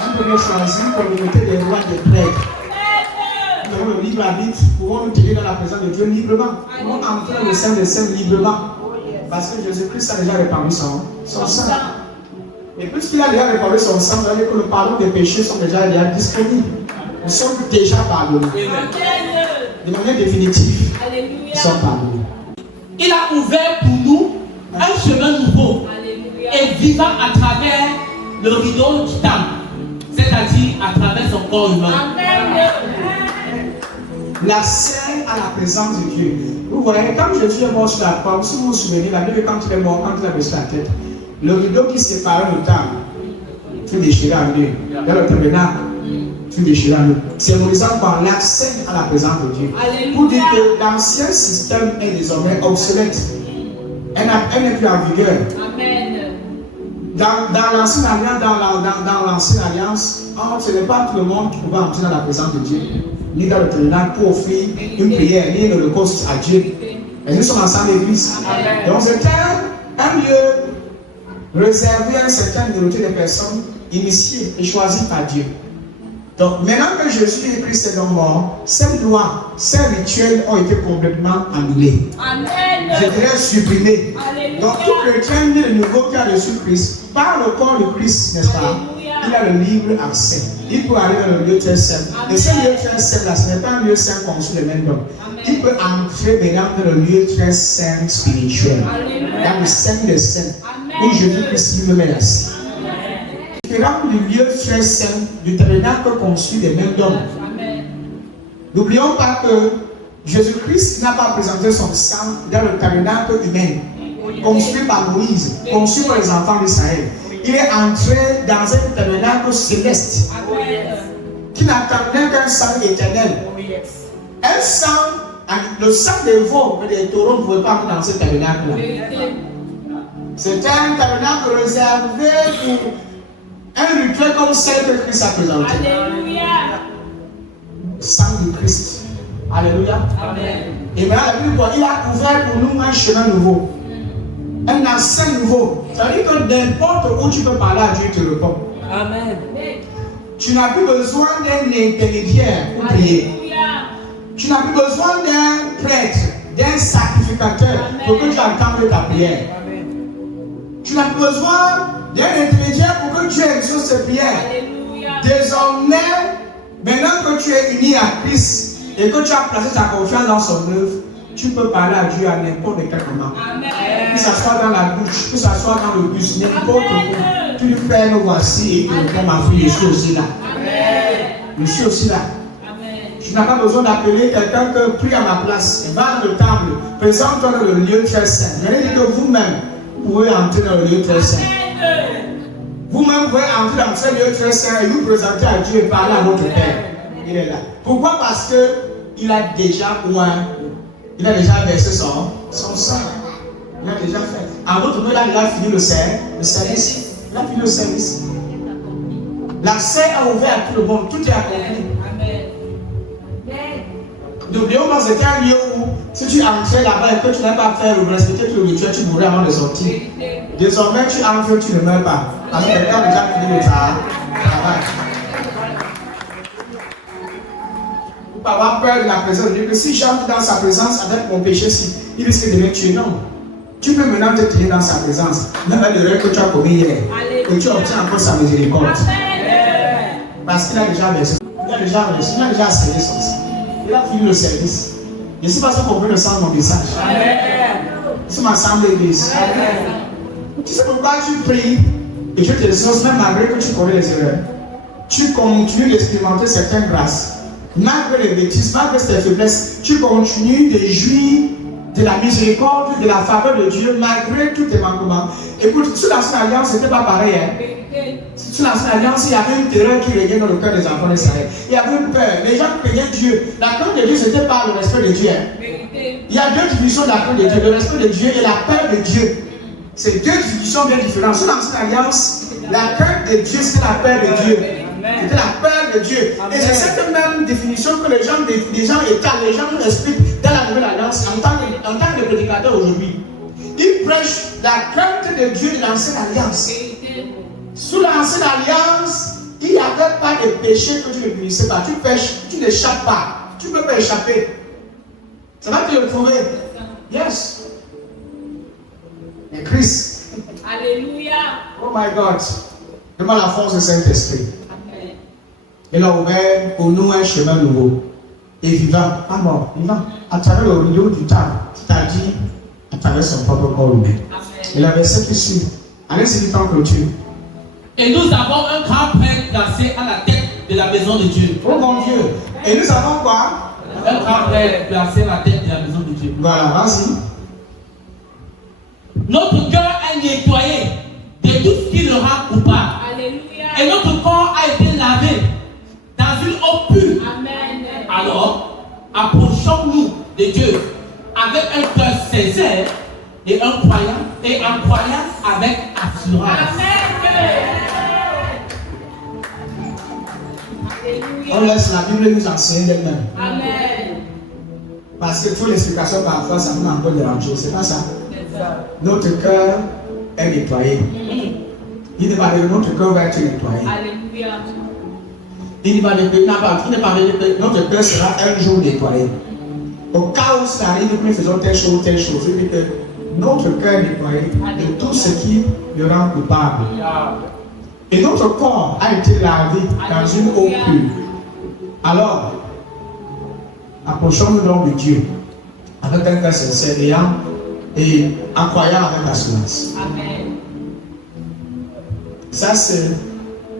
Nous pouvons choisir une communauté des rois des prêtres. Nous avons le libre arbitre, nous pouvons nous tenir dans la présence de Dieu librement. Nous pouvons entrer dans le sein des saints librement. Parce que Jésus-Christ a déjà répandu son sang. Et puisqu'il a déjà répandu son sang, ça veut dire que le pardon des péchés sont déjà disponibles. Nous sommes déjà pardonnés. De manière définitive, nous sommes pardonnés. Il a ouvert pour nous un chemin nouveau et vivant à travers le rideau du temple, c'est-à-dire à travers son corps humain. L'accès à la présence de Dieu. Vous voyez, quand Jésus est mort sur la croix, si vous vous souvenez, la Bible, quand il est mort, quand il a baissé la tête, le rideau qui séparait le temple fut déchiré en deux. Dans le tabernacle, fut déchiré en deux. Symbolisant par l'accès à la présence de Dieu. Alléluia. Pour dire que l'ancien système est désormais obsolète. Elle n'est plus en vigueur. Amen. Dans l'ancienne alliance, dans l'ancienne alliance, ce n'est pas tout le monde qui pouvait entrer dans la présence de Dieu, ni dans le tribunal pour offrir une prière, ni l'holocauste à Dieu. Et nous sommes ensemble l'église. Donc c'était un lieu réservé à une certaine minorité de personnes initiées et choisies par Dieu. Donc maintenant que Jésus et Christ est mort, ces lois, ces rituels ont été complètement annulés. Amen. Je dirais supprimés. Alléluia. Donc tout chrétien né de nouveau qui a reçu Christ, par le corps de Christ, n'est-ce pas? Alléluia. Il a le libre accès. Il peut aller dans le lieu très saint. Et ce lieu très saint là, ce n'est pas un lieu saint conçu de même homme. Il peut entrer maintenant dans le lieu très saint spirituel. Alléluia. Dans le saint des saints, Amen. où Jésus-Christ lui-même est assis. Différent du lieu très saint, du tabernacle conçu des mains d'hommes. Amen. N'oublions pas que Jésus-Christ n'a pas présenté son sang dans le tabernacle humain, construit par Moïse, conçu pour les enfants d'Israël. Il est entré dans un tabernacle céleste Amen. qui n'attendait qu'un sang éternel. Un sang, le sang des veaux et des taureaux ne pouvait pas entrer dans ce tabernacle-là. C'était un tabernacle réservé pour un rituel comme celle que Christ a présenté. Alléluia. Sang de Christ. Alléluia. Amen. Et maintenant, la Bible dit, il a ouvert pour nous un chemin nouveau. Un accès nouveau. Ça veut dire que n'importe où tu peux parler à Dieu, il te répond. Amen. Tu n'as plus besoin d'un intermédiaire pour prier. Alléluia. Tu n'as plus besoin d'un prêtre, d'un sacrificateur pour que tu entendes ta prière. Tu n'as plus besoin d'un intermédiaire pour que Dieu exauce tes prières. Alléluia. Désormais, maintenant que tu es uni à Christ et que tu as placé ta confiance dans son œuvre, tu peux parler à Dieu à n'importe quel moment. Amen. Que ce soit dans la bouche, que ce soit dans le bus, n'importe où. Tu lui fais, me voici, et tu me dis, ma fille, je suis aussi là. Amen. Je suis aussi là. Amen. Tu n'as pas besoin d'appeler quelqu'un que prie à ma place. Va dans le temple, présente-toi dans le lieu très saint. Je veux dire que vous-même pouvez entrer dans le lieu très saint. Vous-même pouvez entrer dans ce lieu très saint et vous présenter à Dieu et parler à votre Père. Il est là. Pourquoi? Parce qu'il a déjà versé son sang. Il a déjà fait. En d'autres mots, il a déjà fini le service. Il a fini le service. L'accès a ouvert à tout le monde. Tout est accompli. Amen. N'oublions pas, c'était un lieu où, si tu entrais là-bas et que tu n'as pas fait ou respecter tout le rituel, tu mourrais avant de sortir. Désormais, tu entres, tu ne meurs pas. Parce que quelqu'un a déjà fini le travail. Pour ne pas avoir peur de la présence de Dieu, que si j'entre dans sa présence avec mon péché, il risque de me tuer. Non. Tu peux maintenant te tenir dans sa présence, même avec le rêve que tu as commis hier. Et tu obtiens encore sa miséricorde. Parce qu'il a déjà versé. Il a déjà servi son sang. Il a fini le service. Je ne sais pas si vous comprenez le sens de mon message. C'est ma semble d'église. Tu sais pourquoi tu pries et Dieu te exauce, même malgré que tu commets les erreurs. Tu continues d'expérimenter certaines grâces. Malgré les bêtises, malgré tes faiblesses, tu continues de jouir de la miséricorde, de la faveur de Dieu, malgré tous tes manquements. Écoute, sous l'ancienne alliance, ce n'était pas pareil. Sous l'ancienne alliance, il y avait une terreur qui régnait dans le cœur des enfants d'Israël. Il y avait une peur. Les gens craignaient Dieu. La crainte de Dieu, ce n'était pas le respect de Dieu. Il y a deux divisions de la crainte de Dieu, le respect de Dieu et la peur de Dieu. C'est deux divisions bien différentes. Sous l'ancienne alliance, la crainte de Dieu, c'est la peur de Dieu. C'était la peur de Dieu. Et c'est cette même définition que les gens étalent, les gens expliquent dans la nouvelle alliance en tant que prédicateur aujourd'hui. Ils prêchent la crainte de Dieu de l'ancienne alliance. Sous l'ancienne alliance, il n'y avait pas de péché que tu ne punissais pas. Tu pêches, tu n'échappes pas. Tu ne peux pas échapper. Ça va te le trouver. Yes. Et Christ. Alléluia. Oh my God. Demande la force du Saint-Esprit. Il a ouvert pour nous un chemin nouveau et vivant, pas mort, vivant, à travers le rideau du temps, c'est-à-dire à travers son propre corps humain. Et la verset qui suit, allez-y vite en clôture. Et nous avons un grand prêtre placé à la tête de la maison de Dieu. Oh mon Dieu! Et nous avons quoi? Un grand prêtre placé à la tête de la maison de Dieu. Voilà, vas-y. Notre cœur est nettoyé de tout ce qui le rend coupable. Alléluia. Et notre corps a été lavé dans une eau pure. Amen. Alors, approchons-nous de Dieu avec un cœur sincère et un croyant avec assurance. Amen. On laisse la Bible nous enseigner d'elle-même. Amen. Parce que toute l'explication parfois, ça nous a encore dérangé. C'est pas ça. Notre cœur est nettoyé. Il n'est pas de notre cœur va être nettoyé. Alléluia. Il n'est pas de que notre cœur sera un jour nettoyé. Au cas où ça arrive que nous faisons telle chose, il dit que notre cœur est nettoyé de tout ce qui le rend coupable. Et notre corps a été lavé dans une eau pure. Alors, approchons-nous donc de Dieu avec un cœur sincère et en croyant avec assurance. Amen. Ça, c'est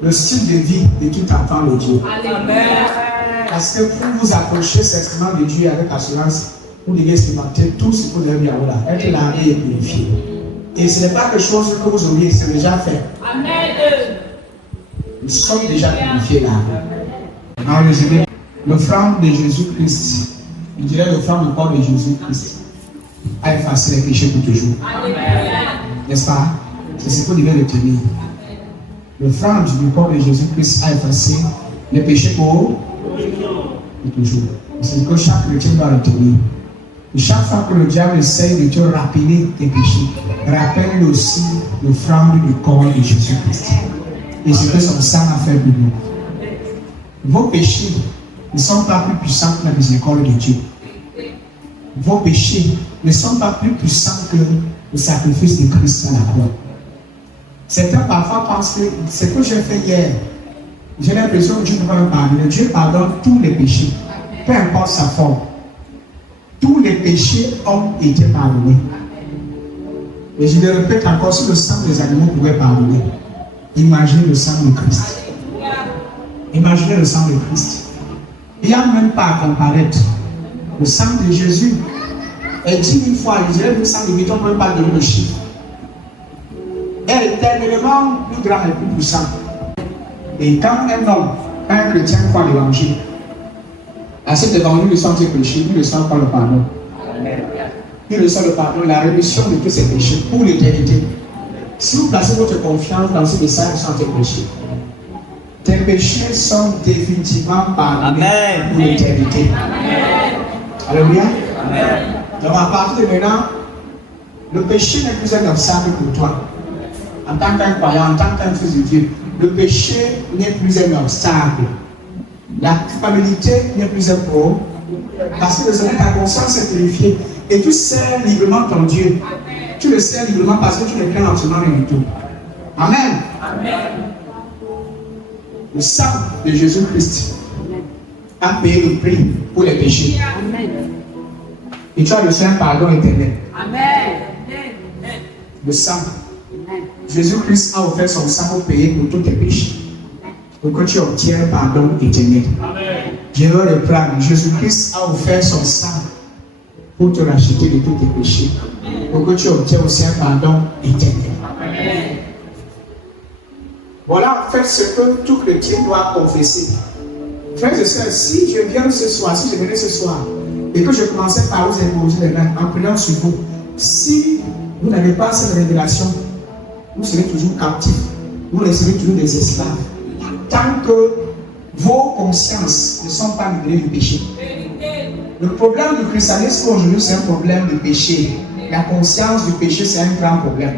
le style de vie de tout enfant de Dieu. Amen. Parce que pour vous approcher sincèrement de Dieu avec assurance, vous devez expérimenter tout ce que vous devez avoir là, être lavé et purifié. Et ce n'est pas quelque chose que vous auriez, c'est déjà fait. Amen. Nous sommes déjà purifiés là. En résumé, l'offrande de Jésus-Christ, je dirais l'offrande du corps de Jésus-Christ, a effacé les péchés pour toujours. Alléluia. N'est-ce pas? C'est ce que vous devez retenir. L'offrande du corps de Jésus-Christ a effacé les péchés pour toujours. C'est ce que chaque chrétien doit retenir. Et chaque fois que le diable essaye de te rappeler tes péchés, rappelle aussi l'offrande du corps de Jésus-Christ. Et ce que son sang a fait pour nous. Vos péchés ne sont pas plus puissants que la miséricorde de Dieu. Vos péchés ne sont pas plus puissants que le sacrifice de Christ à la croix. Certains parfois pensent que ce que j'ai fait hier, j'ai l'impression que Dieu ne peut pas me pardonner. Dieu pardonne tous les péchés, peu importe sa forme. Tous les péchés ont été pardonnés. Et je le répète encore, si le sang des animaux pouvait pardonner, imaginez le sang de Christ. Imaginez le sang de Christ. Il n'y a même pas à comparaître. Le sang de Jésus est 10 000 fois, je dirais le sang de Jésus, on ne peut pas donner le chiffre. Est éternellement plus grand et plus puissant. Et quand un homme, un chrétien croit l'évangile, à cet évangile, il reçoit ses péchés, il reçoit pas le pardon. Il reçoit le pardon, la rémission de tous ses péchés pour l'éternité. Si vous placez votre confiance dans ce message sans tes péchés, tes péchés sont définitivement pardonnés pour l'éternité. Alléluia. Donc à partir de maintenant, le péché n'est plus un obstacle pour toi. En tant qu'un croyant, en tant qu'un fils de Dieu, le péché n'est plus un obstacle. La culpabilité n'est plus un problème. Parce que désormais ta conscience est purifiée et tu sers librement ton Dieu. Tu le sers librement parce que tu ne crains absolument rien du tout. Amen. Le sang de Jésus-Christ a payé le prix pour les péchés. Et tu as reçu un pardon éternel. Le sang. Jésus-Christ a offert son sang pour payer pour tous tes péchés. Pour que tu obtiennes un pardon éternel. Je veux reprendre. Jésus-Christ a offert son sang pour te racheter de tous tes péchés. Pour que tu obtiennes aussi un pardon éternel. Voilà en fait ce que tout chrétien doit confesser. Frères et sœurs, si je viens ce soir, si je venais ce soir, et que je commençais par vous imposer les mains en priant sur vous, si vous n'avez pas cette révélation, vous serez toujours captifs, vous resterez toujours des esclaves. Tant que vos consciences ne sont pas libérées du péché. Le problème du christianisme aujourd'hui, c'est un problème de péché. La conscience du péché, c'est un grand problème.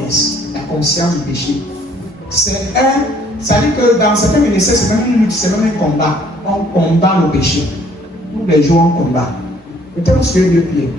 Yes, la conscience du péché. Ça veut dire que dans certains ministères, c'est même une lutte, c'est même un combat. On combat le péché. Tous les jours, on combat. Peut-être vous serez de pied.